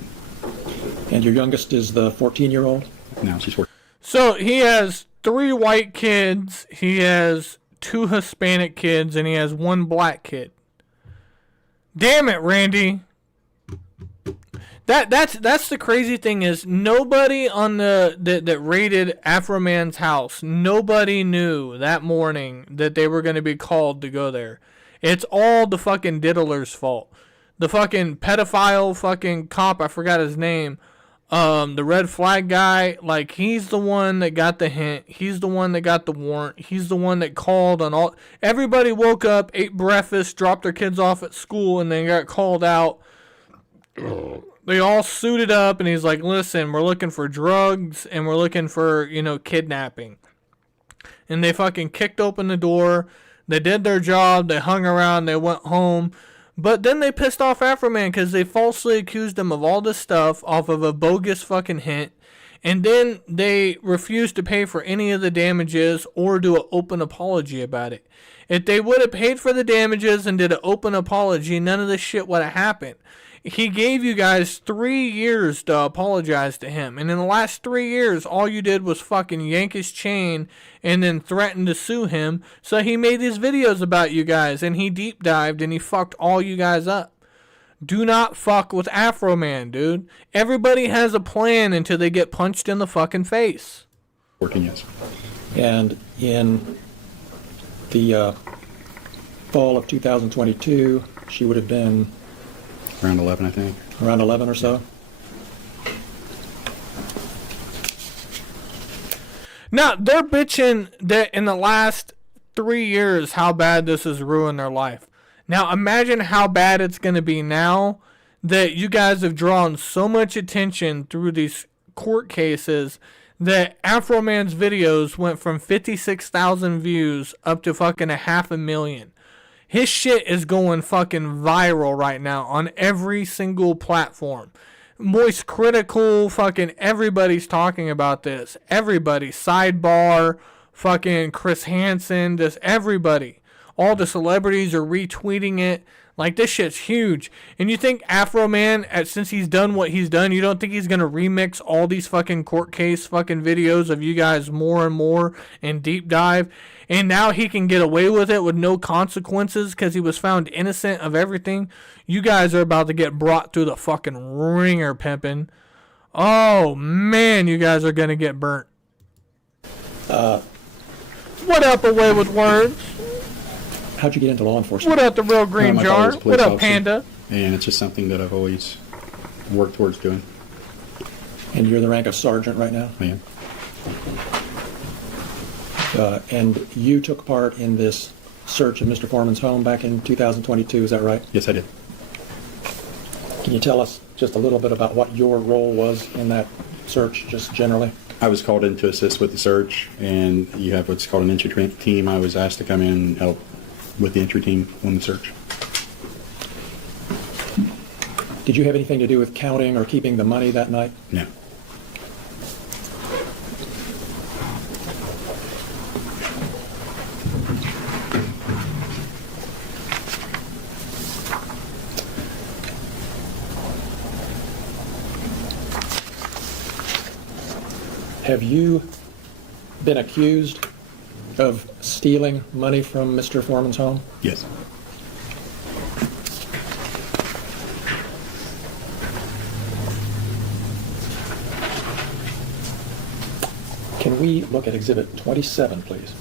And your youngest is the 14-year-old? No, she's 14. So he has 3 white kids, he has 2 Hispanic kids, and he has 1 black kid. Damn it, Randy. That's the crazy thing is nobody on that raided Afroman's house, nobody knew that morning that they were going to be called to go there. It's all the fucking diddler's fault. The fucking pedophile fucking cop, I forgot his name, the red flag guy, like he's the one that got the hint. He's the one that got the warrant. He's the one that called on all. Everybody woke up, ate breakfast, dropped their kids off at school, and then got called out. They all suited up, and he's like, listen, we're looking for drugs, and we're looking for, kidnapping. And they fucking kicked open the door. They did their job. They hung around. They went home. But then they pissed off Afroman because they falsely accused him of all this stuff off of a bogus fucking hint. And then they refused to pay for any of the damages or do an open apology about it. If they would have paid for the damages and did an open apology, none of this shit would have happened. He gave you guys 3 years to apologize to him. And in the last 3 years, all you did was fucking yank his chain and then threaten to sue him. So he made these videos about you guys and he deep dived and he fucked all you guys up. Do not fuck with Afroman, dude. Everybody has a plan until they get punched in the fucking face. 14 years. And in the fall of 2022, she would have been... Around 11, I think. Around 11 or so? Now, they're bitching that in the last 3 years how bad this has ruined their life. Now, imagine how bad it's going to be now that you guys have drawn so much attention through these court cases that Afroman's videos went from 56,000 views up to fucking 500,000. His shit is going fucking viral right now on every single platform. Moist Critical, fucking everybody's talking about this. Everybody. Sidebar, fucking Chris Hansen, just everybody. All the celebrities are retweeting it. Like, this shit's huge. And you think Afroman, since he's done what he's done, you don't think he's going to remix all these fucking court case fucking videos of you guys more and more and deep dive? And now he can get away with it with no consequences because he was found innocent of everything. You guys are about to get brought through the fucking ringer, pimping. Oh, man, you guys are going to get burnt. What up, Away with Words? How'd you get into law enforcement? What up, the real green jar? What up, Panda? And it's just something that I've always worked towards doing. And you're the rank of sergeant right now? I am. And you took part in this search of Mr. Foreman's home back in 2022, is that right? Yes, I did. Can you tell us just a little bit about what your role was in that search, just generally? I was called in to assist with the search, and you have what's called an entry team. I was asked to come in and help with the entry team on the search. Did you have anything to do with counting or keeping the money that night? No. Have you been accused of stealing money from Mr. Foreman's home? Yes. Can we look at Exhibit 27, please?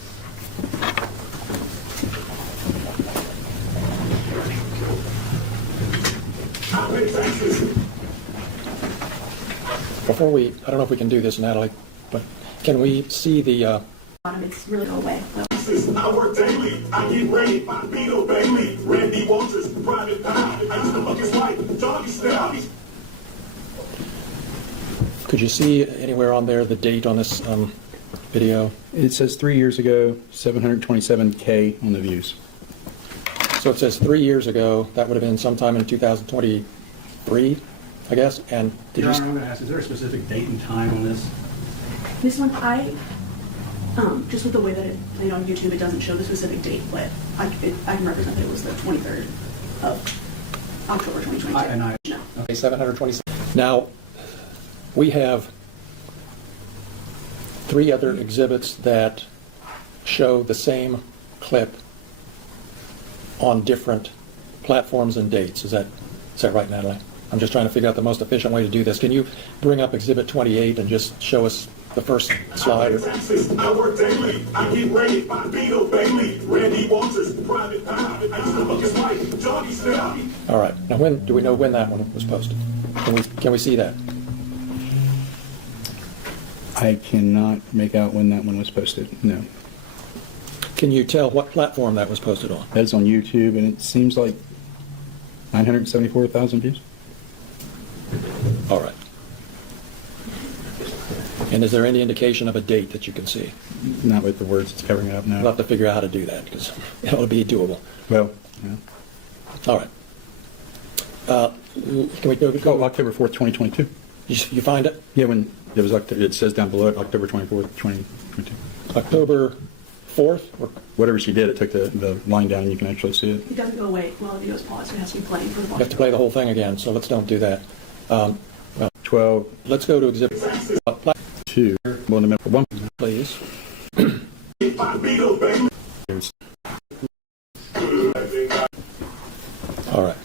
Before I don't know if we can do this, Natalie, but can we see the... It's really go away. I work daily, I get ready, my Beetle Bailey, Randy Walters, private pie, I used to fuck his wife, doggy style. Could you see anywhere on there the date on this video? It says 3 years ago, 727K on the views. So it says 3 years ago. That would have been sometime in 2023, I guess. And did Your you? Honor, I'm going to ask, is there a specific date and time on this? This one, just with the way that it played on YouTube, it doesn't show the specific date, but I can represent that it was the 23rd of October 2022. No. Okay, 726. Now, we have 3 other exhibits that show the same clip on different platforms and dates. Is that right, Natalie? I'm just trying to figure out the most efficient way to do this. Can you bring up Exhibit 28 and just show us the first slide? I work daily. I get rated by Beto Bailey, Randy Walters, Private Pie. I used to fuck his wife, Johnny Snell. All right. Now, when do we know when that one was posted? Can we see that? I cannot make out when that one was posted. No. Can you tell what platform that was posted on? That's on YouTube, and it seems like 974,000 views. All right. And is there any indication of a date that you can see? Not with the words it's covering it up now. We'll have to figure out how to do that because it ought to be doable. Well, yeah. All right. Can we go? October 4th, 2022. You find it? Yeah, when it was, it says down below it, October 24th, 2022. October 4th? Or whatever she did, it took the line down and you can actually see it. It doesn't go away while the video is paused. It has to be playing for the You have to play the whole thing again, so let's don't do that. 12. Let's go to exhibit 2. Well, in the middle. 1. Please. All right.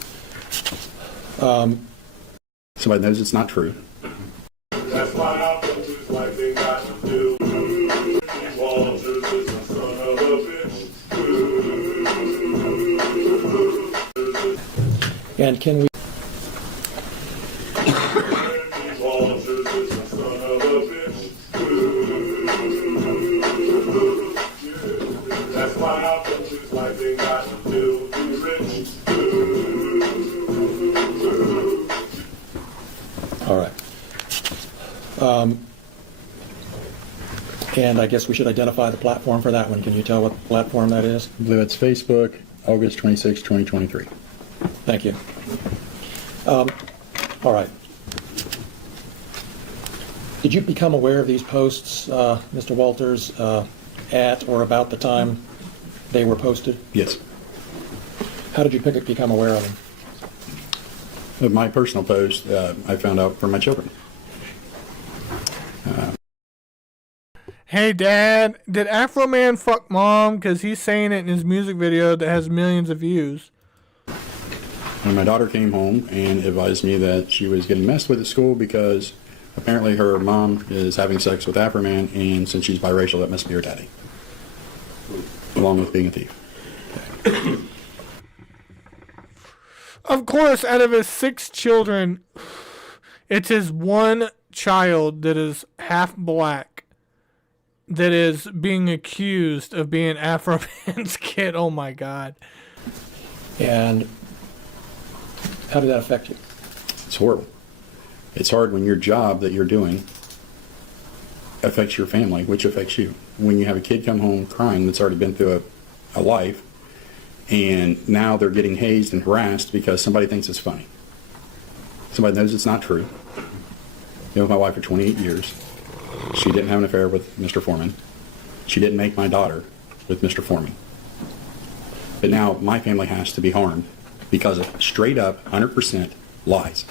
Somebody knows it's not true. That's why I felt just like they got to do. Walters is a son of a bitch. And can we? Walters is a son of a bitch. That's why I felt just like they got to do. Rich. All right. And I guess we should identify the platform for that one. Can you tell what platform that is? I believe it's Facebook, August 26, 2023. Thank you. All right. Did you become aware of these posts, Mr. Walters, at or about the time they were posted? Yes. How did you become aware of them? Of my personal post, I found out from my children. Hey, Dad, did Afroman fuck Mom? Because he's saying it in his music video that has millions of views. And my daughter came home and advised me that she was getting messed with at school because apparently her mom is having sex with Afroman, and since she's biracial, that must be her daddy, along with being a thief. Of course, out of his 6 children, it's his one child that is half black that is being accused of being Afroman's kid. Oh my God. And how did that affect you? It's horrible. It's hard when your job that you're doing affects your family, which affects you. When you have a kid come home crying that's already been through a life, and now they're getting hazed and harassed because somebody thinks it's funny. Somebody knows it's not true. Been with my wife for 28 years. She didn't have an affair with Mr. Foreman. She didn't make my daughter with Mr. Foreman. But now my family has to be harmed because of straight up 100% lies.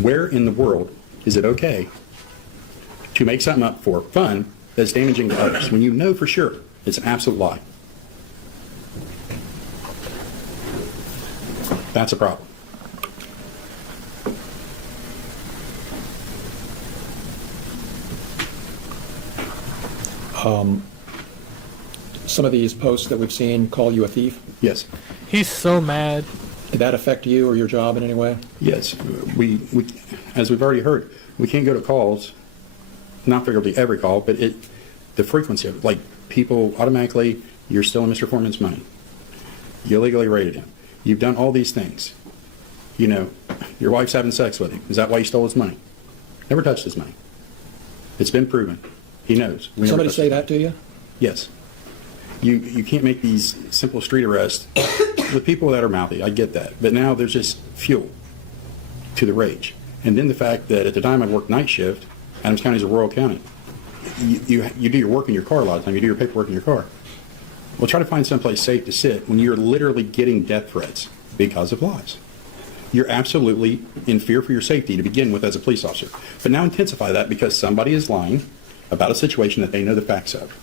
Where in the world is it okay to make something up for fun that's damaging to others when you know for sure it's an absolute lie? That's a problem. Some of these posts that we've seen call you a thief? Yes. He's so mad. Did that affect you or your job in any way? Yes. We as we've already heard, we can't go to calls, not figuratively every call, but the frequency of it. Like, people automatically, you're stealing Mr. Foreman's money. You illegally raided him. You've done all these things. You know, your wife's having sex with him. Is that why you stole his money? Never touched his money. It's been proven. He knows. Somebody say that to you? Yes. You can't make these simple street arrests with people that are mouthy. I get that. But now there's just fuel to the rage. And then the fact that at the time I worked night shift, Adams County is a rural county. You do your work in your car a lot of the time. You do your paperwork in your car. Well, try to find someplace safe to sit when you're literally getting death threats because of lies. You're absolutely in fear for your safety to begin with as a police officer. But now intensify that because somebody is lying about a situation that they know the facts of.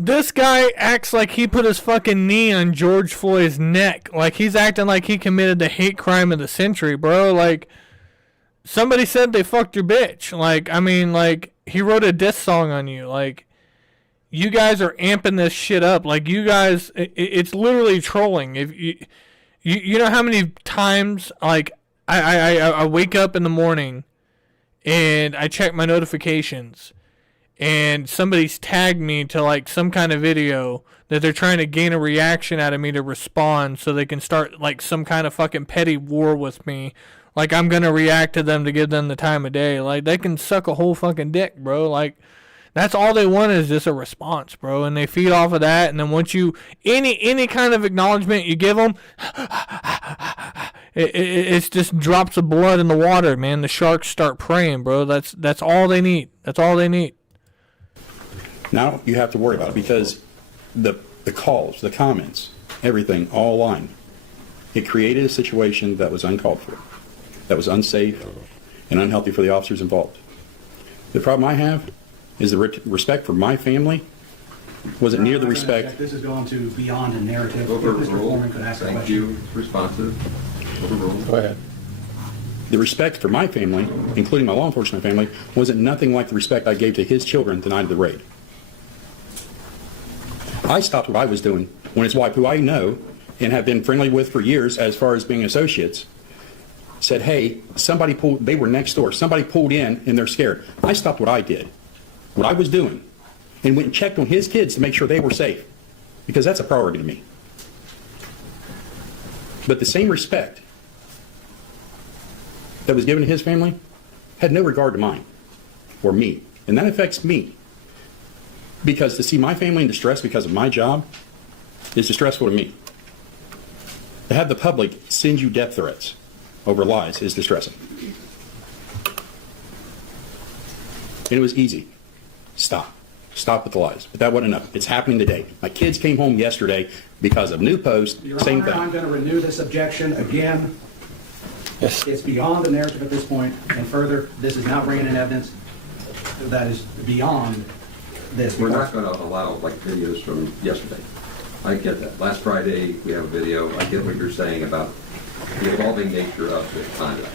This guy acts like he put his fucking knee on George Floyd's neck. Like he's acting like he committed the hate crime of the century, bro. Like somebody said they fucked your bitch. Like, I mean, like he wrote a diss song on you. Like you guys are amping this shit up. Like you guys, it's literally trolling. If you know how many times like I wake up in the morning and I check my notifications and somebody's tagged me to like some kind of video that they're trying to gain a reaction out of me to respond so they can start like some kind of fucking petty war with me. Like I'm gonna react to them to give them the time of day. Like they can suck a whole fucking dick, bro. Like that's all they want is just a response, bro. And they feed off of that. And then once you any kind of acknowledgement you give them, it's just drops of blood in the water, man. The sharks start preying, bro. That's all they need. That's all they need. Now you have to worry about it because the calls, the comments, everything, all aligned. It created a situation that was uncalled for, that was unsafe and unhealthy for the officers involved. The problem I have is the respect for my family wasn't near the respect. This has gone to beyond a narrative. Overruled. Mr. Foreman could ask a Thank question. you. Responsive. Overruled. Go ahead. The respect for my family, including my law enforcement family, wasn't nothing like the respect I gave to his children the night of the raid. I stopped what I was doing when his wife, who I know and have been friendly with for years as far as being associates, said, hey, somebody pulled, they were next door, somebody pulled in and they're scared. I stopped what I did, what I was doing, and went and checked on his kids to make sure they were safe, because that's a priority to me. But the same respect that was given to his family had no regard to mine or me, and that affects me. Because to see my family in distress because of my job is distressful to me. To have the public send you death threats over lies is distressing. And it was easy. Stop. Stop with the lies. But that wasn't enough. It's happening today. My kids came home yesterday because of new posts, Your same Honor, thing. I'm going to renew this objection again. Yes. It's beyond the narrative at this point, and further, this is now bringing in evidence that is beyond this. We're not going to allow like videos from yesterday. I get that. Last Friday, we have a video. I get what you're saying about the evolving nature of the conduct.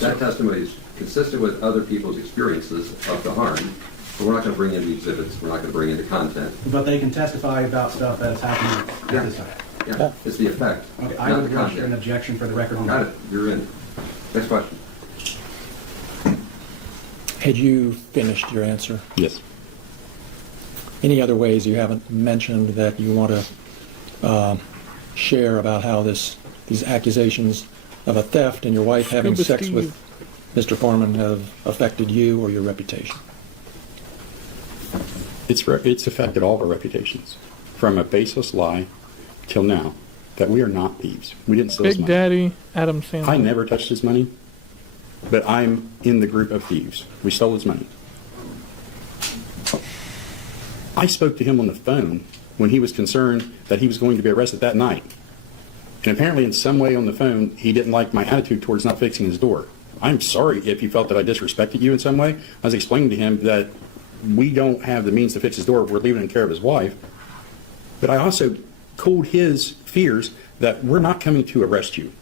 That testimony is consistent with other people's experiences of the harm, but we're not going to bring in the exhibits. We're not going to bring in the content. But they can testify about stuff that's happening at this time. Yeah, it's the effect, Okay, I not would the register an content. objection for the record on Got that. it. You're in. Next question. Had you finished your answer? Yes. Any other ways you haven't mentioned that you want to share about how these accusations of a theft and your wife having Scuba sex Steve. with Mr. Foreman have affected you or your reputation? It's affected all of our reputations, from a baseless lie till now, that we are not thieves. We didn't steal his Big money. Daddy Adam Sandler. I never touched his money, but I'm in the group of thieves. We stole his money. I spoke to him on the phone when he was concerned that he was going to be arrested that night. And apparently in some way on the phone, he didn't like my attitude towards not fixing his door. I'm sorry if you felt that I disrespected you in some way. I was explaining to him that we don't have the means to fix his door. We're leaving it in care of his wife. But I also cooled his fears that we're not coming to arrest you.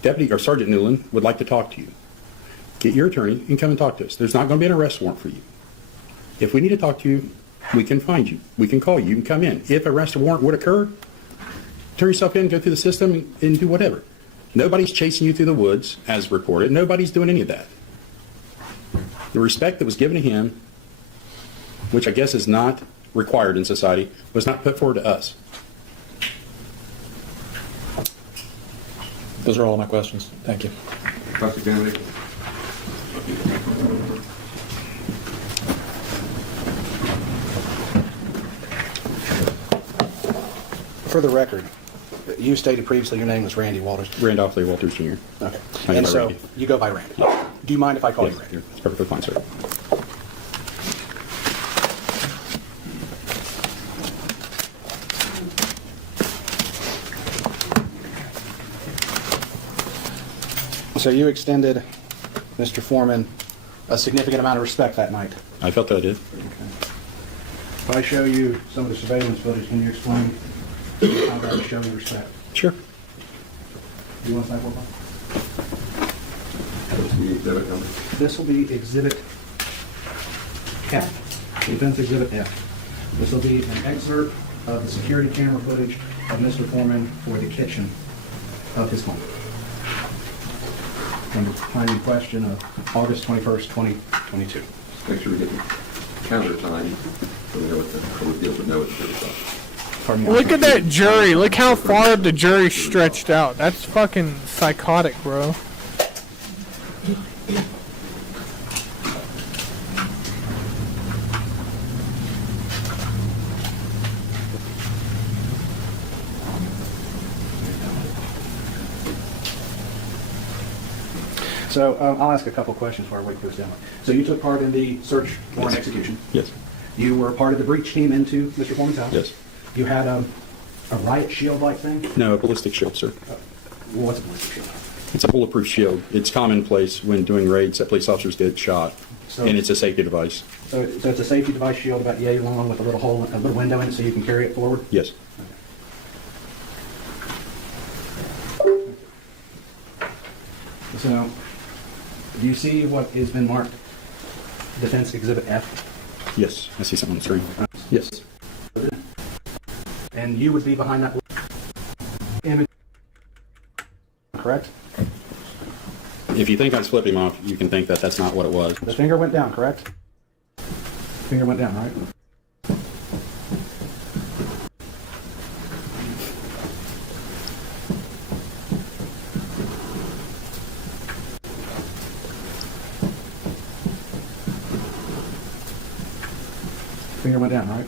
Deputy or Sergeant Newland would like to talk to you. Get your attorney and come and talk to us. There's not going to be an arrest warrant for you. If we need to talk to you, we can find you. We can call you. You can come in. If arrest warrant would occur, turn yourself in, go through the system, and do whatever. Nobody's chasing you through the woods, as reported. Nobody's doing any of that. The respect that was given to him, which I guess is not required in society, was not put forward to us. Those are all my questions. Thank you. Prosecutor. For the record, you stated previously your name was Randy Walters. Randolph Lee Walters Jr. Okay. I And go by so Randy. you go by Randy. Do you mind if I call you Randy? It's perfectly fine, sir. So you extended Mr. Foreman a significant amount of respect that night. I felt that I did. If I show you some of the surveillance footage, can you explain how that is showing respect? Sure. Do you want to type one? The exhibit number. This will be Exhibit F. Defense Exhibit F. This will be an excerpt of the security camera footage of Mr. Foreman for the kitchen of his home. From the time in question of August 21st, 2022. Make sure we get the counter time so we know what the code deals with, know what it's about. Look at that jury. Look how far the jury stretched out. That's fucking psychotic, bro. So I'll ask a couple questions while I wait for this demo. So you took part in the search warrant execution? Yes. You were part of the breach team into Mr. Foreman's house? Yes. You had a riot shield-like thing? No, a ballistic shield, sir. What's a ballistic shield? It's a bulletproof shield. It's commonplace when doing raids that police officers get shot, and it's a safety device. So it's a safety device shield about yay long with a little hole, a little window in it so you can carry it forward? Yes. So, do you see what has been marked Defense Exhibit F? Yes, I see something on the screen. Yes. And you would be behind that image, correct? If you think I was flipping him off, you can think that that's not what it was. The finger went down, correct? Finger went down, right? Finger went down, right?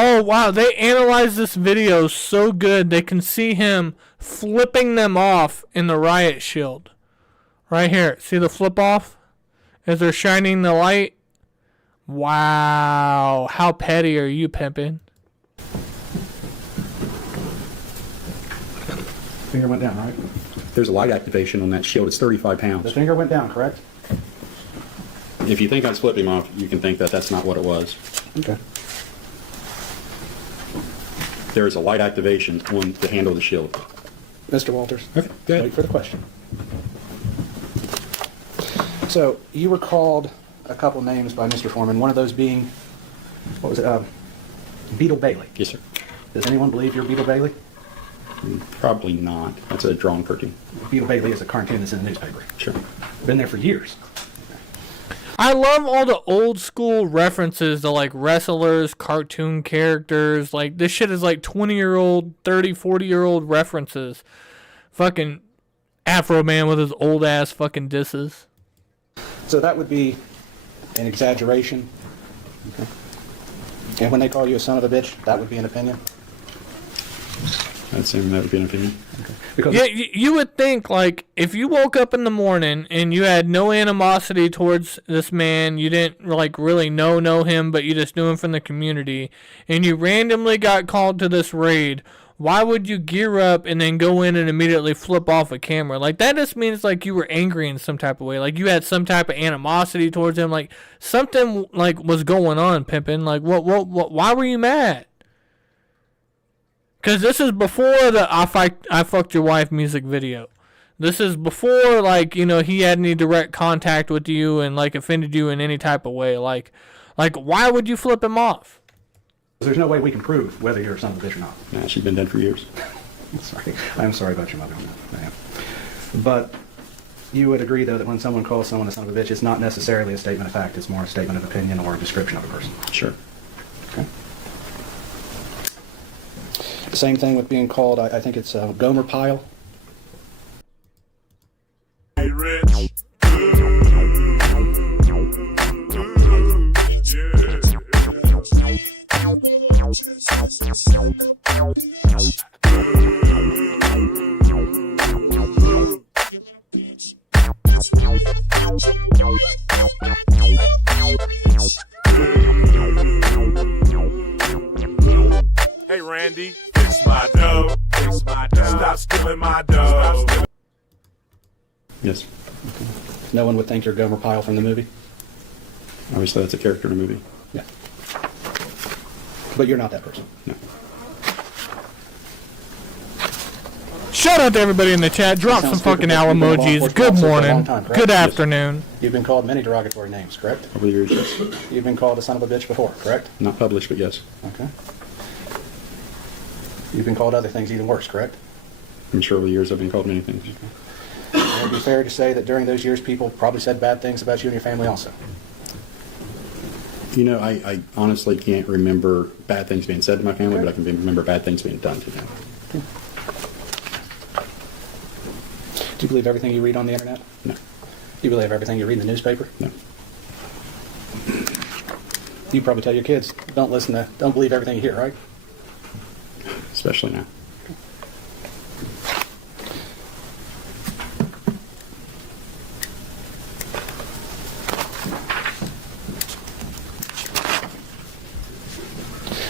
Oh, wow. They analyzed this video so good. They can see him flipping them off in the riot shield. Right here. See the flip off? As they're shining the light? Wow. How petty are you, pimpin'? Finger went down, right? There's a light activation on that shield. It's 35 pounds. The finger went down, correct? If you think I was flipping him off, you can think that that's not what it was. Okay. There is a light activation on the handle of the shield. Mr. Walters. Okay, go ahead. Wait for the question. So, you were called a couple names by Mr. Foreman, one of those being, what was it, Beetle Bailey. Yes, sir. Does anyone believe you're Beetle Bailey? Probably not. That's a drawn cartoon. Beetle Bailey is a cartoon that's in the newspaper. Sure. Been there for years. I love all the old school references to like wrestlers, cartoon characters. Like this shit is like 20-year-old, 30, 40-year-old references. Fucking Afroman with his old ass fucking disses. So that would be an exaggeration. Okay. And when they call you a son of a bitch, that would be an opinion? I'd say that would be an opinion. Okay. Because Yeah, you would think, like, if you woke up in the morning and you had no animosity towards this man, you didn't, like, really know him, but you just knew him from the community, and you randomly got called to this raid, why would you gear up and then go in and immediately flip off a camera? Like, that just means, like, you were angry in some type of way. Like, you had some type of animosity towards him. Like, something, like, was going on, pimpin'. Like, what, why were you mad? Because this is before the I Fucked Your Wife music video. This is before, like, you know, he had any direct contact with you and, like, offended you in any type of way. Like why would you flip him off? there's no way we can prove whether you're a son of a bitch or not. Nah, she's been dead for years. Sorry. I'm sorry about your mother on that. I am. But you would agree, though, that when someone calls someone a son of a bitch, it's not necessarily a statement of fact. It's more a statement of opinion or a description of a person. Sure. Okay. Same thing with being called, I think it's Gomer Pyle. stop stealing my dough. Yes. No one would think you're Gomer Pyle from the movie? Obviously, that's a character in a movie. Yeah. But you're not that person? No. Shout out to everybody in the chat. Drop some fucking owl emojis. Good morning. Good afternoon. You've been called many derogatory names, correct? Over the years, yes. You've been called a son of a bitch before, correct? Not published, but yes. Okay. You've been called other things even worse, correct? I'm sure over the years I've been called many things. Would it be fair to say that during those years people probably said bad things about you and your family also? You know, I honestly can't remember bad things being said to my family, but I can remember bad things being done to them. Do you believe everything you read on the internet? No. Do you believe everything you read in the newspaper? No. You probably tell your kids, don't believe everything you hear, right? Especially now.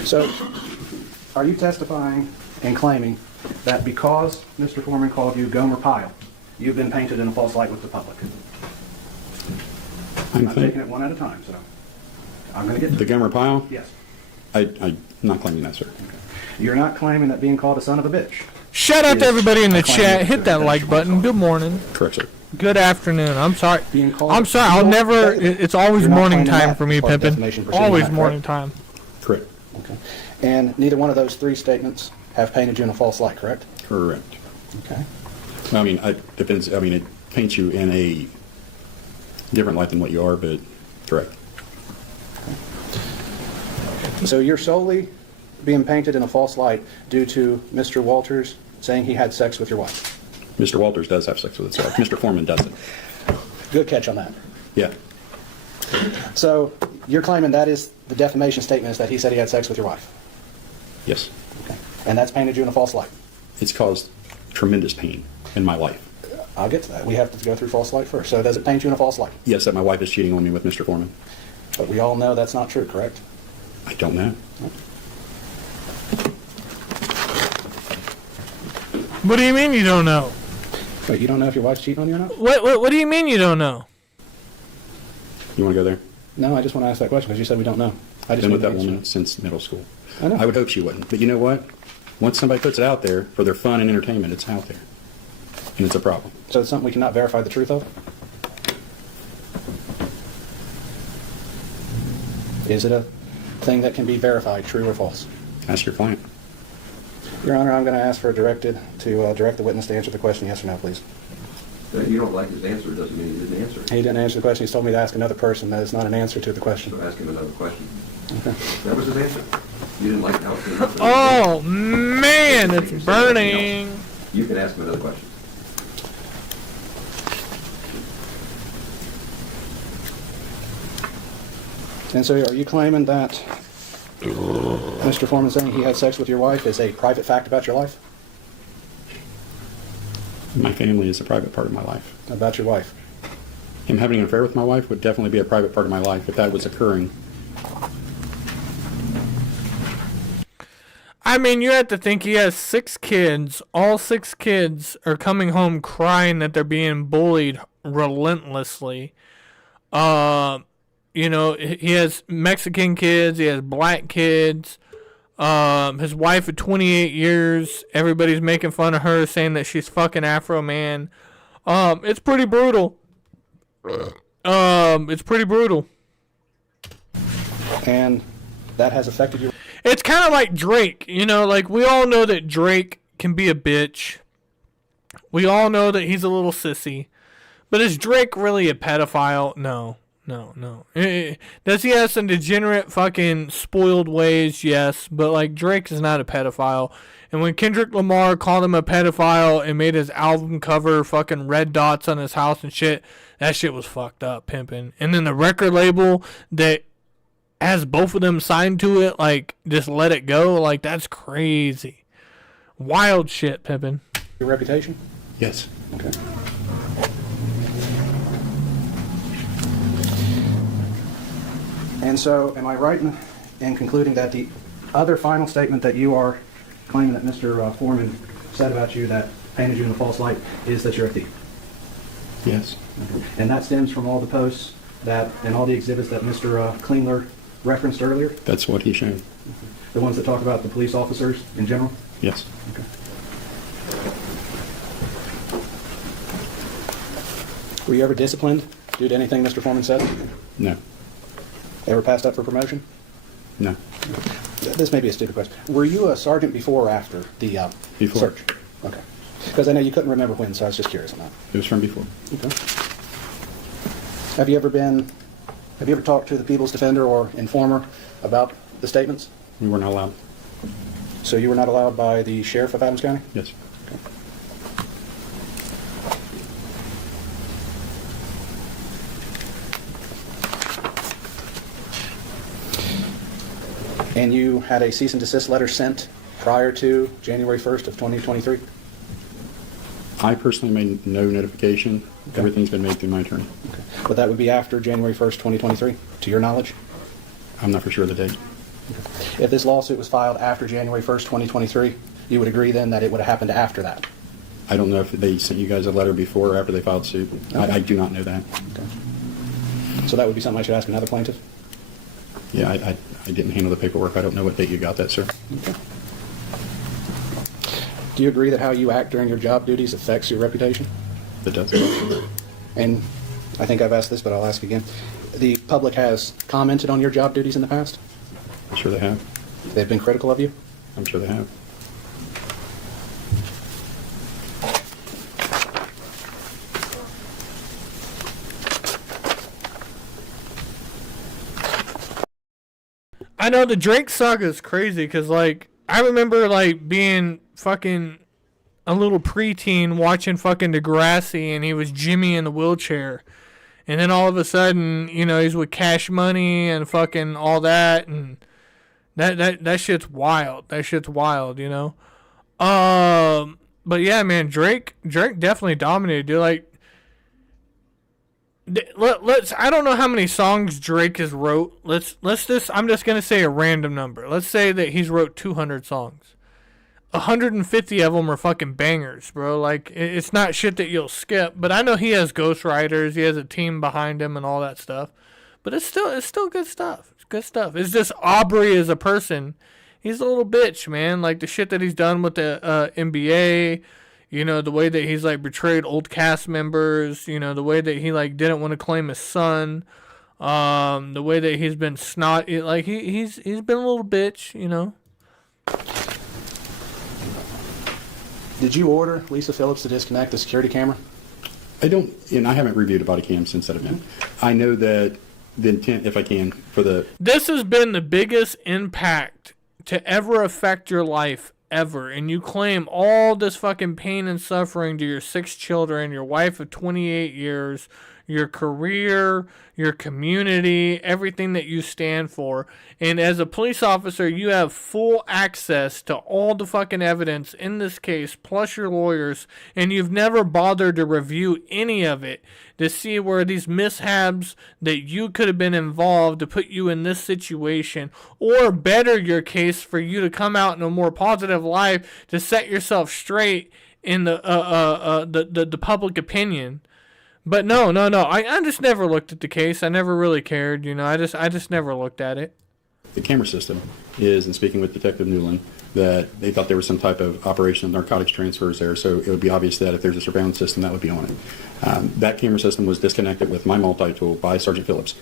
So, are you testifying and claiming that because Mr. Foreman called you Gomer Pyle, you've been painted in a false light with the public? I'm taking it one at a time, so I'm going to get to the Gomer Pyle? Yes. I'm not claiming that, sir. Okay. You're not claiming that being called a son of a bitch? Shout out to everybody in the chat. Hit that like button. Good morning. Correct, sir. Good afternoon. I'm sorry. I'm sorry. I'll never. It's always morning time for me, Pimpin'. Always morning time. Correct. Okay. And neither one of those three statements have painted you in a false light, correct? Correct. Okay. I mean, it depends. I mean, it paints you in a different light than what you are, but correct. So you're solely being painted in a false light due to Mr. Walters saying he had sex with your wife? Mr. Walters does have sex with his wife. Mr. Foreman doesn't. Good catch on that. Yeah. So you're claiming that is the defamation statement, is that he said he had sex with your wife? Yes. Okay. And that's painted you in a false light? It's caused tremendous pain in my life. I'll get to that. We have to go through false light first. So does it paint you in a false light? Yes, that my wife is cheating on me with Mr. Foreman. But we all know that's not true, correct? I don't know. What do you mean you don't know? Wait, you don't know if your wife's cheating on you or not? What do you mean you don't know? You want to go there? No, I just want to ask that question because you said we don't know. I've been with that woman since middle school. I know. I would hope she wouldn't. But you know what? Once somebody puts it out there for their fun and entertainment, it's out there. And it's a problem. So it's something we cannot verify the truth of? Is it a thing that can be verified, true or false? Ask your client. Your Honor, I'm going to ask for direct the witness to answer the question, yes or no, please. You don't like his answer doesn't mean he didn't answer. He didn't answer the question. He's told me to ask another person. That is not an answer to the question. So ask him another question. Okay. That was his answer. You didn't like how it came up. Oh, man, it's burning. You can ask him another question. And so are you claiming that Mr. Foreman saying he had sex with your wife is a private fact about your life? My family is a private part of my life. About your wife? Him having an affair with my wife would definitely be a private part of my life if that was occurring. I mean, you have to think he has 6 kids. All 6 kids are coming home crying that they're being bullied relentlessly. You know, he has Mexican kids. He has black kids. His wife of 28 years. Everybody's making fun of her, saying that she's fucking Afroman. It's pretty brutal. It's pretty brutal. And that has affected you? It's kind of like Drake. You know, like we all know that Drake can be a bitch. We all know that he's a little sissy. But is Drake really a pedophile? No. Does he have some degenerate fucking spoiled ways? Yes. But like Drake is not a pedophile. And when Kendrick Lamar called him a pedophile and made his album cover fucking red dots on his house and shit, that shit was fucked up, pimping. And then the record label that has both of them signed to it, like, just let it go, like, that's crazy. Wild shit, pimping. Your reputation? Yes. Okay. And so, am I right in concluding that the other final statement that you are claiming that Mr. Foreman said about you that painted you in a false light is that you're a thief. Yes. And that stems from all the posts that and all the exhibits that Mr. Klingler referenced earlier? That's what he showed. The ones that talk about the police officers in general? Yes. Okay. Were you ever disciplined due to anything Mr. Foreman said? No. Ever passed up for promotion? No. This may be a stupid question. Were you a sergeant before or after the Before. search? Okay. Because I know you couldn't remember when, so I was just curious on that. It was from before. Okay. Have you ever talked to the People's Defender or Informer about the statements? We were not allowed. So you were not allowed by the Sheriff of Adams County? Yes. Okay. And you had a cease and desist letter sent prior to January 1st of 2023? I personally made no notification. Okay. Everything's been made through my attorney. Okay. But that would be after January 1st, 2023, to your knowledge? I'm not for sure of the date. Okay. If this lawsuit was filed after January 1st, 2023, you would agree then that it would have happened after that? I don't know if they sent you guys a letter before or after they filed suit. Okay. I do not know that. Okay. So that would be something I should ask another plaintiff? Yeah, I didn't handle the paperwork. I don't know what date you got that, sir. Okay. Do you agree that how you act during your job duties affects your reputation? It does. And I think I've asked this, but I'll ask again. The public has commented on your job duties in the past? I'm sure they have. They've been critical of you? I'm sure they have. I know the Drake saga is crazy because, like, I remember, like, being fucking a little preteen watching fucking Degrassi and he was Jimmy in the wheelchair. And then all of a sudden, you know, he's with Cash Money and fucking all that. And that shit's wild. That shit's wild, you know? But yeah, man, Drake definitely dominated, dude. Like, let's I don't know how many songs Drake has wrote. Let's just I'm just gonna say a random number. Let's say that he's wrote 200 songs. 150 of them are fucking bangers, bro. Like, it's not shit that you'll skip. But I know he has ghostwriters. He has a team behind him and all that stuff. But it's still good stuff. It's good stuff. It's just Aubrey as a person. He's a little bitch, man. Like the shit that he's done with the NBA. You know, the way that he's, like, betrayed old cast members. You know, the way that he, like, didn't want to claim his son. The way that he's been snotty. Like, he's been a little bitch, you know. Did you order Lisa Phillips to disconnect the security camera? I don't, and I haven't reviewed a body cam since that event. I know that the intent, if I can, for the... This has been the biggest impact to ever affect your life ever, and you claim all this fucking pain and suffering to your 6 children, your wife of 28 years, your career, your community, everything that you stand for. And as a police officer, you have full access to all the fucking evidence in this case, plus your lawyers, and you've never bothered to review any of it to see where these mishaps that you could have been involved to put you in this situation, or better your case for you to come out in a more positive light to set yourself straight in the public opinion. But no. I just never looked at the case. I never really cared, you know. I just never looked at it. The camera system is, in speaking with Detective Newland, that they thought there was some type of operation of narcotics transfers there, so it would be obvious that if there's a surveillance system, that would be on it. That camera system was disconnected with my multi-tool by Sergeant Phillips.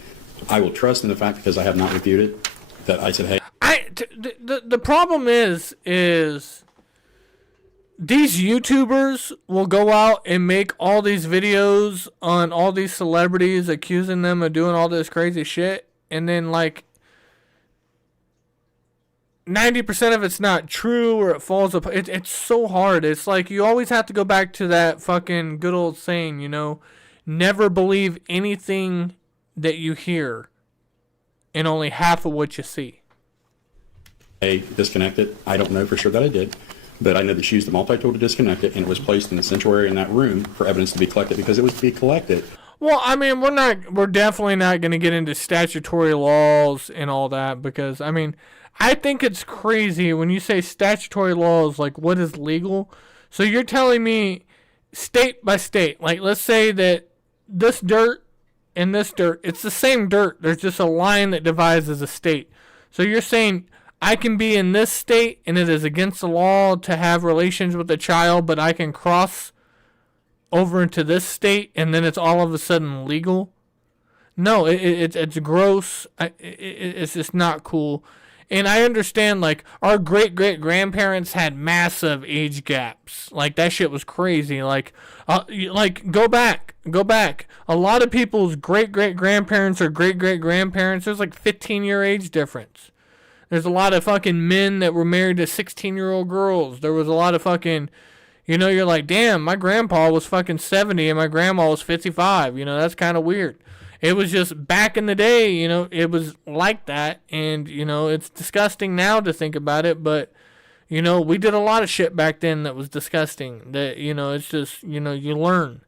I will trust in the fact, because I have not reviewed it, that I said, hey... The problem is these YouTubers will go out and make all these videos on all these celebrities, accusing them of doing all this crazy shit, and then, like, 90% of it's not true, or it falls apart. It's so hard. It's like you always have to go back to that fucking good old saying, you know, never believe anything that you hear and only half of what you see. Hey, disconnect it. I don't know for sure that I did, but I know that she used the multi-tool to disconnect it, and it was placed in the central area in that room for evidence to be collected, because it was to be collected. Well, I mean, we're definitely not going to get into statutory laws and all that, because, I mean, I think it's crazy when you say statutory laws, like what is legal. So you're telling me state by state, like let's say that this dirt and this dirt, it's the same dirt. There's just a line that divides as a state. So you're saying I can be in this state and it is against the law to have relations with a child, but I can cross over into this state and then it's all of a sudden legal? No, it's gross. It's just not cool. And I understand, like, our great-great-grandparents had massive age gaps. Like, that shit was crazy. Like, go back. A lot of people's great-great-grandparents or great-great-grandparents, there's, like, 15-year age difference. There's a lot of fucking men that were married to 16-year-old girls. There was a lot of fucking, you know, you're like, damn, my grandpa was fucking 70 and my grandma was 55. You know, that's kind of weird. It was just back in the day, you know, it was like that. And, you know, it's disgusting now to think about it. But, you know, we did a lot of shit back then that was disgusting. That, you know, it's just, you know, you learn.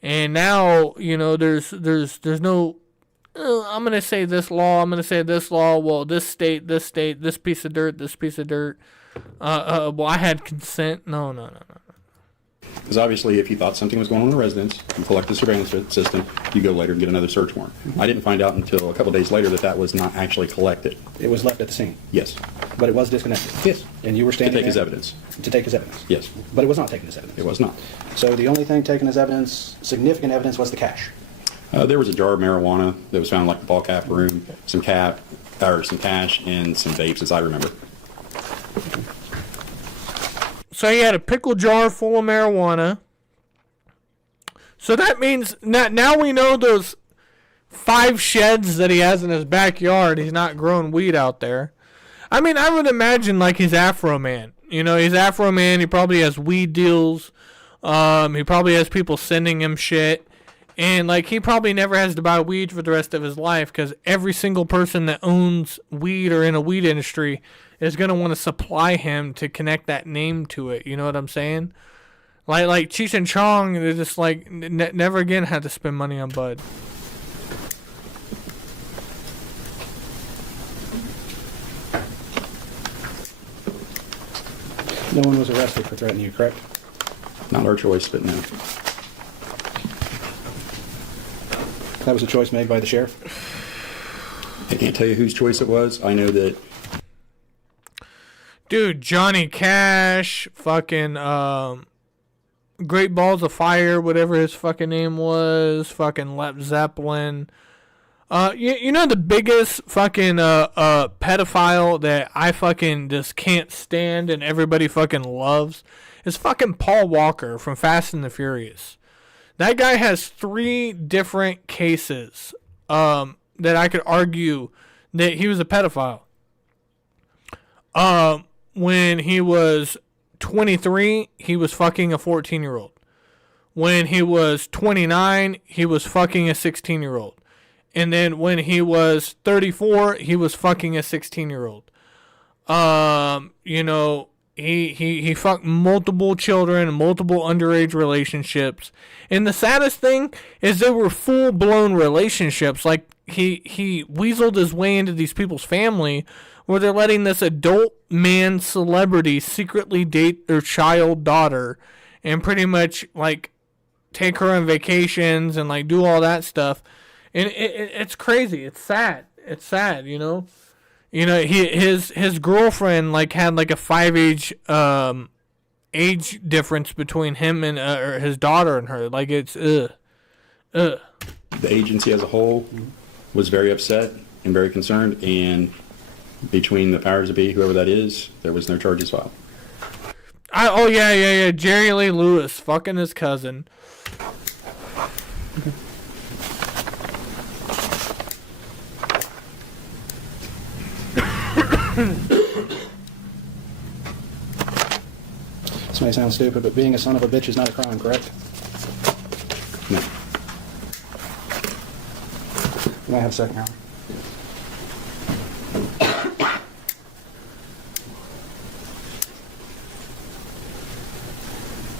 And now, you know, there's no, I'm going to say this law, I'm going to say this law. Well, this state, this piece of dirt, this piece of dirt. Well, I had consent. No. Because obviously, if you thought something was going on in the residence, you collect the surveillance system, you go later and get another search warrant. I didn't find out until a couple days later that was not actually collected. It was left at the scene? Yes. But it was disconnected? Yes. And you were standing to take there? his evidence. To take his evidence? Yes. But it was not taken as evidence? It was not. So the only thing taken as evidence, significant evidence, was the cash? There was a jar of marijuana that was found in like the ball cap room, some cash, and some vapes, as I remember. So he had a pickle jar full of marijuana. So that means now we know those 5 sheds that he has in his backyard. He's not growing weed out there. I mean, I would imagine like he's Afroman. You know, he's Afroman. He probably has weed deals. He probably has people sending him shit. And like he probably never has to buy weed for the rest of his life because every single person that owns weed or in a weed industry is going to want to supply him to connect that name to it. You know what I'm saying? Like Cheech and Chong, they're just like never again had to spend money on bud. No one was arrested for threatening you, correct? Not our choice, but no. That was a choice made by the sheriff? I can't tell you whose choice it was. I know that... Dude, Johnny Cash, fucking, Great Balls of Fire, whatever his fucking name was, fucking Led Zeppelin. You know the biggest fucking pedophile that I fucking just can't stand and everybody fucking loves is fucking Paul Walker from Fast and the Furious. That guy has 3 different cases that I could argue that he was a pedophile. When he was 23, he was fucking a 14-year-old. When he was 29, he was fucking a 16-year-old. And then when he was 34, he was fucking a 16-year-old. You know, he fucked multiple children, multiple underage relationships. And the saddest thing is they were full-blown relationships. Like, he weaseled his way into these people's family where they're letting this adult man celebrity secretly date their child daughter and pretty much, like, take her on vacations and, like, do all that stuff. And it's crazy. It's sad. It's sad, you know? You know, his girlfriend, like, had, like, a 5 age difference between him and or his daughter and her. Like, it's, The agency as a whole was very upset and very concerned, and between the powers that be, whoever that is, there was no charges filed. Oh, yeah. Jerry Lee Lewis fucking his cousin. This may sound stupid, but being a son of a bitch is not a crime, correct? No. You might have a second round.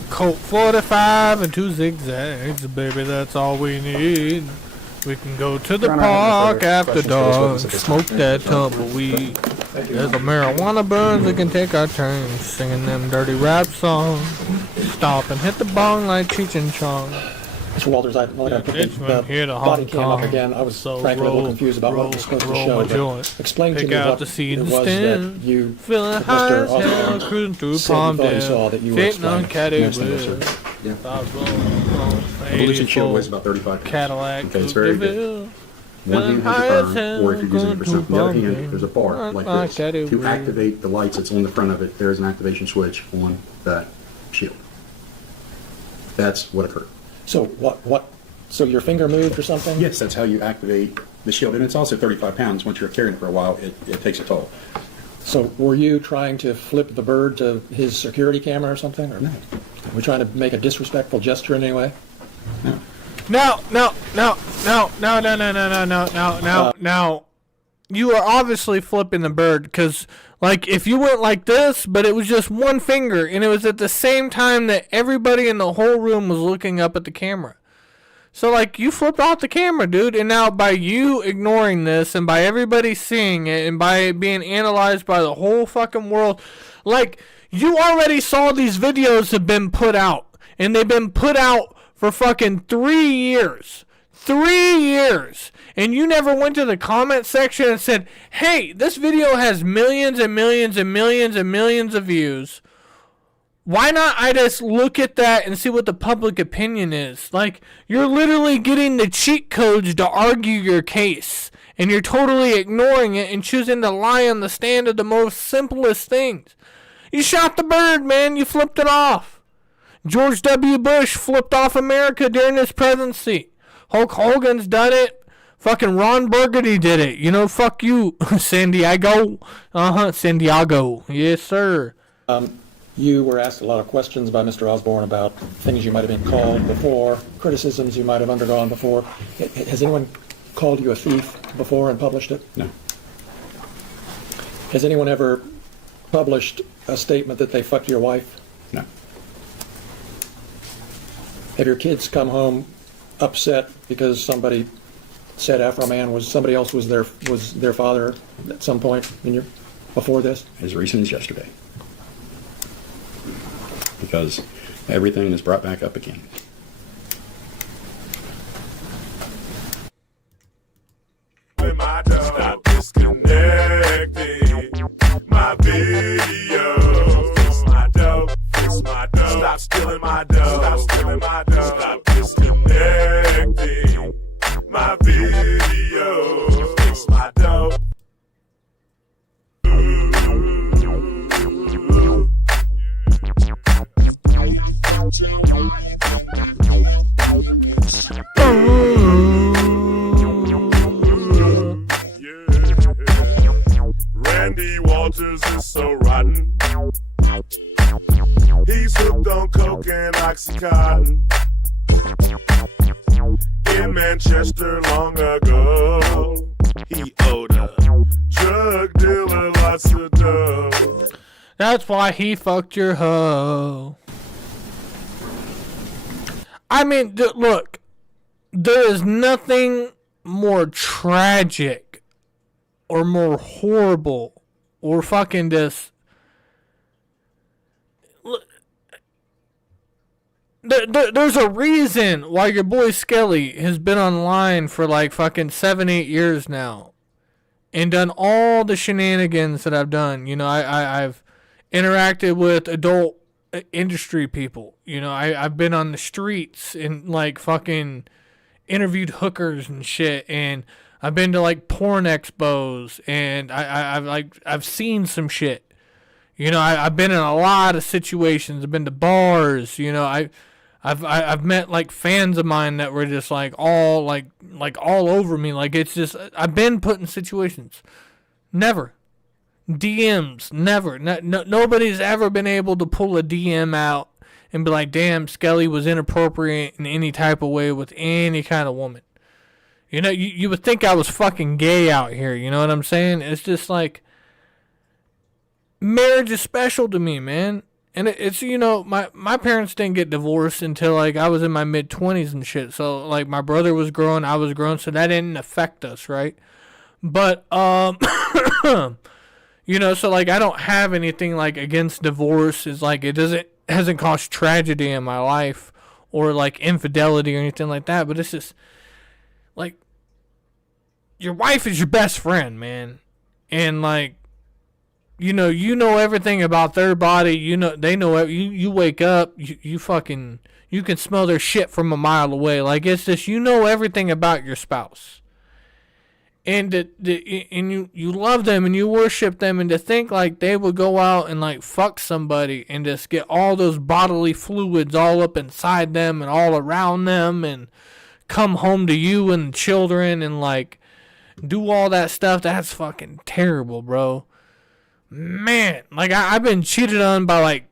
Colt 45 and 2 zigzags, baby, that's all we need. We can go to the park after dark, smoke that tumbleweed. Thank you. There's a marijuana buds that can take our turns, singing them dirty rap songs. Stop and hit the bong like Cheech and Chong. Mr. Walters, I want to put the body cam up again. I was frankly a little confused about what it was supposed to show. But explain to me what it was that you, feeling high Mr. as hell, Osborne, cruising through said you thought you saw Palmdale, that you were fitting on explaining. Caddy wheels. Yeah. The Lucian shield weighs about 35 pounds. Cadillac, Okay, it's very good. One hand has a burn, or if you're using it for something, the other hand, there's a bar like this. To activate the lights that's on the front of it, there's an activation switch on that shield. That's what occurred. So what? So your finger moved or something? Yes, that's how you activate the shield, and it's also 35 pounds. Once you're carrying it for a while, it takes a toll. So were you trying to flip the bird to his security camera or something? Or no. Were we trying to make a disrespectful gesture in any way? No. You are obviously flipping the bird, because, like, if you went like this, but it was just one finger, and it was at the same time that everybody in the whole room was looking up at the camera. So, like, you flipped off the camera, dude, and now by you ignoring this, and by everybody seeing it, and by it being analyzed by the whole fucking world, like, you already saw these videos have been put out, and they've been put out for fucking 3 years. 3 years. And you never went to the comment section and said, hey, this video has millions and millions and millions and millions of views. Why not I just look at that and see what the public opinion is? Like, you're literally getting the cheat codes to argue your case, and you're totally ignoring it and choosing to lie on the stand of the most simplest things. You shot the bird, man. You flipped it off. George W. Bush flipped off America during his presidency. Hulk Hogan's done it. Fucking Ron Burgundy did it. You know, fuck you, San Diego. San Diego. Yes, sir. You were asked a lot of questions by Mr. Osborne about things you might have been called before, criticisms you might have undergone before. Has anyone called you a thief before and published it? No. Has anyone ever published a statement that they fucked your wife? No. Have your kids come home upset because somebody said Afroman was somebody else was their father at some point before this? As recent as yesterday. Because everything is brought back up again. Stop disconnecting my video. Fix my dough, fix my dough. Stop stealing my dough, stop stealing my dough. Stop disconnecting my video. Fix my dough. Randy Walters is so rotten. He's hooked on coke and Oxycontin. In Manchester long ago, he owed a drug dealer lots of dough. That's why he fucked your hoe. I mean, look, there is nothing more tragic or more horrible or fucking just... There's a reason why your boy Skelly has been online for like fucking 7-8 years now and done all the shenanigans that I've done. You know, I've interacted with adult industry people. You know, I've been on the streets and like fucking interviewed hookers and shit, and I've been to like porn expos, and I've seen some shit. You know, I've been in a lot of situations. I've been to bars. You know, I've met like fans of mine that were just like all all over me. Like, it's just, I've been put in situations. Never. DMs, never. Nobody's ever been able to pull a DM out and be like, damn, Skelly was inappropriate in any type of way with any kind of woman. You know, you would think I was fucking gay out here, you know what I'm saying? It's just like, marriage is special to me, man. And it's, you know, my parents didn't get divorced until like I was in my mid-20s and shit. So like my brother was grown, I was grown, so that didn't affect us, right? But You know, so like I don't have anything like against divorce. Is like it hasn't caused tragedy in my life or like infidelity or anything like that. But it's just like your wife is your best friend, man, and like you know everything about their body. You know they know it. You wake up, you fucking you can smell their shit from a mile away. Like it's just you know everything about your spouse. And you love them and you worship them, and to think like they would go out and like fuck somebody and just get all those bodily fluids all up inside them and all around them and come home to you and children and like do all that stuff, that's fucking terrible, bro. Man, like I've been cheated on by like,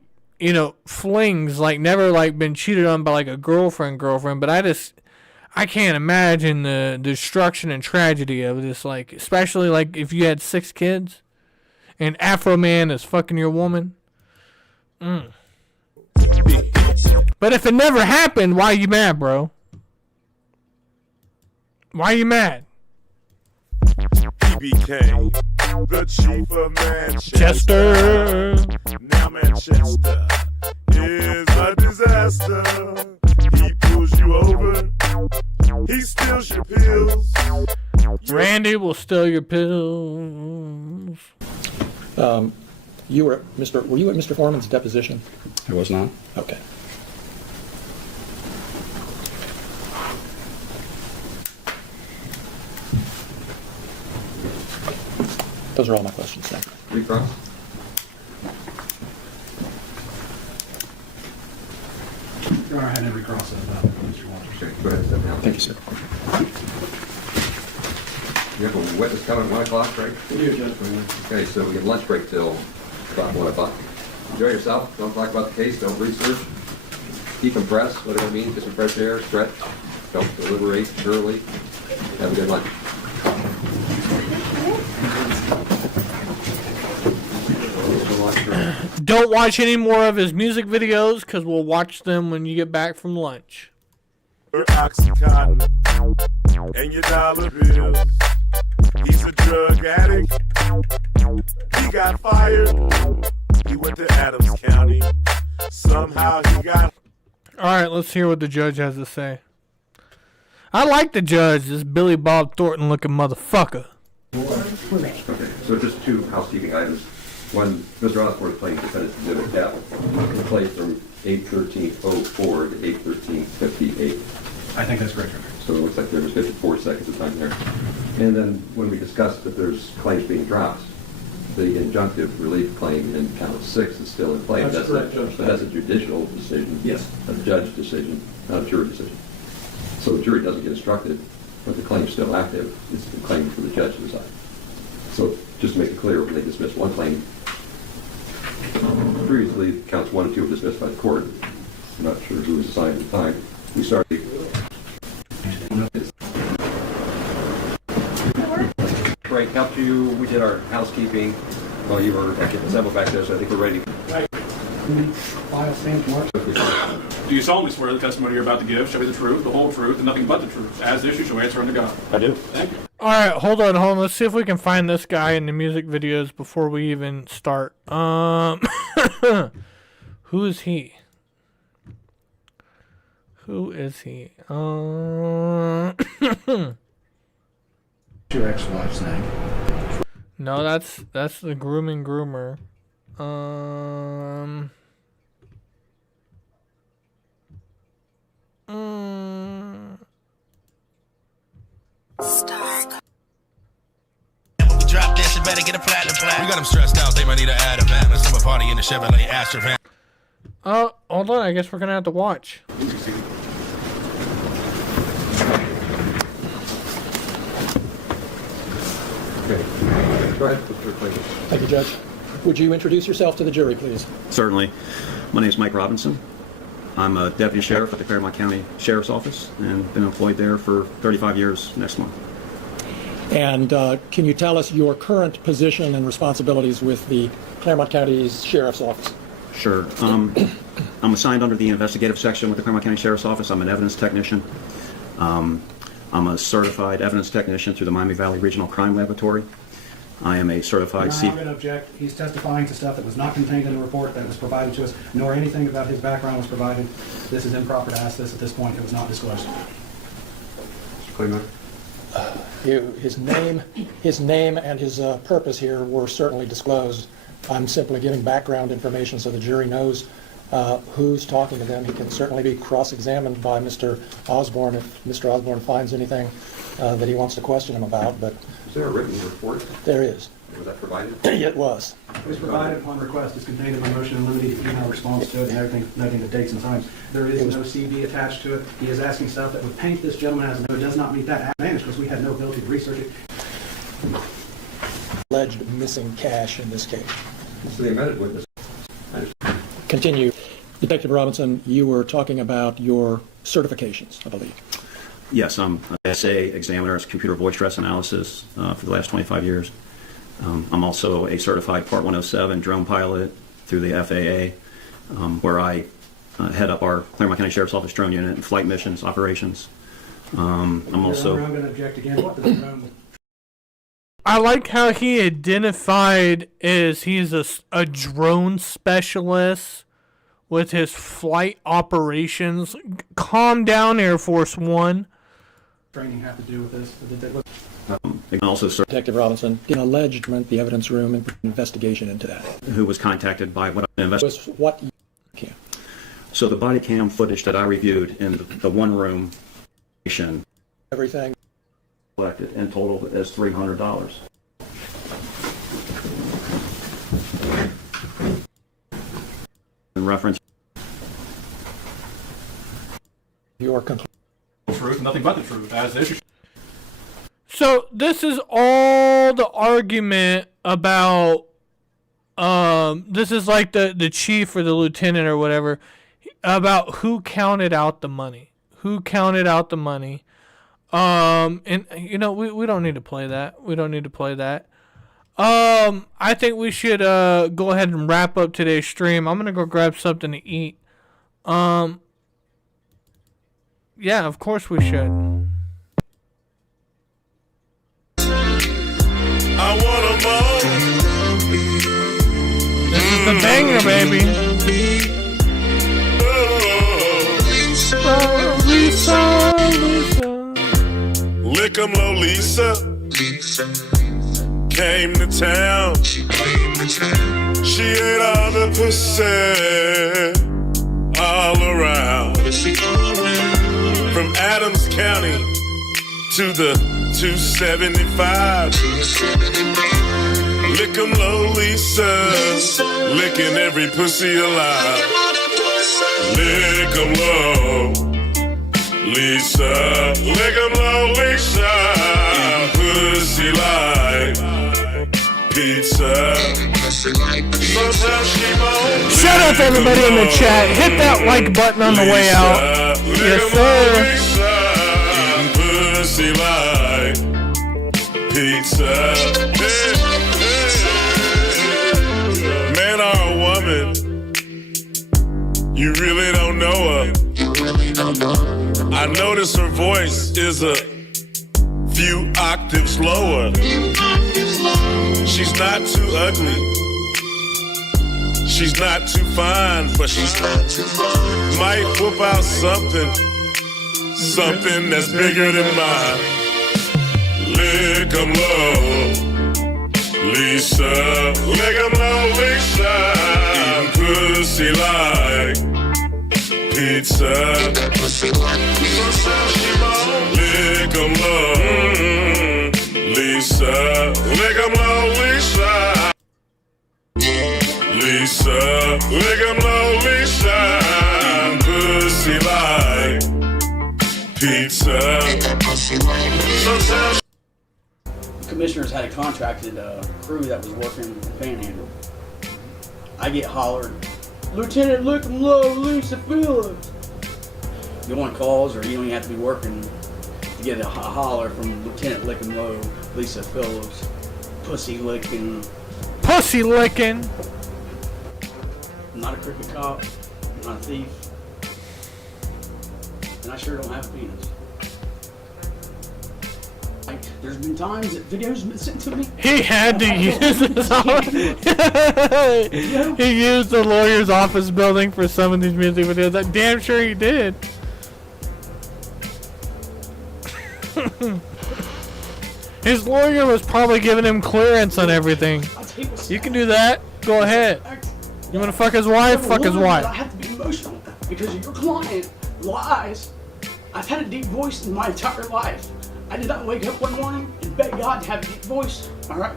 flings, like never like been cheated on by like a girlfriend, but I can't imagine the destruction and tragedy of this, like, especially, like, if you had 6 kids and Afroman is fucking your woman. But if it never happened, why are you mad, bro? Why are you mad? He became the chief of Manchester. Now Manchester is a disaster. He pulls you over. He steals your pills. Randy will steal your pills. Were you at Mr. Foreman's deposition? I was not. Okay. Those are all my questions. Thank you. Recross? Your Honor, I had every cross of Mr. Walters. Okay, go ahead and step down. Thank you, sir. You have a witness coming at 1 o'clock, right? Here, Judge. Okay, so we have lunch break till about 1 o'clock. Enjoy yourself. Don't talk about the case. Don't research. Keep impressed, whatever it means. Get some fresh air. Stretch. Don't deliberate early. Have a good lunch. Don't watch any more of his music videos, because we'll watch them when you get back from lunch. Oxycontin and your dollar bills. He's a drug addict. He got fired. He went to Adams County. Somehow he got... Alright, let's hear what the judge has to say. I like the judge, this Billy Bob Thornton looking motherfucker. Okay, so just 2 housekeeping items. One, Mr. Osborne claims defendant's exhibit F was placed from 8:13:04 to 8:13:58. I think that's correct. So it looks like there was 54 seconds of time there. And then when we discussed that there's claims being dropped, the injunctive relief claim in count 6 is still in play. That's correct, Judge. But that's a judicial decision. Yes. A judge decision, not a jury decision. So the jury doesn't get instructed, but the claim's still active. It's the claim for the judge to decide. So just to make it clear, when they dismissed one claim, previously counts 1 and 2 were dismissed by the court. I'm not sure who was assigned at the time. We started. Frank helped you. We did our housekeeping while you were assembled back there, so I think we're ready. File stamped March. Do you solemnly swear the testimony you're about to give shall be the truth, the whole truth, and nothing but the truth? As this, you shall answer unto God. I do. Thank you. Alright, hold on. Let's see if we can find this guy in the music videos before we even start. Who is he? Who is he? Your ex-wife's name. No, that's the grooming groomer. Drop this, you better get a platinum plaque. We got them stressed out, they might need to add a van. Let's have a party in the Chevrolet Astra van. Oh, hold on, I guess we're gonna have to watch. Okay. Go ahead. Thank you, Judge. Would you introduce yourself to the jury, please? Certainly. My name is Mike Robinson. I'm a deputy sheriff at the Claremont County Sheriff's Office and been employed there for 35 years next month. And can you tell us your current position and responsibilities with the Claremont County Sheriff's Office? Sure. I'm assigned under the investigative section with the Claremont County Sheriff's Office. I'm an evidence technician. I'm a certified evidence technician through the Miami Valley Regional Crime Laboratory. I am a certified I'm CPA. going to object. He's testifying to stuff that was not contained in the report that was provided to us, nor anything about his background was provided. This is improper to ask this at this point. It was not disclosed. His name and his purpose here were certainly disclosed. I'm simply giving background information so the jury knows who's talking to them. He can certainly be cross-examined by Mr. Osborne if Mr. Osborne finds anything that he wants to question him about. But is there a written report? There is. Was that provided? It was. It was provided upon request. It's contained in my motion and limited email response to it and everything, noting the dates and times. There is no CV attached to it. He is asking stuff that would paint this gentleman as though it does not meet that advantage because we had no ability to research it. Alleged missing cash in this case. So the amended witness. Continue. Detective Robinson, you were talking about your certifications, I believe. Yes, I'm an SA examiner as computer voice stress analysis for the last 25 years. I'm also a certified Part 107 drone pilot through the FAA, where I head up our Claremont County Sheriff's Office drone unit and flight missions operations. I'm also... I'm going to object again. What does drone... I like how he identified as he's a drone specialist with his flight operations. Calm down, Air Force One. Training have to do with this? They can also Detective Robinson, in alleged the evidence room and investigation into that. who was contacted by what I investigated. What? So the body cam footage that I reviewed in the one room Everything. collected in total is $300. In reference. Your conclusion. Truth, nothing but the truth, as the issue. So this is all the argument about this is like the chief or the lieutenant or whatever about who counted out the money. Who counted out the money. And you know, we don't need to play that. We don't need to play that. I think we should go ahead and wrap up today's stream. I'm gonna go grab something to eat. Yeah, of course we should. I wanna moan. This is the banger, baby. Lisa. Lick 'em, Lolisa. Came to town. She ate all the pussy all around. From Adams County to the 275. Lick 'em, Lolisa. Licking every pussy alive. Lick 'em low, Lisa. Lick 'em low, Lisa. Pussy like pizza. Shout out to everybody in the chat. Hit that like button on the way out. Yes, sir. Pussy like pizza. Man or woman, you really don't know her. I notice her voice is a few octaves lower. She's not too ugly. She's not too fine, but she's might whip out something that's bigger than mine. Lick 'em low, Lisa. Lick 'em low, Lisa. Eating pussy like pizza. Lick 'em low, Lisa. Lick 'em low, Lisa. Lisa, lick 'em low, Lisa. Eating pussy like pizza. The commissioners had a contracted crew that was working the Panhandle. I get hollered, Lieutenant, lick 'em low, Lisa Phillips. You want calls, or you don't even have to be working to get a holler from Lieutenant Lick 'em low, Lisa Phillips. Pussy licking. Pussy licking. I'm not a crooked cop. I'm not a thief. And I sure don't have a penis. There's been times that videos have been sent to me. He had to use his He used the lawyer's office building for some of these music videos. I'm damn sure he did. His lawyer was probably giving him clearance on everything. You can do that. Go ahead. You wanna fuck his wife? Fuck his wife. I have to be emotional because your client lies. I've had a deep voice in my entire life. I did not wake up one morning and beg God to have a deep voice, alright?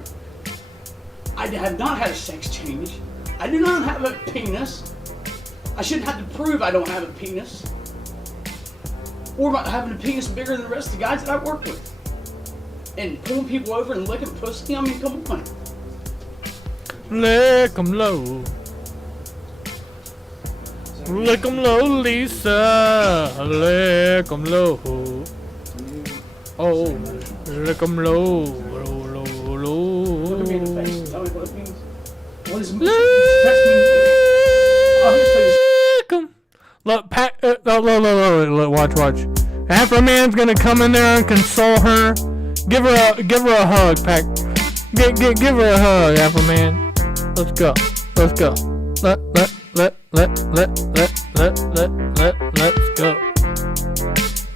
I have not had a sex change. I do not have a penis. I shouldn't have to prove I don't have a penis. Or about having a penis bigger than the rest of the guys that I work with. And pulling people over and licking pussy, I mean, come on. Lick 'em low. Lick 'em low, Lisa. Lick 'em low. Oh, lick 'em low. Low, low. Look at me in the face and tell me what it means. What does Lick 'em. Look, watch. Afroman's gonna come in there and console her. Give her a hug, Pac. Give her a hug, Afroman. Let's go. Let's go.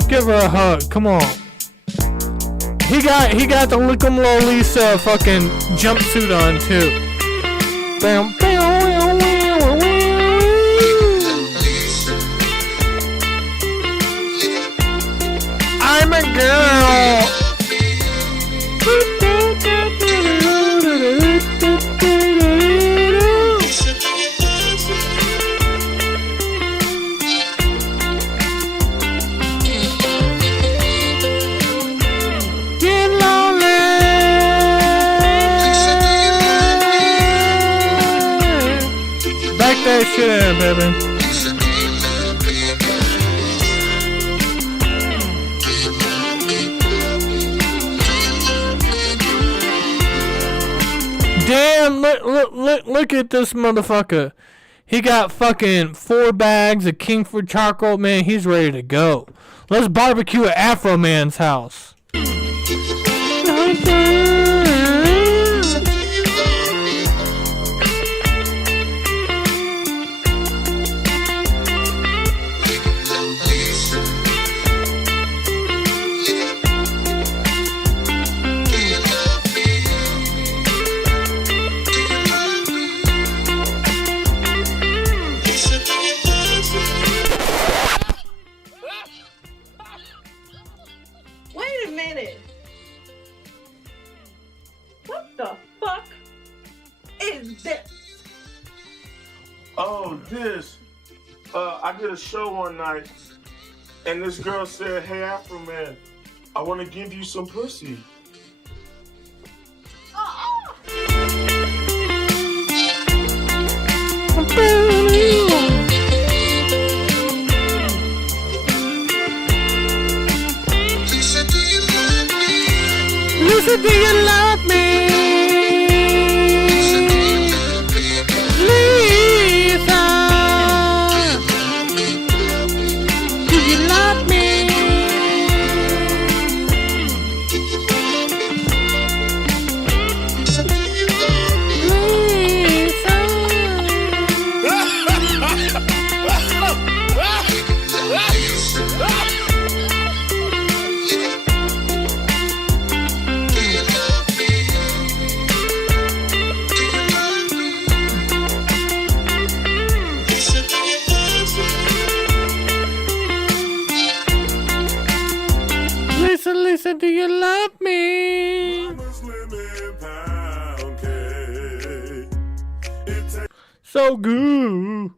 Give her a hug. Come on. He got the Lick 'em Low Lisa fucking jumpsuit on too. Bam, bam, bam, bam, bam. I'm a girl. That shit in, baby. Damn, look at this motherfucker. He got fucking 4 bags of Kingford charcoal, man. He's ready to go. Let's barbecue at Afroman's house. Wait a minute. What the fuck is this? Oh, this. I did a show one night, and this girl said, "Hey, Afroman, I want to give you some pussy." Lisa, do you love me? Lisa, do you love me? Lisa, do you love me? So good.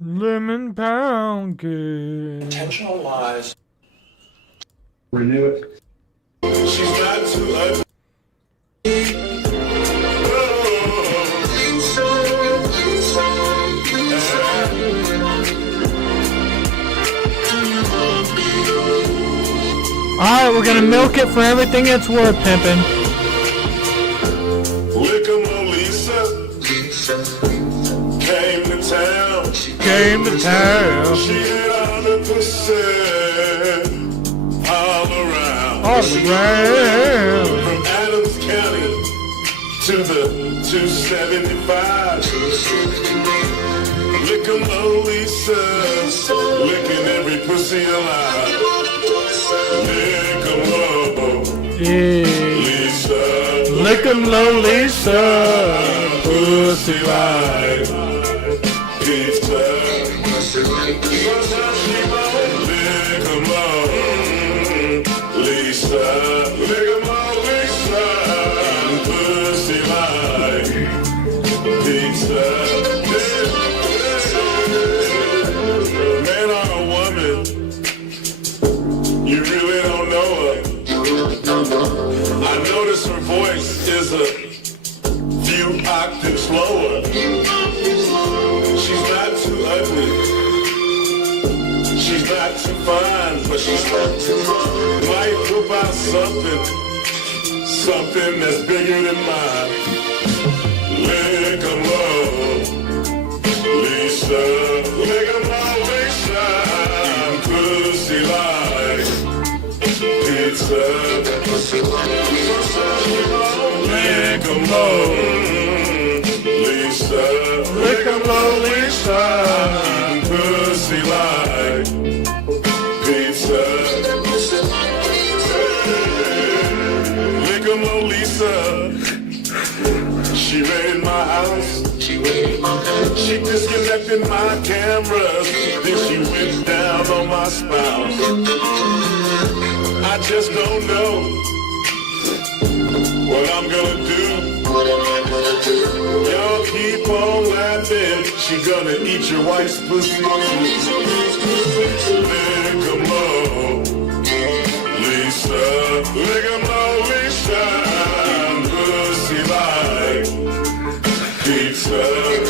Lemon pound cake. Intentional lies. Renew it. She's got to Alright, we're gonna milk it for everything it's worth, pimpin'. Lick 'em Low Lisa came to town. Came to town. She had 100%. all around. From Adams County to the 275. Lick 'em low, Lisa. Licking every pussy alive. Lick 'em low, Lisa. Lick 'em low, Lisa. Pussy like pizza. Lick 'em low, Lisa. Lick 'em low, Lisa. Pussy like pizza. Man or a woman, you really don't know her. I notice her voice is a few octaves lower. She's not too ugly. She's not too fine, but she's not too might whip out something that's bigger than mine. Lick 'em low, Lisa. Lick 'em low, Lisa. Pussy like pizza. Lick 'em low, Lisa. Lick 'em low, Lisa. Pussy like pizza. Lick 'em low, Lisa. She raided my house. She disconnected my cameras. Then she went down on my spouse. I just don't know what I'm gonna do. Y'all keep on laughing. She gonna eat your wife's pussy. Lick 'em low, Lisa. Lick 'em low, Lisa. Pussy like pizza. Lick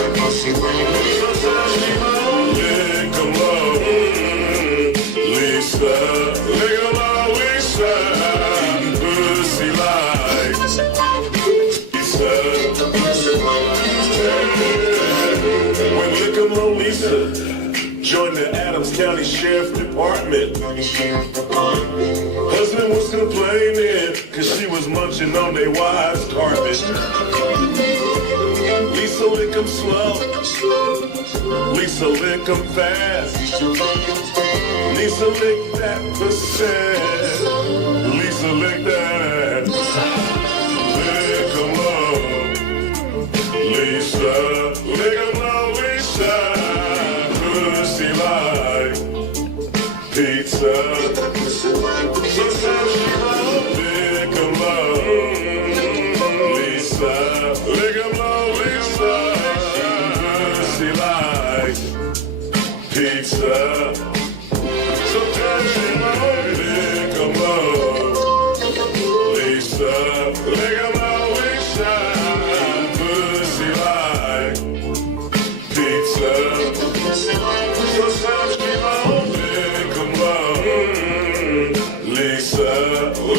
'em low, Lisa. Lick 'em low, Lisa. Pussy like pizza. When Lick 'em low, Lisa joined the Adams County Sheriff Department. Husband was complaining cause she was munching on their wives' carpet. Lisa lick 'em slow, Lisa lick 'em fast. Lisa lick that pussy, Lisa lick that. Lick 'em low, Lisa. Lick 'em low, Lisa. Pussy like pizza. Sometimes she won't lick 'em low, Lisa. Lick 'em low, Lisa. Pussy like pizza. Sometimes she won't lick 'em low, Lisa. Lick 'em low, Lisa. Pussy like pizza. Sometimes she won't lick 'em low, Lisa.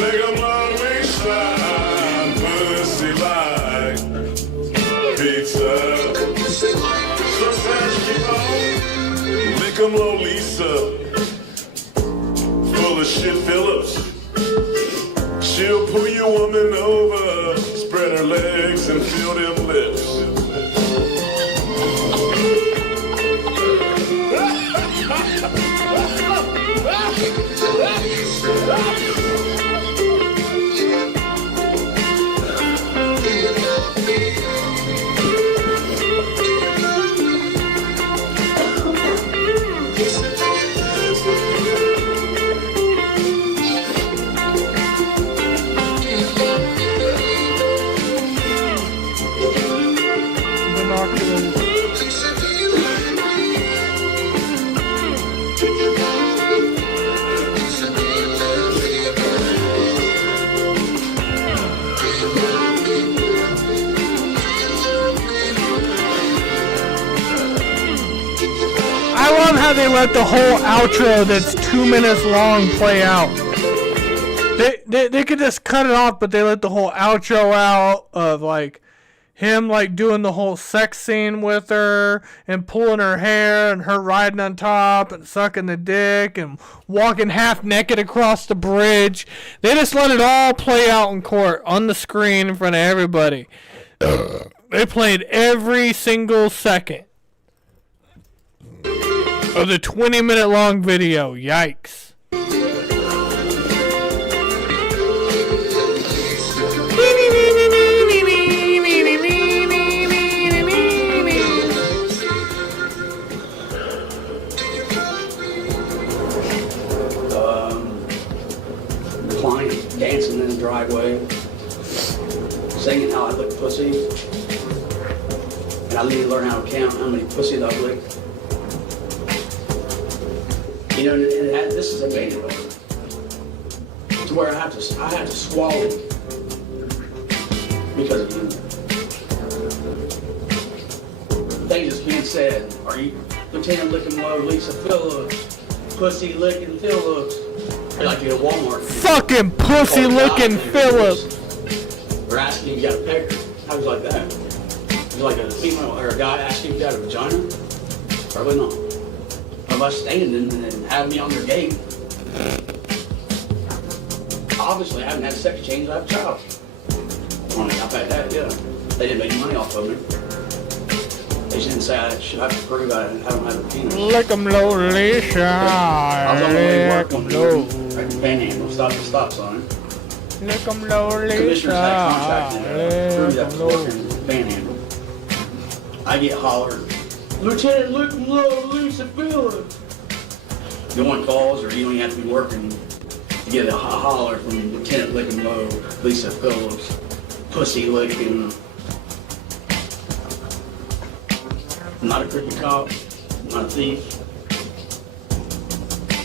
Lick 'em low, Lisa. Pussy like pizza. Sometimes she won't lick 'em low, Lisa. Full of shit Phillips. She'll pull your woman over, spread her legs and feel them lips. How they let the whole outro that's 2 minutes long play out. They could just cut it off, but they let the whole outro out of like him like doing the whole sex scene with her and pulling her hair and her riding on top and sucking the dick and walking half naked across the bridge. They just let it all play out in court on the screen in front of everybody. They played every single second of the 20-minute long video. Yikes. Client dancing in the driveway, singing how I lick pussy, and I need to learn how to count how many pussies I've licked. You know, and this is a made it over to where I have to swallow because of you. Things just being said. Are you Lieutenant Licking Low, Lisa Phillips, Pussy Licking Phillips? Or like you at Walmart. Fucking pussy licking Phillips. Or asking if you got a pecker. How was like that? Was it like a female or a guy asking if you got a vagina? Probably not. Unless standing and having me on their gate. Obviously, I haven't had sex change. I have a child. I mean, I've had that, yeah. They didn't make money off of me. They didn't say I should have to prove I don't have a penis. Lick 'em low, Lisa. I was on the way to work one morning. Right in Panhandle, stopped at the stop sign. Lick 'em low, Lisa. Commissioners had contracted a crew that was working in Panhandle. I get hollered, Lieutenant Lick 'em low, Lisa Phillips. No one calls, or you don't even have to be working to get a holler from Lieutenant Lick 'em low, Lisa Phillips, pussy licking. I'm not a crooked cop, I'm not a thief,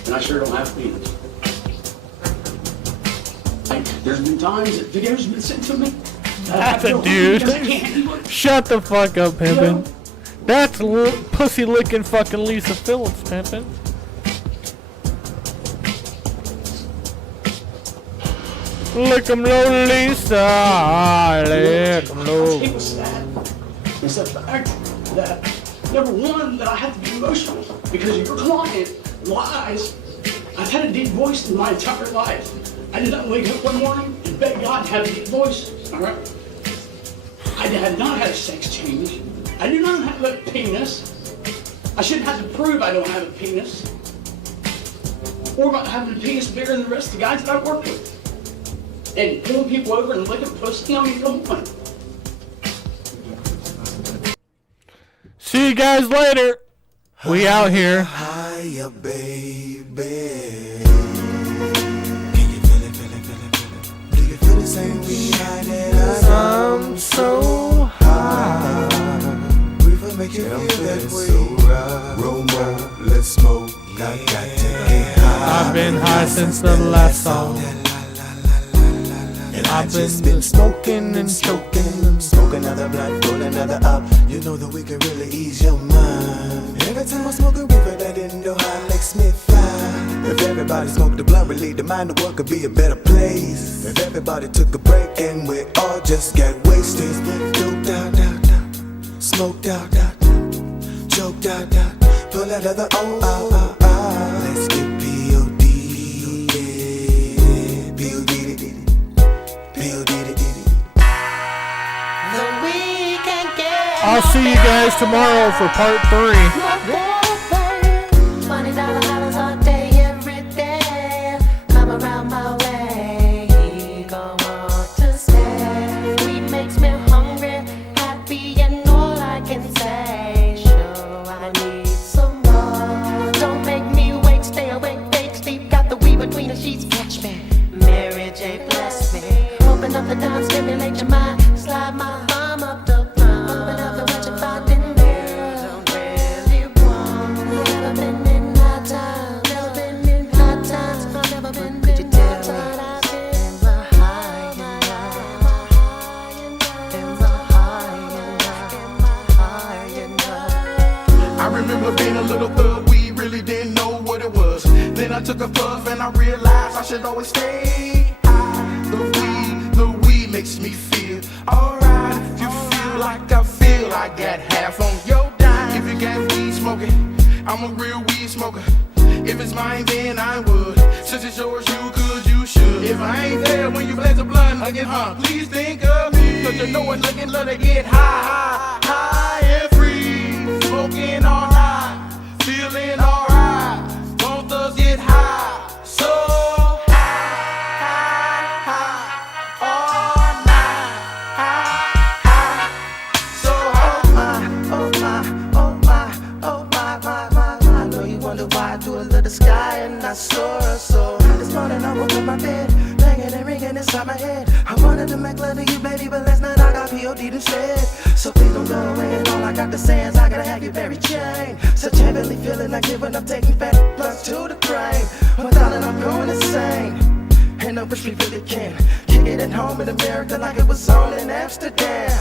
and I sure don't have a penis. Like, there's been times that videos have been sent to me. That's a dude. Shut the fuck up, pimpin'. That's pussy licking fucking Lisa Phillips, pimpin'. Lick 'em low, Lisa. Lick 'em low. It was sad. It's the fact that, number one, that I have to be emotional because your client lies. I've had a deep voice in my entire life. I did not wake up one morning and beg God to have a deep voice, all right? I had not had a sex change. I do not have a penis. I shouldn't have to prove I don't have a penis. Or about having a penis bigger than the rest of the guys that I work with. And pulling people over and licking pussy on me, come on. See you guys later. We out here. Higher, baby. Same we high that I'm so high. Reefer make you feel that way. So right. Roll more, let's smoke. I got to get high. I've been high since the last song. And I've just been smoking and stroking. Smoke another blunt, roll another up. You know that we can really ease your mind. Every time I smoke a reefer, that didn't know how it makes me fly. If everybody smoked the blunt, relieve the mind, the world could be a better place. If everybody took a break and we all just got wasted. Doped out, out, out. Smoked out, out, out. Choked out, out. Pull that other O out, out. Let's get P.O.D. Yeah. P.O.D. I'll see you guys tomorrow for part 3. $20 all day, every day. Come around my way. Go on to stay. Weed makes me hungry, happy, and all I can say. Sure, I need some more. Don't make me wait, stay awake, fake sleep. Got the weed between the sheets, catch me. Mary J. bless me. Open up the dime, stimulate your mind. Slide my arm up the ground. Open up the what you find in there. Don't really want. Never been in hot times. Never been in hot times. I've never been in hot times. I've been my high and I remember being a little thug, we really didn't know what it was. Then I took a puff and I realized I should always stay high. The weed makes me feel alright. If you feel like I'm a real weed smoker. If it's mine, then I would. Since it's yours, you could, you should. If I ain't there when you blaze a blunt again, please think of me. Cause you know it's looking love to get high, high, high and free. Smoking all night, feeling alright. Both us get high, so high, high, all night, high, high. So high. Oh my, oh my, oh my, my, my, my. I know you wonder why I do a little sky and I soar so. This morning I woke up my bed, banging and ringing inside my head. I wanted to make love to you, baby, but last night I got POD'd instead. So please don't go away, and all I got to say is I gotta have you very chained. Such heavenly feeling, like giving up, taking fat plus to the brain. Without it, I'm going insane. And I wish we really can kick it at home in America like it was on in Amsterdam.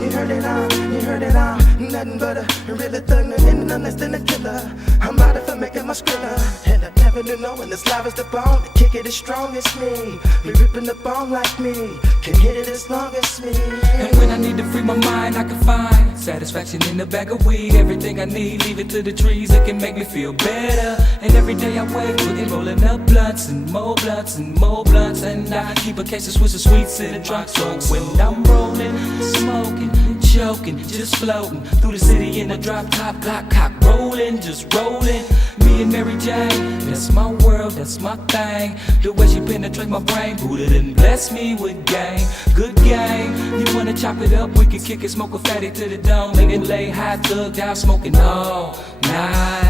You heard it all, you heard it all. Nothing but a really thug, nothing less than a killer. I'm out for making my skrilla. And I never knew knowing this live is the bone. The kick it as strong as me. Be ripping the bone like me. Can hit it as long as me. And when I need to free my mind, I can find satisfaction in the bag of weed. Everything I need, leave it to the trees. It can make me feel better. And every day I wake, looking rolling up blunts and more blunts and more blunts. And I keep a case of Swiss and sweets in the trunk. So when I'm rolling, smoking, choking, just floating through the city in a drop top, clock, cock, rolling, just rolling. Me and Mary Jane, that's my world, that's my thing. The way she penetrate my brain, Buddha done bless me with game, good game. You wanna chop it up, we can kick it, smoke a fatty to the dome, and lay high, thugged out, smoking all night.